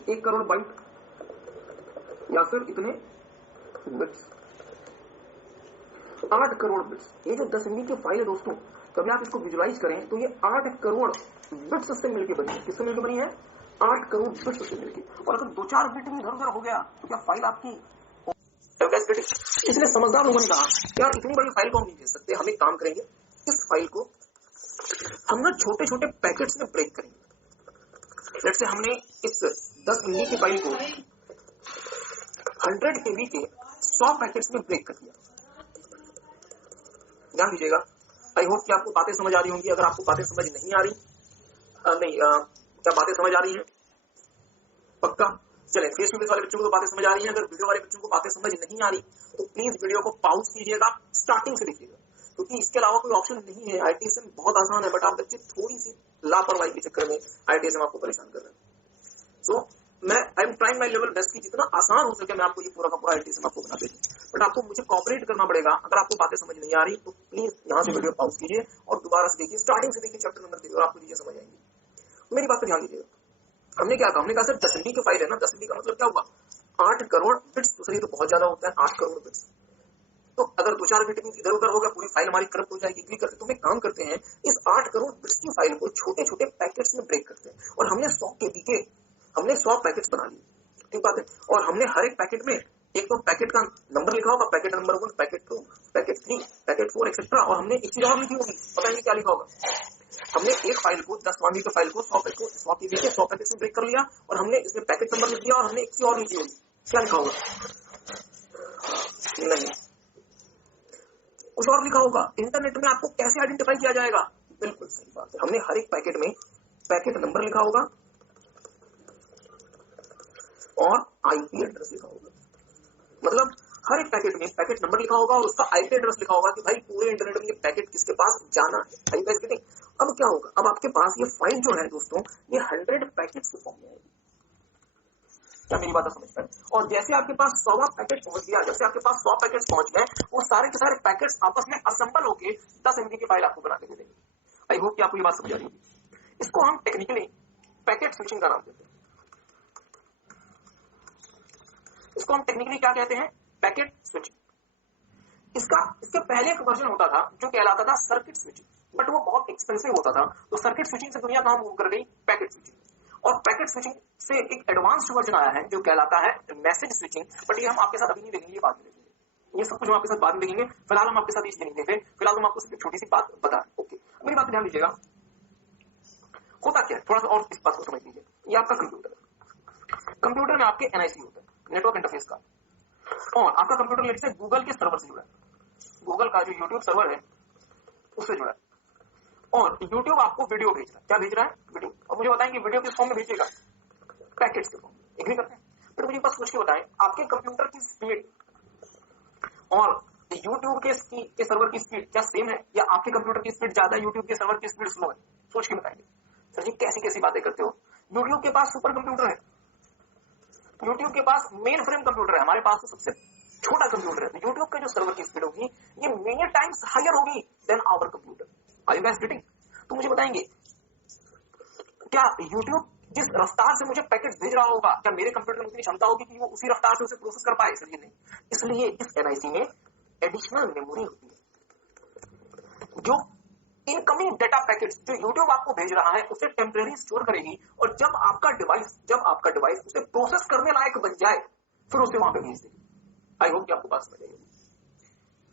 1 करोड़ बाइट या फिर इतने बिट्स, 8 करोड़ बिट्स। ये जो 10 MB की फाइल है दोस्तों, कभी आप इसको विजुलाइज करें तो ये 8 करोड़ बिट्स से मिलकर बनी है। किससे मिलकर बनी है? 8 करोड़ बिट्स से मिलकर। और अगर 2-4 बिट भी इधर उधर हो गया तो क्या फाइल आपकी? इसलिए समझदार लोगों ने कहा यार इतनी बड़ी फाइल को हम नहीं भेज सकते, हम एक काम करेंगे, इस फाइल को हम ना छोटे छोटे पैकेट्स में ब्रेक करेंगे। जैसे हमने इस 10 MB की फाइल को 100 KB के 100 पैकेट्स में ब्रेक कर दिया। ध्यान दीजिएगा, आई होप कि आपको बातें समझ आ रही होंगी। अगर आपको बातें समझ नहीं आ रही, क्या बातें समझ आ रही हैं? पक्का? चले, फेस टू फेस वाले बच्चों को तो बातें समझ आ रही हैं। अगर वीडियो वाले बच्चों को बातें समझ नहीं आ रही तो प्लीज वीडियो को पॉज कीजिएगा, स्टार्टिंग से देखिएगा, क्योंकि इसके अलावा कोई ऑप्शन नहीं है। आईटीएसएम बहुत आसान है, बट आप बच्चे थोड़ी सी लापरवाही के चक्कर में आईटीएसएम आपको परेशान कर रहे हैं। सो मैं I am trying my level best की जितना आसान हो सके मैं आपको ये पूरा का पूरा आईटीएसएम आपको बना देती हूँ, बट आपको मुझे कॉपरेट करना पड़ेगा। अगर आपको बातें समझ नहीं आ रही तो प्लीज यहाँ से वीडियो पॉज कीजिए और दोबारा से देखिए, स्टार्टिंग से देखिए चैप्टर नंबर 3 और आपको चीजें समझ आएंगी। मेरी बात पर ध्यान दीजिएगा। हमने क्या कहा? हमने कहा सर 10 MB की फाइल है ना, 10 MB का मतलब क्या हुआ? 8 करोड़ बिट्स। दूसरी तो बहुत ज्यादा होता है 8 करोड़ बिट्स। तो अगर 2-4 बिट भी इधर उधर होगा पूरी फाइल हमारी करप्ट हो जाएगी। क्लिक करते तो हम एक काम करते हैं, इस 8 करोड़ बिट्स की फाइल को छोटे छोटे पैकेट्स में ब्रेक करते हैं और हमने 100 KB के 100 पैकेट्स बना लिए। ठीक बात है। और हमने हर एक पैकेट में एक तो पैकेट का नंबर लिखा होगा, packet number 1, packet 2, packet 3, packet 4 etcetera. और हमने एक चीज और लिखी होगी, बताएंगे क्या लिखा होगा? हमने एक फाइल को 10 MB की फाइल को 100 KB के 100 पैकेट में ब्रेक कर लिया और हमने इसमें पैकेट नंबर लिख दिया और हमने एक चीज और लिखी होगी। क्या लिखा होगा? नहीं, कुछ और लिखा होगा। इंटरनेट में आपको कैसे आइडेंटिफाई किया जाएगा? बिल्कुल सही बात है, हमने हर एक पैकेट में पैकेट नंबर लिखा होगा और आईपी एड्रेस लिखा होगा। मतलब हर एक पैकेट में पैकेट नंबर लिखा होगा और उसका आईपी एड्रेस लिखा होगा कि भाई पूरे इंटरनेट में ये पैकेट किसके पास जाना है। अब क्या होगा? अब आपके पास ये फाइल जो है दोस्तों, ये 100 पैकेट्स के फॉर्म में आएगी। क्या मेरी बात समझ पाए? और जैसे आपके पास 100वां पैकेट पहुंच गया, जैसे आपके पास 100 पैकेट्स पहुंच गए, वो सारे के सारे पैकेट्स आपस में असेंबल होके 10 MB की फाइल आपको बना के दे देंगे। आई होप कि आपको ये बात समझ आ रही होगी। इसको हम टेक्निकली पैकेट स्विचिंग का नाम देते हैं। इसको हम टेक्निकली क्या कहते हैं? Packet switching. इसके पहले एक वर्जन होता था जो कहलाता था सर्किट स्विचिंग, बट वो बहुत एक्सपेंसिव होता था। तो सर्किट स्विचिंग से दुनिया कहां मूव कर गई? Packet switching. और पैकेट स्विचिंग से एक एडवांस्ड वर्जन आया है जो कहलाता है मैसेज स्विचिंग, बट ये हम आपके साथ अभी नहीं देखेंगे, बाद में देखेंगे। ये सब कुछ हम आपके साथ बाद में देखेंगे, फिलहाल हम आपके साथ ये नहीं देख रहे। फिलहाल हम आपको सिर्फ एक छोटी सी बात बता रहे हैं। ओके, मेरी बात ध्यान दीजिएगा। होता क्या है, थोड़ा सा और इस बात को समझ लीजिए। ये आपका कंप्यूटर है। कंप्यूटर में आपके एनआईसी होता है, नेटवर्क इंटरफेस का, और आपका कंप्यूटर लेट से गूगल के सर्वर से जुड़ा है। गूगल का जो यूट्यूब सर्वर है उससे जुड़ा है और यूट्यूब आपको वीडियो भेज रहा है। क्या भेज रहा है? वीडियो। और मुझे बताएं कि वीडियो किस फॉर्म में भेजेगा? पैकेट्स के फॉर्म में। एग्री करते हैं? फिर मुझे बस सोच के बताएं, आपके कंप्यूटर की स्पीड और यूट्यूब के सर्वर की स्पीड क्या सेम है, या आपके कंप्यूटर की स्पीड ज्यादा है, यूट्यूब के सर्वर की स्पीड स्लो है? सोच के बताएंगे। सर जी कैसी कैसी बातें करते हो? यूट्यूब के पास सुपर कंप्यूटर है, यूट्यूब के पास मेन फ्रेम कंप्यूटर है, हमारे पास तो सबसे छोटा कंप्यूटर है। यूट्यूब का जो सर्वर की स्पीड होगी ये मेनी टाइम्स हायर होगी than our computer. Are you guys getting? तो मुझे बताएंगे क्या यूट्यूब जिस रफ्तार से मुझे पैकेट भेज रहा होगा, क्या मेरे कंप्यूटर में उतनी क्षमता होगी कि वो उसी रफ्तार से उसे प्रोसेस कर पाए? सर ये नहीं। इसलिए इस एनआईसी में एडिशनल मेमोरी होती है जो इनकमिंग डेटा पैकेट्स जो यूट्यूब आपको भेज रहा है उसे टेम्परेरी स्टोर करेगी, और जब आपका डिवाइस उसे प्रोसेस करने लायक बन जाए फिर उसे वहां पे भेज देगी। आई होप कि आपको बात समझ आएगी।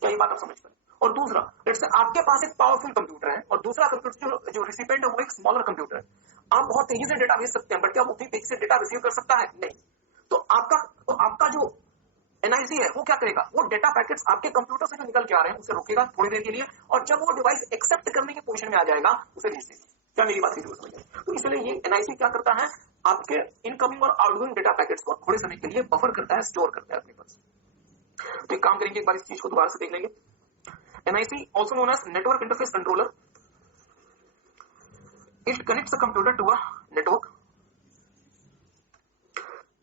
क्या ये बात आप समझ पाए? और दूसरा, लेट्स से आपके पास एक पावरफुल कंप्यूटर है और दूसरा कंप्यूटर जो रिसिपेंट है वो एक स्मॉलर कंप्यूटर है। आप बहुत तेजी से डेटा भेज सकते हैं, बट क्या वो उतनी तेजी से डेटा रिसीव कर सकता है? नहीं। तो आपका जो एनआईसी है वो क्या करेगा? वो डेटा पैकेट्स आपके कंप्यूटर से जो निकल के आ रहे हैं उसे रोकेगा थोड़ी देर के लिए, और जब वो डिवाइस एक्सेप्ट करने की पोजीशन में आ जाएगा उसे भेज देगा। क्या मेरी बात समझ में? तो इसलिए ये एनआईसी क्या करता है? आपके इनकमिंग और आउटगोइंग डेटा पैकेट्स को थोड़े समय के लिए बफर करता है, स्टोर करता है अपने पास। तो एक काम करेंगे, एक बार इस चीज को दोबारा से देख लेंगे। NIC, also known as Network Interface Controller, it connects the computer to a network.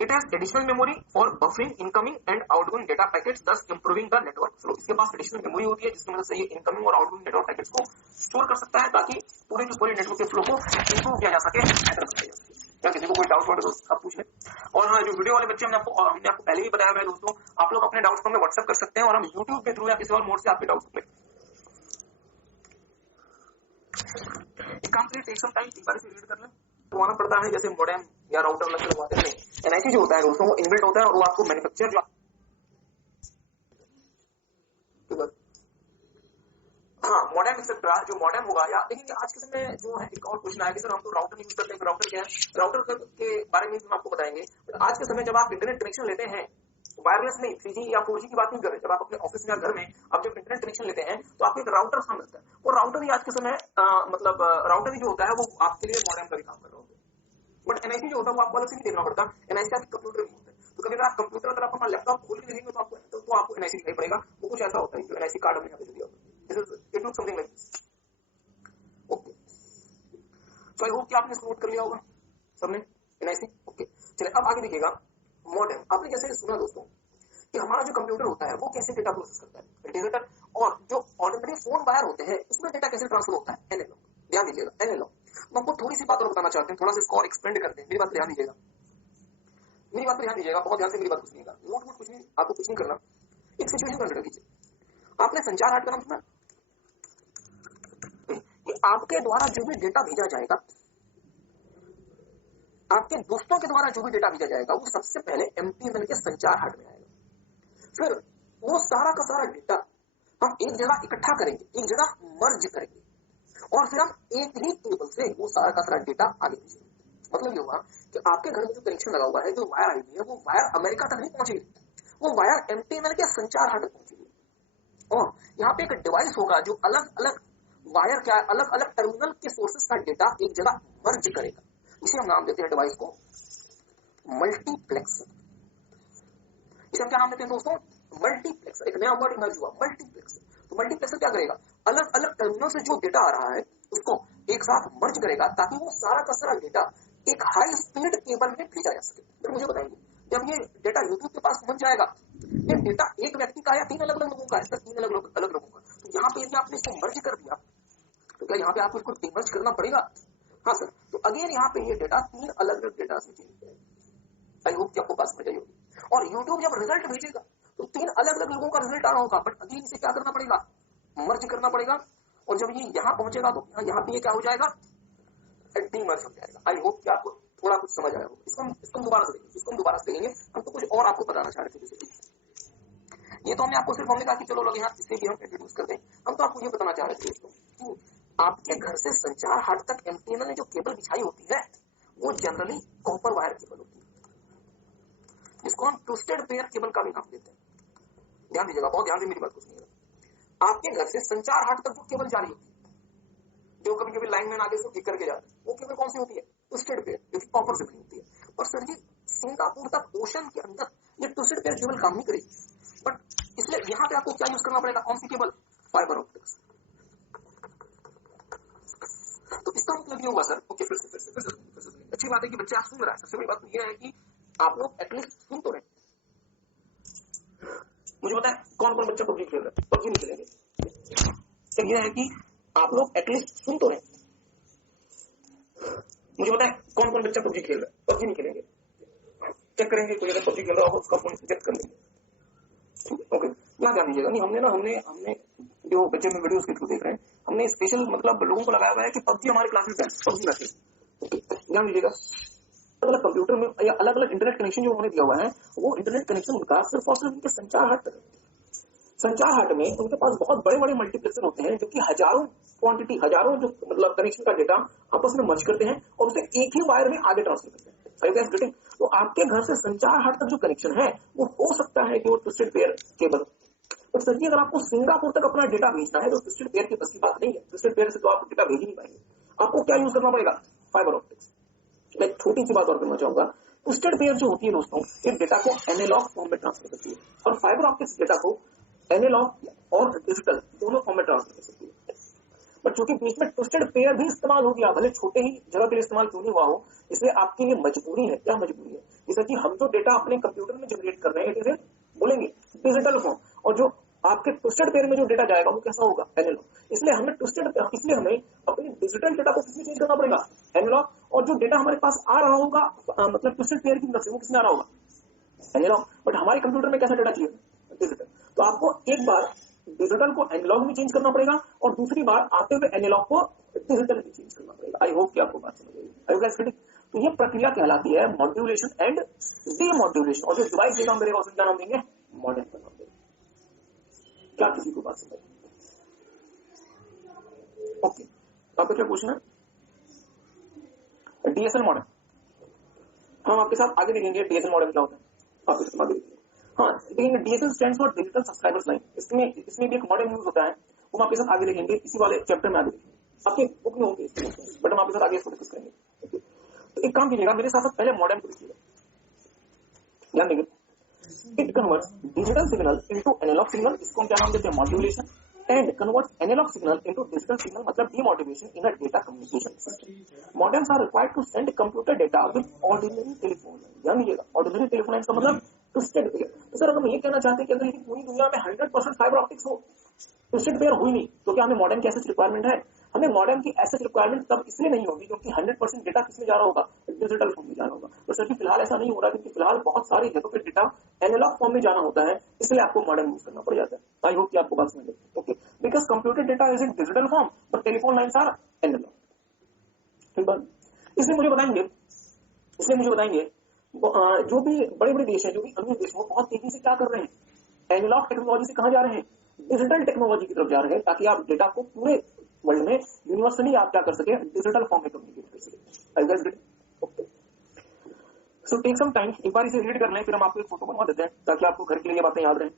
It has additional memory for buffering incoming and outgoing data packets, thus improving the network flow. इसके पास एडिशनल मेमोरी होती है जिसकी मदद से ये incoming और outgoing network packets को store कर सकता है ताकि पूरे के पूरे नेटवर्क के फ्लो को इंप्रूव किया जा सके, बेहतर बनाया जा सके। क्या किसी को कोई डाउट हो तो आप पूछ लें। और हाँ, जो वीडियो वाले बच्चे हमने आपको पहले ही बताया है दोस्तों, आप लोग अपने डाउट्स को हमें व्हाट्सएप कर सकते हैं और हम यूट्यूब के थ्रू या किसी और मोड से आपके डाउट्स को कंप्लीट टेक सम टाइम, एक बार इसे रीड कर लें। तो आना पड़ता है जैसे मॉडेम या राउटर अलग से लगवाते हैं, एनआईसी जो होता है दोस्तों वो इनबिल्ट होता है और वो आपको मैन्युफैक्चर जो हाँ मॉडेम एक्सेट्रा जो मॉडेम होगा, या लेकिन आज के समय जो है एक और क्वेश्चन आया कि सर हम तो राउटर यूज करते हैं, राउटर क्या है, राउटर के बारे में हम आपको बताएंगे। आज के समय जब आप इंटरनेट कनेक्शन लेते हैं, वायरलेस नहीं 3G या 4G की बात नहीं कर रहे, जब आप अपने ऑफिस में घर में आप जब इंटरनेट कनेक्शन लेते हैं तो आपको एक राउटर सामने मिलता है। वो राउटर ही आज के समय मतलब राउटर ही जो होता है वो आपके लिए मॉडेम का भी काम कर रहा होता है। बट एनआईसी जो होता है वो आपको अलग से नहीं देखना पड़ता, एनआईसी आपके कंप्यूटर भी होता है। तो कभी अगर आप कंप्यूटर अगर आप अपना लैपटॉप खोल के देखेंगे तो आपको एनआईसी दिखाई पड़ेगा। वो कुछ ऐसा होता है जो एनआईसी कार्ड हमने यहाँ पे दिया होता है। It looks something like this. Okay, so I hope कि आपने इसको नोट कर लिया होगा सबने, एनआईसी। ओके, चलिए अब आगे देखिएगा मॉडेम। आपने जैसे सुना दोस्तों कि हमारा जो कंप्यूटर होता है वो कैसे डेटा प्रोसेस करता है, डिजिटल और जो ऑर्डिनरी फोन वायर होते हैं उसमें डेटा कैसे ट्रांसफर होता है, एनालॉग। ध्यान दीजिएगा, एनालॉग। मैं आपको थोड़ी सी बात और बताना चाहते हैं, थोड़ा सा इसको और एक्सपेंड करते हैं। मेरी बात ध्यान दीजिएगा, मेरी बात पर ध्यान दीजिएगा, बहुत ध्यान से मेरी बात सुनिएगा। नोट कुछ नहीं, आपको कुछ नहीं करना। एक सिचुएशन कंसिडर कीजिए, आपने संचार हाट का नाम सुना कि आपके द्वारा जो भी डेटा भेजा जाएगा, आपके दोस्तों के द्वारा जो भी डेटा भेजा जाएगा वो सबसे पहले एमटीएनएल के संचार हाट में आएगा। फिर वो सारा का सारा डेटा हम एक जगह इकट्ठा करेंगे, एक जगह मर्ज करेंगे और फिर हम एक ही केबल से वो सारा का सारा डेटा आगे भेजेंगे। मतलब ये होगा कि आपके घर में जो कनेक्शन लगा हुआ है, जो वायर आई हुई है, वो वायर अमेरिका तक नहीं पहुंचेगी, वो वायर एमटीएनएल के संचार हाट तक पहुंचेगी। और यहाँ पे एक डिवाइस होगा जो अलग अलग वायर क्या है, अलग अलग टर्मिनल के सोर्सेस का डेटा एक जगह मर्ज करेगा। इसे हम नाम देते हैं डिवाइस को मल्टीप्लेक्सर। इसे हम क्या नाम देते हैं दोस्तों, मल्टीप्लेक्सर। एक नया वर्ड इमर्ज हुआ, मल्टीप्लेक्सर। तो मल्टीप्लेक्सर क्या करेगा, अलग अलग टर्मिनल से जो डेटा आ रहा है उसको एक साथ मर्ज करेगा ताकि वो सारा का सारा डेटा एक हाई स्पीड केबल में भेजा जा सके। फिर मुझे बताइए, जब ये डेटा यूट्यूब के पास पहुंच जाएगा, ये डेटा एक व्यक्ति का या 3 अलग अलग लोगों का है, 3 अलग अलग लोगों का, तो यहाँ पे यदि आपने इसको मर्ज कर दिया तो क्या यहाँ पे आपको इसको डिमर्ज करना पड़ेगा? हाँ सर। तो अगेन यहाँ पे ये डेटा 3 अलग अलग डेटा से चेंज करेगा। आई होप कि आपको बात समझ आई होगी। और यूट्यूब जब रिजल्ट भेजेगा तो 3 अलग अलग लोगों का रिजल्ट आ रहा होगा, बट अगेन इसे क्या करना पड़ेगा, मर्ज करना पड़ेगा। और जब ये यहाँ पहुंचेगा तो यहाँ पे ये क्या हो जाएगा, डीमर्ज हो जाएगा। आई होप कि आपको थोड़ा कुछ समझ आया होगा। इसको हम दोबारा से देखेंगे, हम तो कुछ और आपको बताना चाह रहे थे। ये तो हमने आपको सिर्फ हमने कहा कि चलो लोग यहाँ इसे भी हम इंट्रोड्यूस कर दें। हम तो आपको ये बताना चाह रहे थे दोस्तों कि आपके घर से संचार हाट तक एमटीएनएल ने जो केबल बिछाई होती है वो जनरली कॉपर वायर केबल होती है, जिसको हम ट्विस्टेड पेयर केबल का भी नाम देते हैं। ध्यान दीजिएगा, बहुत ध्यान से मेरी बात को सुनिएगा। आपके घर से संचार हाट तक जो केबल जा रही होती है, जो कभी कभी लाइन में आगे से ठीक करके जाते हैं, वो केबल कौन सी होती है, ट्विस्टेड पेयर, जो कि कॉपर से बनी होती है। और सर जी सिंगापुर तक ओशन के अंदर ये ट्विस्टेड पेयर केबल काम नहीं करेगी, बट इसलिए यहाँ पे आपको क्या यूज करना पड़ेगा, कौन सी केबल, फाइबर ऑप्टिक्स। तो इसका मतलब ये होगा सर, ओके फिर से अच्छी बात है कि बच्चे आप सुन रहा है। सबसे बड़ी बात ये है कि आप लोग एटलीस्ट सुन तो रहे। मुझे पता है कौन कौन बच्चा पबजी खेल रहा है, पबजी नहीं खेलेंगे। तो ये है कि आप लोग एटलीस्ट सुन तो रहे। मुझे पता है कौन कौन बच्चा पबजी खेल रहा है, पबजी नहीं खेलेंगे। चेक करेंगे, कोई अगर पबजी खेल रहा होगा उसका फोन चेक कर लेंगे। ओके, क्या ध्यान दीजिएगा। नहीं हमने जो बच्चे में वीडियोस के थ्रू देख रहे हैं, हमने स्पेशल मतलब लोगों को लगाया हुआ है कि पबजी हमारे क्लासेस है, पबजी ना खेलें। ध्यान दीजिएगा, अलग कंप्यूटर में या अलग अलग इंटरनेट कनेक्शन जो उन्होंने दिया हुआ है, वो इंटरनेट कनेक्शन उनका सिर्फ और सिर्फ उनके संचार हाट तक। संचार हाट में उनके पास बहुत बड़े बड़े मल्टीप्लेक्सर होते हैं जो कि हजारों जो मतलब कनेक्शन का डेटा आपस में मर्ज करते हैं और उसे एक ही वायर में आगे ट्रांसफर करते हैं। तो आपके घर से संचार हाट तक जो कनेक्शन है वो हो सकता है कि वो ट्विस्टेड पेयर केबल। तो सर जी अगर आपको सिंगापुर तक अपना डेटा भेजना है तो ट्विस्टेड पेयर की बस की बात नहीं है। ट्विस्टेड पेयर से तो आप डेटा भेज ही नहीं पाएंगे। आपको क्या यूज करना पड़ेगा, फाइबर ऑप्टिक्स। मैं छोटी सी बात और करना चाहूंगा, ट्विस्टेड पेयर जो होती है दोस्तों, ये डेटा को एनालॉग फॉर्म में ट्रांसफर करती है और फाइबर ऑप्टिक्स डेटा को एनालॉग और डिजिटल दोनों फॉर्म में ट्रांसफर कर सकती है। बट चूंकि बीच में ट्विस्टेड पेयर भी इस्तेमाल हो गया, भले छोटे ही जगह के लिए इस्तेमाल क्यों नहीं हुआ हो, इसलिए आपके लिए मजबूरी है। क्या मजबूरी है? जैसे कि हम जो डेटा अपने कंप्यूटर में जनरेट कर रहे हैं इसे बोलेंगे डिजिटल फॉर्म, और जो आपके ट्विस्टेड पेयर में जो डेटा जाएगा वो कैसा होगा? एनालॉग। इसलिए हमें अपने डिजिटल डेटा को किसमें चेंज करना पड़ेगा? एनालॉग। और जो डेटा हमारे पास आ रहा होगा मतलब ट्विस्टेड पेयर की मदद से, वो किसमें आ रहा होगा? एनालॉग। बट हमारे कंप्यूटर में कैसा डेटा चाहिए? डिजिटल। तो आपको एक बार डिजिटल को एनालॉग में चेंज करना पड़ेगा और दूसरी बार आते हुए एनालॉग को डिजिटल में चेंज करना पड़ेगा। आई होप कि आपको बात समझ आई। I hope guys get it. तो ये प्रक्रिया कहलाती है मॉड्यूलेशन एंड डीमॉड्यूलेशन। और जो डिवाइस का नाम करेगा उसका क्या नाम देंगे? मॉडेम का नाम देंगे। क्या किसी को बात समझ? ओके, आपका क्या क्वेश्चन है? डीएसएल मॉडेम हम आपके साथ आगे देखेंगे। डीएसएल मॉडेम क्या होता है आपके साथ आगे देखेंगे। हाँ देखेंगे, DSL stands for digital subscribers line. इसमें भी एक मॉडेम यूज होता है, वो हम आपके साथ आगे देखेंगे, इसी वाले चैप्टर में आगे देखेंगे। आपके बुक में होंगे बट हम आपके साथ आगे इसको डिस्कस करेंगे। तो एक काम कीजिएगा, मेरे साथ पहले मॉडेम को देखिएगा, ध्यान देंगे। It converts digital signal into analogue signal, इसको हम क्या नाम देते हैं? Modulation. And converts analogue signal into digital signal, मतलब demodulation in a data communication system. Modems are required to send computer data with ordinary telephone. ध्यान दीजिएगा, ordinary telephone line का मतलब ट्विस्टेड पेयर। तो सर हम ये कहना चाहते हैं कि अगर पूरी दुनिया में 100% फाइबर ऑप्टिक्स हो, ट्विस्टेड पेयर हो ही नहीं, तो क्या हमें मॉडेम की एसएच रिक्वायरमेंट है? हमें मॉडेम की एसएच रिक्वायरमेंट तब इसलिए नहीं होगी क्योंकि 100% डेटा किसमें जा रहा होगा? डिजिटल फॉर्म में जाना होगा। तो सर फिलहाल ऐसा नहीं हो रहा, क्योंकि फिलहाल बहुत सारी जगहों पे डेटा एनालॉग फॉर्म में जाना होता है, इसलिए आपको मॉडेम यूज करना पड़ जाता है। आई होप कि आपको बात समझ आई। Okay, because computer data is in digital form but telephone lines are analogue. ठीक बात। इसलिए मुझे बताएंगे जो भी बड़े बड़े देश हैं, जो भी अमीर देश, वो बहुत तेजी से क्या कर रहे हैं? एनालॉग टेक्नोलॉजी से कहां जा रहे हैं? डिजिटल टेक्नोलॉजी की तरफ जा रहे हैं, ताकि आप डेटा को पूरे वर्ल्ड में यूनिवर्सली आप क्या कर सके? डिजिटल फॉर्म में कम्युनिकेट कर सके। Okay, so take some time, एक बार इसे रीड कर लें, फिर हम आपको एक फोटो बनवा देते हैं ताकि आपको घर के लिए ये बातें याद रहें।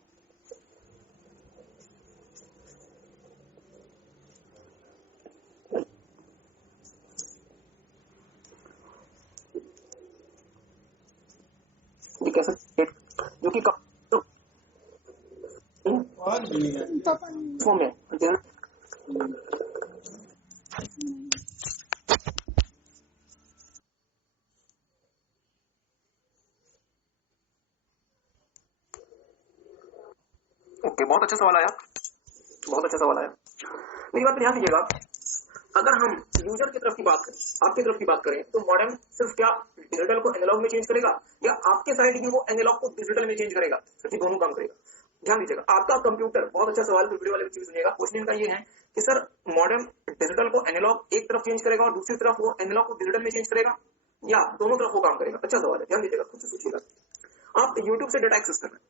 कैसे जो कि फॉर्म में ओके, बहुत अच्छा सवाल आया, बहुत अच्छा सवाल आया। मेरी बात पे ध्यान दीजिएगा, अगर हम यूजर की तरफ की बात करें, आपकी तरफ की बात करें, तो मॉडेम सिर्फ क्या डिजिटल को एनालॉग में चेंज करेगा या आपके साइड की वो एनालॉग को डिजिटल में चेंज करेगा? सर दोनों काम करेगा। ध्यान दीजिएगा, आपका कंप्यूटर, बहुत अच्छा सवाल, वीडियो वाले बच्चे भी सुनिएगा। क्वेश्चन का ये है कि सर मॉडेम डिजिटल को एनालॉग एक तरफ चेंज करेगा और दूसरी तरफ वो एनालॉग को डिजिटल में चेंज करेगा, या दोनों तरफ वो काम करेगा? अच्छा सवाल है, ध्यान दीजिएगा, खुद से सोचिएगा। आप यूट्यूब से डेटा एक्सेस कर रहे हैं,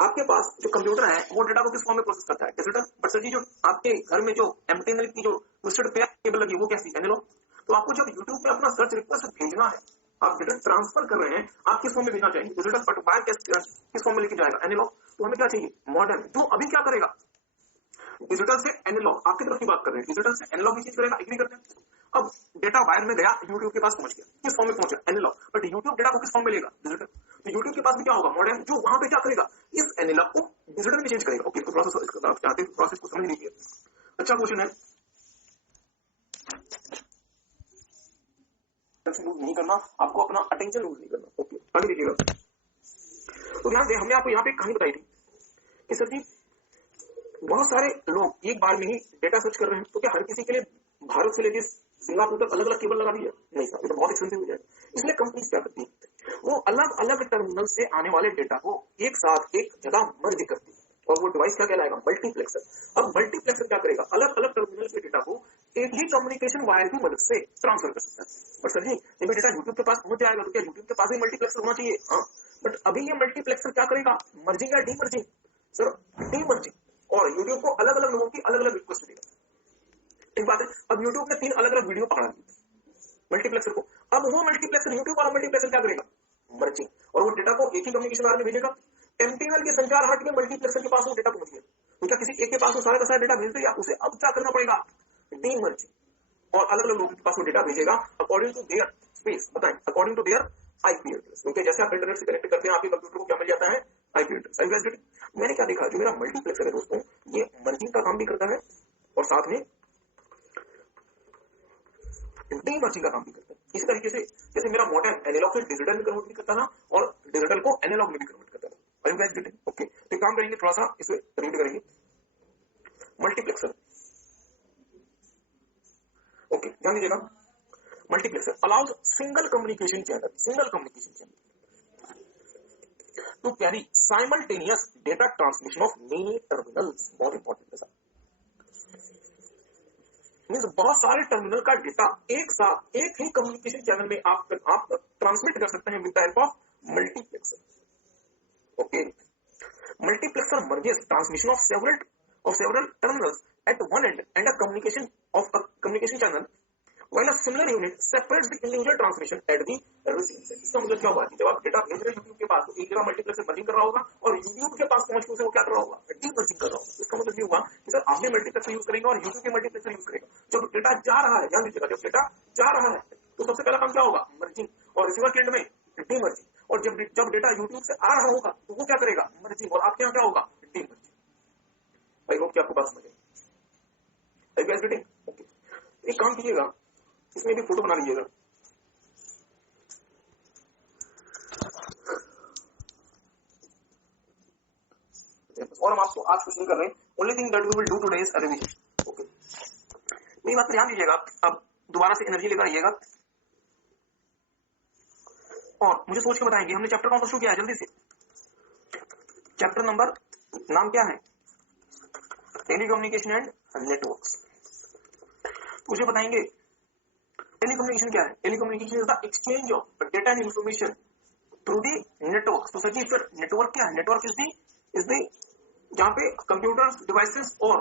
आपके पास जो कंप्यूटर है वो डेटा को किस फॉर्म में प्रोसेस करता है? डिजिटल। बट सर जी जो आपके घर में जो एमटीएनएल की जो ट्विस्टेड पेयर केबल लगी वो कैसी? एनालॉग। तो आपको जब यूट्यूब पे अपना सर्च रिक्वेस्ट भेजना है, आप डेटा ट्रांसफर कर रहे हैं, आप किस फॉर्म में भेजना चाहिए? डिजिटल। बट वायर किस फॉर्म में लेके जाएगा? एनालॉग। तो हमें क्या चाहिए? मॉडर्न, जो अभी क्या करेगा? डिजिटल से एनालॉग, आपकी तरफ की बात कर रहे हैं, डिजिटल से एनालॉग में चेंज करेगा। एग्री करते हैं? अब डेटा वायर में गया, यूट्यूब के पास पहुंच गया, किस फॉर्म में पहुंचा? एनालॉग। बट यूट्यूब डेटा को किस फॉर्म में लेगा? डिजिटल। तो यूट्यूब के पास भी क्या होगा? मॉडर्न, जो वहां पे क्या करेगा? इस एनालॉग को डिजिटल में चेंज करेगा। ओके, तो प्रोसेस को समझ लीजिए। अच्छा क्वेश्चन है, लूज नहीं करना, आपको अपना अटेंशन लूज नहीं करना। ओके, आगे देखिएगा। तो ध्यान दें, हमने आपको यहाँ पे एक कहानी बताई थी कि सर जी बहुत सारे लोग एक बार में ही डेटा सर्च कर रहे हैं, तो क्या हर किसी के लिए भारत से लेकर सिंगापुर तक अलग अलग केबल लगा दी है? नहीं सर, ये तो बहुत एक्सपेंसिव हो जाएगा। इसलिए कंपनी क्या करती है, वो अलग अलग टर्मिनल से आने वाले डेटा को एक साथ एक जगह मर्ज करती है, और वो डिवाइस क्या कहलाएगा? मल्टीप्लेक्सर। अब मल्टीप्लेक्सर क्या करेगा? अलग अलग टर्मिनल से डेटा को एक ही कम्युनिकेशन वायर की मदद से ट्रांसफर कर सकता है। और सर जी जब डेटा यूट्यूब के पास पहुंच जाएगा तो क्या यूट्यूब के पास भी मल्टीप्लेक्सर होना चाहिए? हाँ, बट अभी ये मल्टीप्लेक्सर क्या करेगा? मर्जिंग या डीमर्जिंग? सर डीमर्जिंग। और यूट्यूब को अलग अलग लोगों की अलग अलग रिक्वेस्ट देगा। ठीक बात है। अब यूट्यूब ने 3 अलग अलग वीडियो पकड़ा दी मल्टीप्लेक्सर को, अब वो मल्टीप्लेक्सर यूट्यूब वाला मल्टीप्लेक्सर क्या करेगा? मर्जिंग, और वो डेटा को एक ही कम्युनिकेशन वायर में भेजेगा। एमटीएनएल के संचार हट के मल्टीप्लेक्सर के पास वो डेटा पहुंच गया, तो क्या किसी एक के पास वो सारा का सारा डेटा भेज देगा? उसे अब क्या करना पड़ेगा? डीमर्जिंग, और अलग अलग लोगों के पास वो डेटा भेजेगा अकॉर्डिंग टू देयर स्पेस। बताएं, according to their IP address. क्योंकि जैसे आप इंटरनेट से कनेक्ट करते हैं, आपके कंप्यूटर को क्या मिल जाता है? IP address. मैंने क्या देखा, जो मेरा मल्टीप्लेक्सर है दोस्तों, ये मर्जिंग का काम भी करता है और साथ में डीमर्जिंग का काम भी करता है। इसी तरीके से जैसे मेरा मॉडेम एनालॉग से डिजिटल में कन्वर्ट भी करता था और डिजिटल को एनालॉग में भी कन्वर्ट करता था। Are you guys getting? Okay, तो काम करेंगे, थोड़ा सा इसे रीड करेंगे। मल्टीप्लेक्सर, ओके ध्यान दीजिएगा। Multiplexer allows single communication channel to carry simultaneous data transmission of many terminals। बहुत इंपॉर्टेंट है सर, मीन्स बहुत सारे टर्मिनल का डेटा एक साथ एक ही कम्युनिकेशन चैनल में आप ट्रांसमिट कर सकते हैं with the help of multiplexer. Okay, multiplexer merges transmission of several terminals at one end and a communication channel while a similar unit separates the individual transmission at the receiving side। इसका मतलब क्या हुआ कि जब आप data भेज रहे हैं यूट्यूब के पास तो एक जगह मल्टीप्लेक्सर मर्जिंग कर रहा होगा और यूट्यूब के पास पहुंच के उसे वो क्या कर रहा होगा, डीमर्जिंग कर रहा होगा। इसका मतलब ये हुआ कि सर आप भी मल्टीप्लेक्सर यूज करेंगे और यूट्यूब भी मल्टीप्लेक्सर यूज करेगा। जब डेटा जा रहा है, ध्यान दीजिएगा, जब डेटा जा रहा है तो सबसे पहला काम क्या होगा, मर्जिंग, और रिसीवर के एंड में डीमर्जिंग, और जब डेटा यूट्यूब से आ रहा होगा तो वो क्या करेगा, मर्जिंग, और आपके यहाँ क्या होगा, डीमर्जिंग। आई होप कि आपको बात समझ आई। ओके, एक काम कीजिएगा, इसमें भी फोटो बना लीजिएगा। और हम आपको आज कुछ नहीं कर रहे, only thing that we will do today is revision. Okay, मेरी बात पर ध्यान दीजिएगा। अब दोबारा से एनर्जी लेकर आइएगा और मुझे सोच के बताएंगे हमने चैप्टर कौन सा शुरू किया है। जल्दी से चैप्टर नंबर, नाम क्या है, टेलीकम्युनिकेशन एंड नेटवर्क्स। मुझे बताएंगे टेलीकम्युनिकेशन क्या है। Telecommunication is the exchange of data and information through the network. तो सर जी फिर नेटवर्क क्या है, नेटवर्क इज दी जहां पे कंप्यूटर्स, डिवाइसेस और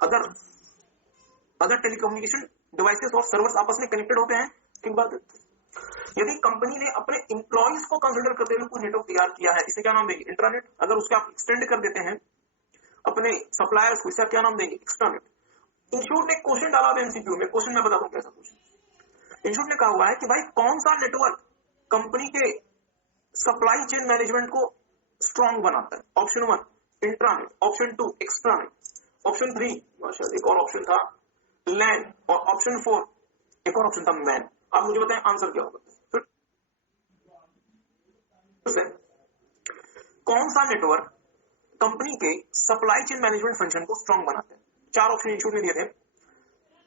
अदर टेलीकम्युनिकेशन डिवाइसेस और सर्वर्स आपस में कनेक्टेड होते हैं। ठीक बात है। यदि कंपनी ने अपने इंप्लॉइज को कंसिडर करते हुए कोई नेटवर्क तैयार किया है, इसे क्या नाम देंगे, इंट्रानेट। अगर उसके आप एक्सटेंड कर देते हैं अपने सप्लायर्स को, इसे क्या नाम देंगे, एक्सट्रानेट। इंस्टीट्यूट ने क्वेश्चन डाला था एमसीक्यू में, क्वेश्चन मैं बताता हूं कैसा क्वेश्चन। इंस्टीट्यूट ने कहा हुआ है कि भाई कौन सा नेटवर्क कंपनी के सप्लाई चेन मैनेजमेंट को स्ट्रॉन्ग बनाता है। ऑप्शन 1 इंट्रानेट, ऑप्शन 2 एक्सट्रानेट, ऑप्शन 3 एक और ऑप्शन था लैन, और ऑप्शन 4 एक और ऑप्शन था मैन। आप मुझे बताएं आंसर क्या होगा। कौन सा नेटवर्क कंपनी के सप्लाई चेन मैनेजमेंट फंक्शन को स्ट्रॉन्ग बनाते हैं। 4 ऑप्शन इंस्टीट्यूट ने दिए थे,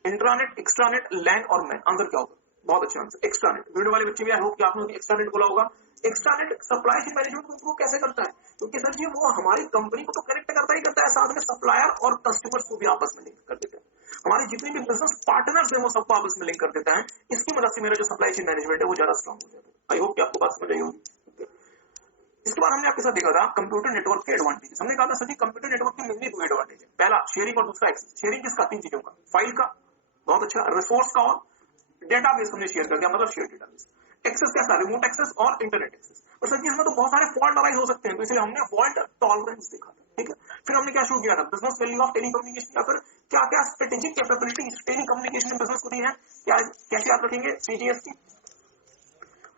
इंट्रानेट, एक्सट्रानेट, लैन और मैन। आंसर क्या होगा, बहुत अच्छा आंसर एक्सट्रानेट। वीडियो वाले बच्चे भी आई होप कि आपने एक्सट्रानेट बोला होगा। एक्सट्रानेट सप्लाई चेन मैनेजमेंट को इंप्रूव कैसे करता है, क्योंकि सर जी वो हमारी कंपनी को तो कनेक्ट करता ही करता है, साथ में सप्लायर और कस्टमर्स को भी आपस में लिंक कर देता है। हमारे जितने भी बिजनेस पार्टनर्स हैं वो सबको आपस में लिंक कर देता है। इसकी मदद से मेरा जो सप्लाई चेन मैनेजमेंट है वो ज्यादा स्ट्रॉन्ग हो जाता है। आई होप कि आपको बात समझ आई होगी। इसके बाद हमने आपके साथ देखा था कंप्यूटर नेटवर्क के एडवांटेज। हमने कहा था सर जी कंप्यूटर नेटवर्क के मेनली 2 एडवांटेज है। पहला शेयरिंग और दूसरा एक्सेस। शेयरिंग किसका, 3 चीजों का, फाइल का, बहुत अच्छा, रिसोर्स का और डेटाबेस हमने शेयर कर दिया, मतलब शेयर डेटाबेस। एक्सेस कैसा, रिमोट एक्सेस और इंटरनेट एक्सेस। और सर जी इसमें तो बहुत सारे फॉल्ट अराइज हो सकते हैं, तो इसलिए हमने फॉल्ट टॉलरेंस देखा था। ठीक है, फिर हमने क्या शुरू किया था, बिजनेस वैल्यू ऑफ टेलीकम्युनिकेशन, या फिर क्या क्या स्ट्रेटेजिक कैपेबिलिटीज टेलीकम्युनिकेशन बिजनेस को दी है, क्या कैसे याद रखेंगे, CGS की,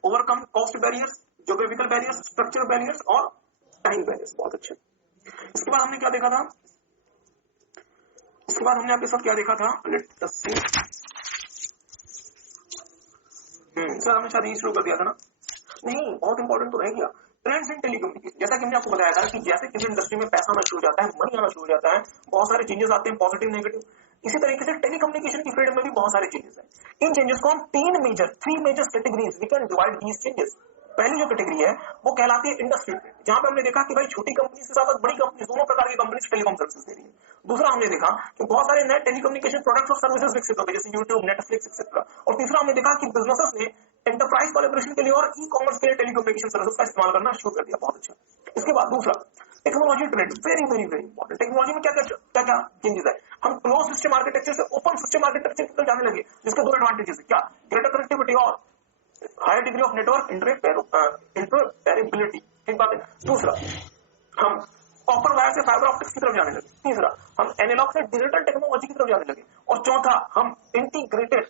overcome cost barriers, geographical barriers, structural barriers और टाइम बैरियर्स। बहुत अच्छा। इसके बाद हमने क्या देखा था, इसके बाद हमने आपके साथ क्या देखा था, लेट अस सी। सर हमने शायद शुरू कर दिया था ना, नहीं बहुत इंपॉर्टेंट तो रह गया। ट्रेंड्स इन टेलीकम्युनिकेशन, जैसा कि हमने आपको बताया था कि जैसे किसी इंडस्ट्री में पैसा आना शुरू हो जाता है, मनी आना शुरू हो जाता है, बहुत सारे चेंजेस आते हैं, पॉजिटिव नेगेटिव। इसी तरीके से टेलीकम्युनिकेशन की फील्ड में भी बहुत सारे चेंजेस हैं। इन चेंजेस को हम 3 major categories we can divide these changes. पहली जो कैटेगरी है वो कहलाती है इंडस्ट्री ट्रेंड, जहां पे हमने देखा कि भाई छोटी कंपनी के साथ बड़ी कंपनी, दोनों प्रकार की कंपनी टेलीकॉम सर्विसेज दे रही है। दूसरा हमने देखा कि बहुत सारे नए टेलीकम्युनिकेशन प्रोडक्ट्स और सर्विसेज विकसित होते हैं, जैसे यूट्यूब, नेटफ्लिक्स एक्सेट्रा। और तीसरा हमने देखा कि बिजनेसेस ने एंटरप्राइज कोलैबोरेशन के लिए और ई कॉमर्स के लिए टेलीकम्युनिकेशन सर्विसेज का इस्तेमाल करना शुरू कर दिया। बहुत अच्छा। इसके बाद दूसरा technology trend, very very very important. Technology में क्या क्या चेंजेस है, हम क्लोज सिस्टम आर्किटेक्चर से ओपन सिस्टम आर्किटेक्चर की तरफ जाने लगे, जिसके 2 एडवांटेजेस है, क्या, ग्रेटर कनेक्टिविटी और higher degree of network interoperability. ठीक बात है। दूसरा हम कॉपर वायर से फाइबर ऑप्टिक्स की तरफ जाने लगे। तीसरा हम एनालॉग से डिजिटल टेक्नोलॉजी की तरफ जाने लगे। और चौथा हम integrated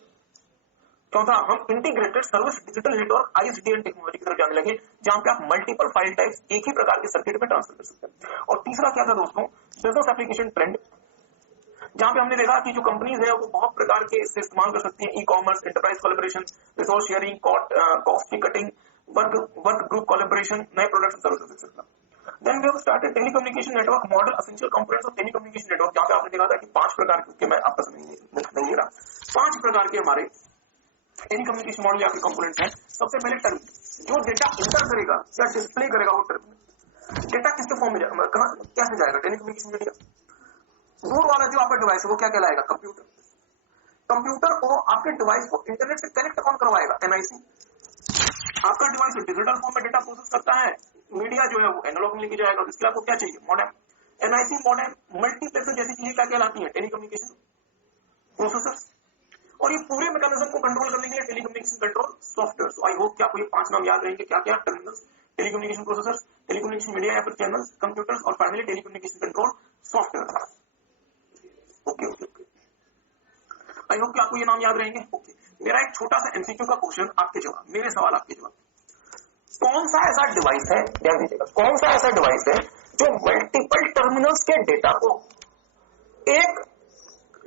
service digital network ISDN technology की तरफ जाने लगे, जहां पे आप मल्टीपल फाइल टाइप्स एक ही प्रकार के सर्किट में ट्रांसफर कर सकते हैं। और तीसरा क्या था दोस्तों, बिजनेस एप्लीकेशन ट्रेंड, जहां पे हमने देखा कि जो कंपनीज है वो बहुत प्रकार के इससे इस्तेमाल कर सकती है, e commerce, enterprise collaboration, resource sharing, cost की कटिंग, वर्क ग्रुप कोलैबोरेशन, नए products services etcetera. Then we have started telecommunication network model, essential components of telecommunication network, जहां पे आपने देखा था कि 5 प्रकार के, मैं आपका समय नहीं ले रहा, 5 प्रकार के हमारे टेलीकम्युनिकेशन मॉडल या फिर कंपोनेंट्स हैं। सबसे पहले टर्मिनल, जो डेटा इंटर करेगा या डिस्प्ले करेगा वो टर्मिनल। डेटा किसके फॉर्म में जाएगा, कैसे जाएगा, टेलीकम्युनिकेशन मीडिया। दूर वाला जो आपका डिवाइस है वो क्या कहलाएगा, कंप्यूटर। कंप्यूटर को आपके डिवाइस को इंटरनेट से कनेक्ट कौन करवाएगा, एनआईसी। आपका डिवाइस डिजिटल फॉर्म में डेटा प्रोसेस करता है, मीडिया जो है वो एनालॉग में लेके जाएगा, तो इसके लिए आपको क्या चाहिए, मॉडेम। एनआईसी मॉडेम मल्टीप्लेक्सर जैसी चीजें क्या कहलाती है, टेलीकम्युनिकेशन प्रोसेसर। और ये पूरे मैकेनिज्म को कंट्रोल करने के लिए टेलीकम्युनिकेशन कंट्रोल सॉफ्टवेयर। सो आई होप कि आपको ये 5 नाम याद रहेंगे, क्या क्या, terminals, telecommunication processors, telecommunication media या फिर चैनल्स, कंप्यूटर्स और finally telecommunication control software. Okay okay okay, आई होप कि आपको ये नाम याद रहेंगे। ओके, मेरा एक छोटा सा एमसीक्यू का क्वेश्चन, आपके जवाब, मेरे सवाल आपके जवाब। कौन सा ऐसा डिवाइस है, ध्यान दीजिएगा, कौन सा ऐसा डिवाइस है जो मल्टीपल टर्मिनल्स के डेटा को एक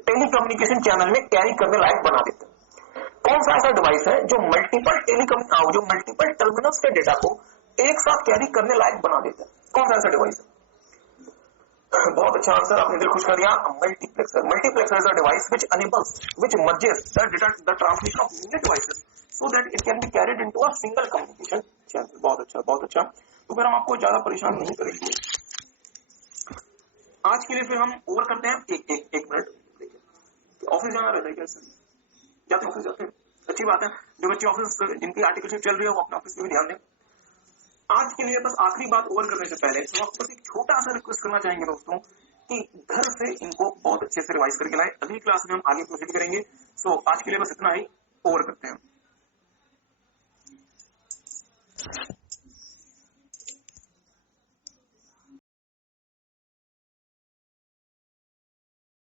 टेलीकम्युनिकेशन चैनल में कैरी करने लायक बना देता है। कौन सा ऐसा डिवाइस है जो मल्टीपल टर्मिनल्स के डेटा को एक साथ कैरी करने लायक बना देता है, कौन सा ऐसा डिवाइस है। बहुत अच्छा आंसर, आपने दिल खुश कर दिया, multiplexer. Multiplexer is a device which merges the transmission of many devices so that it can be carried into a single communication channel। बहुत अच्छा बहुत अच्छा। तो फिर हम आपको ज्यादा परेशान नहीं करेंगे आज के लिए। फिर हम ओवर करते हैं, एक मिनट। ऑफिस जाना रहता है क्या सर, जाते ऑफिस जाते हैं, अच्छी बात है। जो बच्चे ऑफिस, जिनकी आर्टिकल चल रही है वो अपने ऑफिस में भी ध्यान दें। आज के लिए बस आखिरी बात ओवर करने से पहले हम आपको बस एक छोटा सा रिक्वेस्ट करना चाहेंगे दोस्तों कि घर से इनको बहुत अच्छे से रिवाइज करके लाए। अगली क्लास में हम आगे प्रोसीड करेंगे। सो आज के लिए बस इतना ही, ओवर करते हैं।